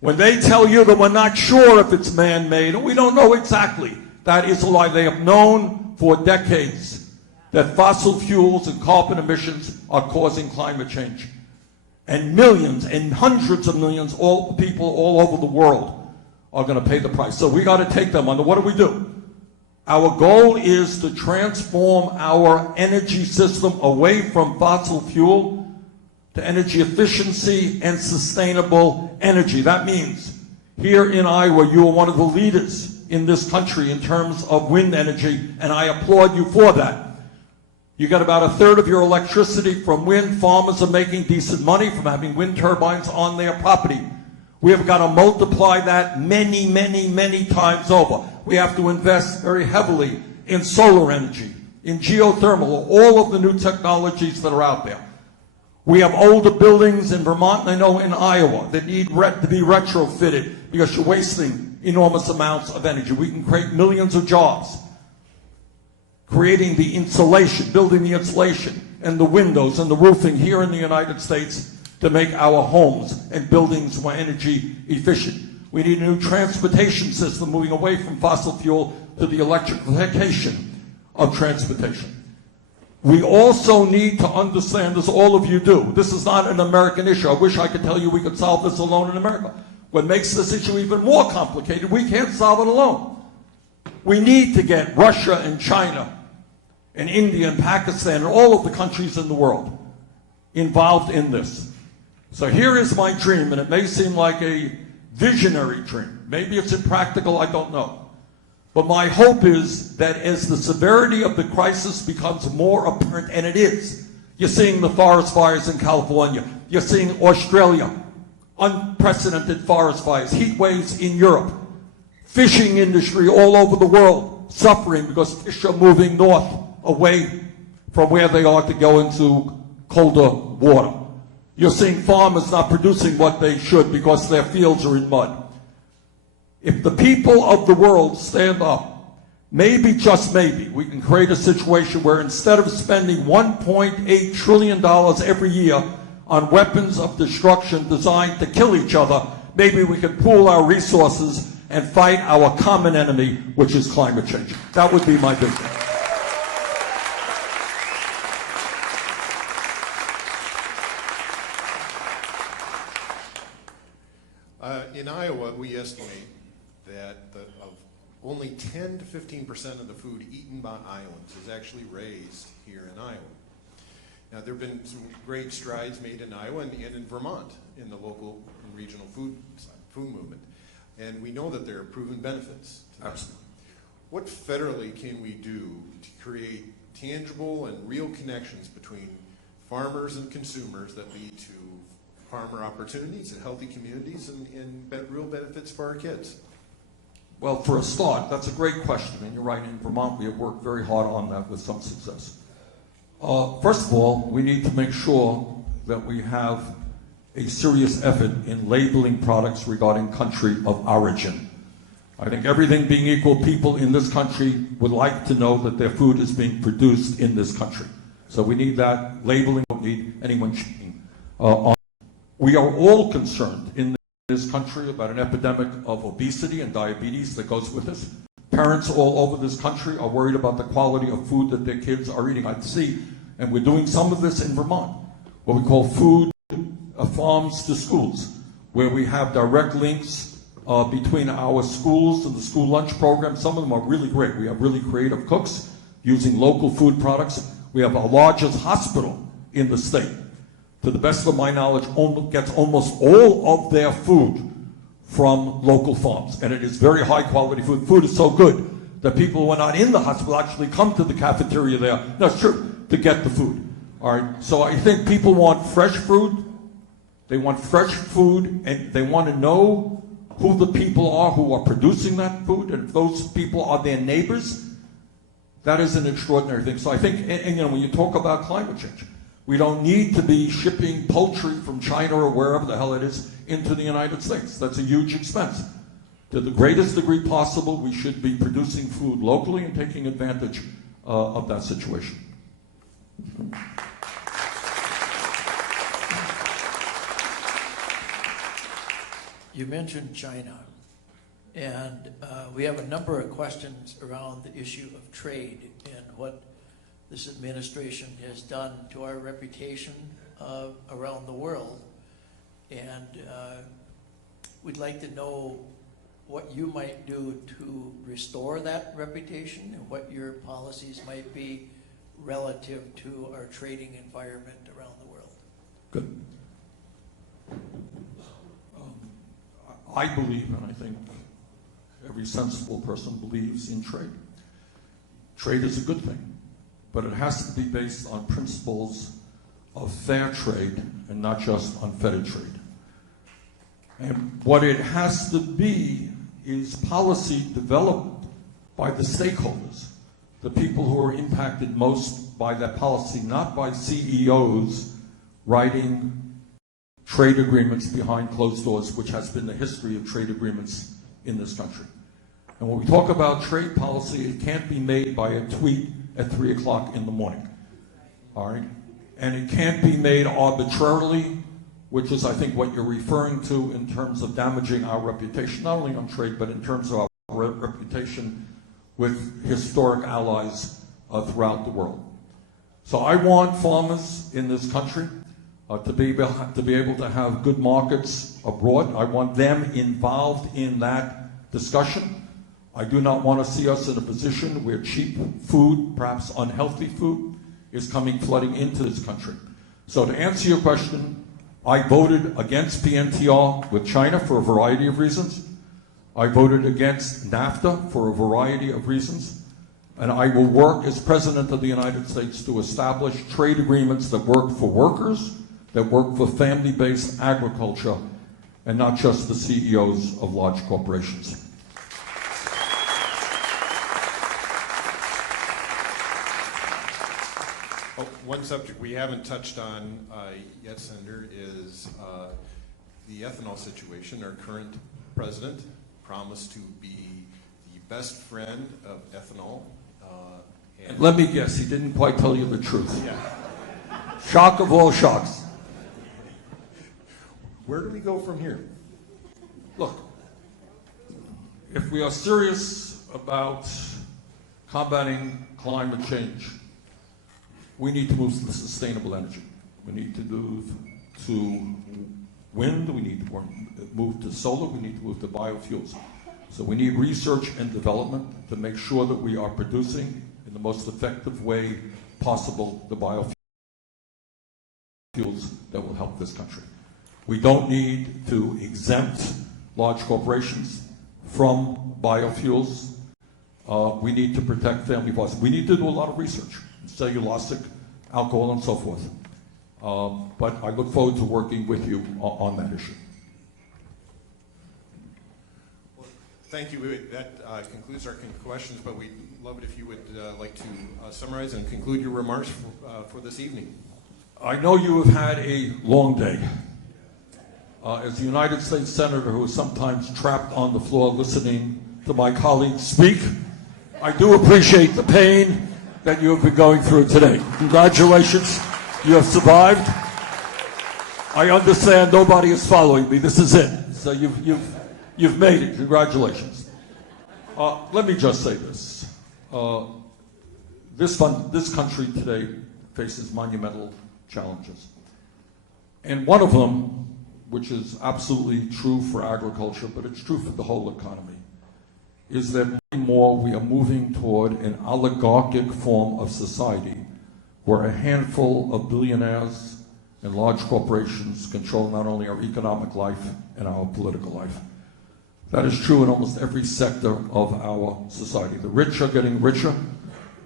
When they tell you that we're not sure if it's man-made, and we don't know exactly, that is a lie. They have known for decades that fossil fuels and carbon emissions are causing climate change. And millions and hundreds of millions, all people all over the world are going to pay the price. So we got to take them under. What do? Our goal is to transform our energy system away from fossil fuel to energy efficiency and sustainable energy. That means here in Iowa, you are one of the leaders in this country in terms of wind energy, and I applaud you for that. You get about a third of your electricity from wind. Farmers are making decent money from having wind turbines on their property. We have got to multiply that many, many, many times over. We have to invest very heavily in solar energy, in geothermal, all of the new technologies that are out there. We have older buildings in Vermont, and I know in Iowa, that need to be retrofitted because you're wasting enormous amounts of energy. We can create millions of jobs, creating the insulation, building the insulation, and the windows and the roofing here in the United States to make our homes and buildings more energy efficient. We need a new transportation system moving away from fossil fuel to the electrification of transportation. We also need to understand, as all of you do, this is not an American issue. I wish I could tell you we could solve this alone in America. What makes this issue even more complicated, we can't solve it alone. We need to get Russia and China and India and Pakistan and all of the countries in the world involved in this. So here is my dream, and it may seem like a visionary dream. Maybe it's impractical, I don't know. But my hope is that as the severity of the crisis becomes more apparent, and it is, you're seeing the forest fires in California, you're seeing Australia, unprecedented forest fires, heat waves in Europe, fishing industry all over the world suffering because fish are moving north away from where they are to go into colder water. You're seeing farmers not producing what they should because their fields are in mud. If the people of the world stand up, maybe, just maybe, we can create a situation where instead of spending $1.8 trillion every year on weapons of destruction designed to kill each other, maybe we can pool our resources and fight our common enemy, which is climate change. That would be my vision. In Iowa, we estimate that of only 10 to 15% of the food eaten by Iowans is actually raised here in Iowa. Now, there have been some great strides made in Iowa and in Vermont in the local and regional food movement. And we know that there are proven benefits to that. Absolutely. What federally can we do to create tangible and real connections between farmers and consumers that lead to farmer opportunities and healthy communities and real benefits for our kids? Well, for a start, that's a great question, and you're right, in Vermont we have worked very hard on that with some success. First of all, we need to make sure that we have a serious effort in labeling products regarding country of origin. I think everything being equal, people in this country would like to know that their food is being produced in this country. So we need that labeling. We don't need anyone checking on. We are all concerned in this country about an epidemic of obesity and diabetes that goes with this. Parents all over this country are worried about the quality of food that their kids are eating. I see, and we're doing some of this in Vermont, what we call food farms to schools, where we have direct links between our schools and the school lunch program. Some of them are really great. We have really creative cooks using local food products. We have our largest hospital in the state. To the best of my knowledge, gets almost all of their food from local farms. And it is very high quality food. Food is so good that people who are not in the hospital actually come to the cafeteria there, that's true, to get the food. All right, so I think people want fresh food. They want fresh food, and they want to know who the people are who are producing that food, and if those people are their neighbors, that is an extraordinary thing. So I think, and you know, when you talk about climate change, we don't need to be shipping poultry from China or wherever the hell it is into the United States. That's a huge expense. To the greatest degree possible, we should be producing food locally and taking advantage of that situation. You mentioned China, and we have a number of questions around the issue of trade and what this administration has done to our reputation around the world. And we'd like to know what you might do to restore that reputation and what your policies might be relative to our trading environment around the world. Good. I believe, and I think every sensible person believes in trade. Trade is a good thing, but it has to be based on principles of fair trade and not just unfettered trade. And what it has to be is policy developed by the stakeholders, the people who are impacted most by that policy, not by CEOs writing trade agreements behind closed doors, which has been the history of trade agreements in this country. And when we talk about trade policy, it can't be made by a tweet at 3 o'clock in the morning, all right? And it can't be made arbitrarily, which is, I think, what you're referring to in terms of damaging our reputation, not only on trade, but in terms of our reputation with historic allies throughout the world. So I want farmers in this country to be able to have good markets abroad. I want them involved in that discussion. I do not want to see us in a position where cheap food, perhaps unhealthy food, is coming flooding into this country. So to answer your question, I voted against PNTR with China for a variety of reasons. I voted against NAFTA for a variety of reasons. And I will work as President of the United States to establish trade agreements that work for workers, that work for family-based agriculture, and not just the CEOs of large corporations. One subject we haven't touched on yet, Senator, is the ethanol situation. Our current president promised to be the best friend of ethanol. And let me guess, he didn't quite tell you the truth. Yeah. Shock of all shocks. Where do we go from here? Look, if we are serious about combating climate change, we need to move to sustainable energy. We need to move to wind, we need to move to solar, we need to move to biofuels. So we need research and development to make sure that we are producing in the most effective way possible the biofuels that will help this country. We don't need to exempt large corporations from biofuels. We need to protect family farms. We need to do a lot of research, cellulosic, alcohol, and so forth. But I look forward to working with you on that issue. Well, thank you. That concludes our questions, but we'd love it if you would like to summarize and conclude your remarks for this evening. I know you have had a long day. As a United States Senator who is sometimes trapped on the floor listening to my colleagues speak, I do appreciate the pain that you have been going through today. Congratulations, you have survived. I understand nobody is following me. This is it. So you've made it. Congratulations. Let me just say this. This country today faces monumental challenges. And one of them, which is absolutely true for agriculture, but it's true for the whole economy, is that more and more we are moving toward an oligarchic form of society where a handful of billionaires and large corporations control not only our economic life and our political life. That is true in almost every sector of our society. The rich are getting richer.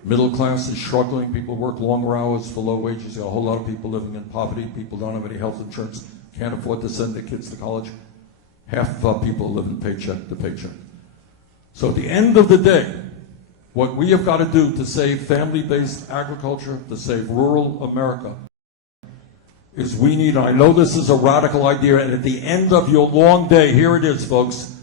Middle class is struggling. People work longer hours for low wages. There are a whole lot of people living in poverty. People don't have any health insurance, can't afford to send their kids to college. Half of our people live in paycheck to paycheck. So at the end of the day, what we have got to do to save family-based agriculture, to save rural America, is we need, I know this is a radical idea, and at the end of your long day, here it is, folks,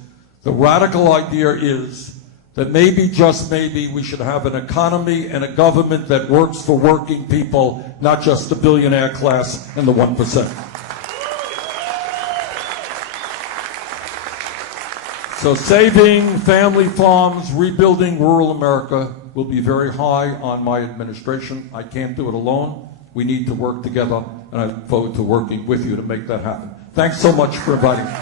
The radical idea is that maybe, just maybe, we should have an economy and a government that works for working people, not just the billionaire class and the 1%. So saving family farms, rebuilding rural America will be very high on my administration. I can't do it alone. We need to work together, and I look forward to working with you to make that happen. Thanks so much for inviting me.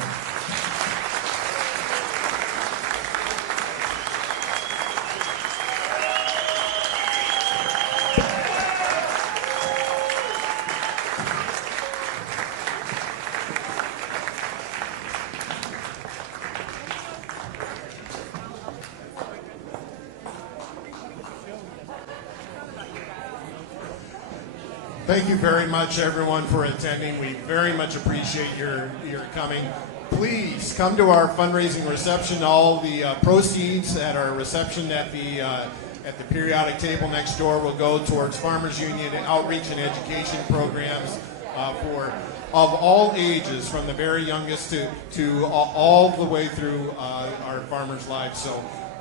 Thank you very much, everyone, for attending. We very much appreciate your coming. Please come to our fundraising reception. All the proceeds at our reception at the periodic table next door will go towards Farmers Union outreach and education programs for of all ages, from the very youngest to all the way through our farmers' lives. So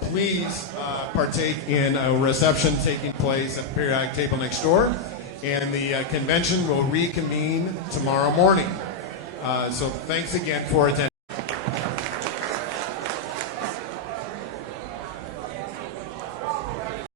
please partake in a reception taking place at the periodic table next door. And the convention will reconvene tomorrow morning. So thanks again for attending.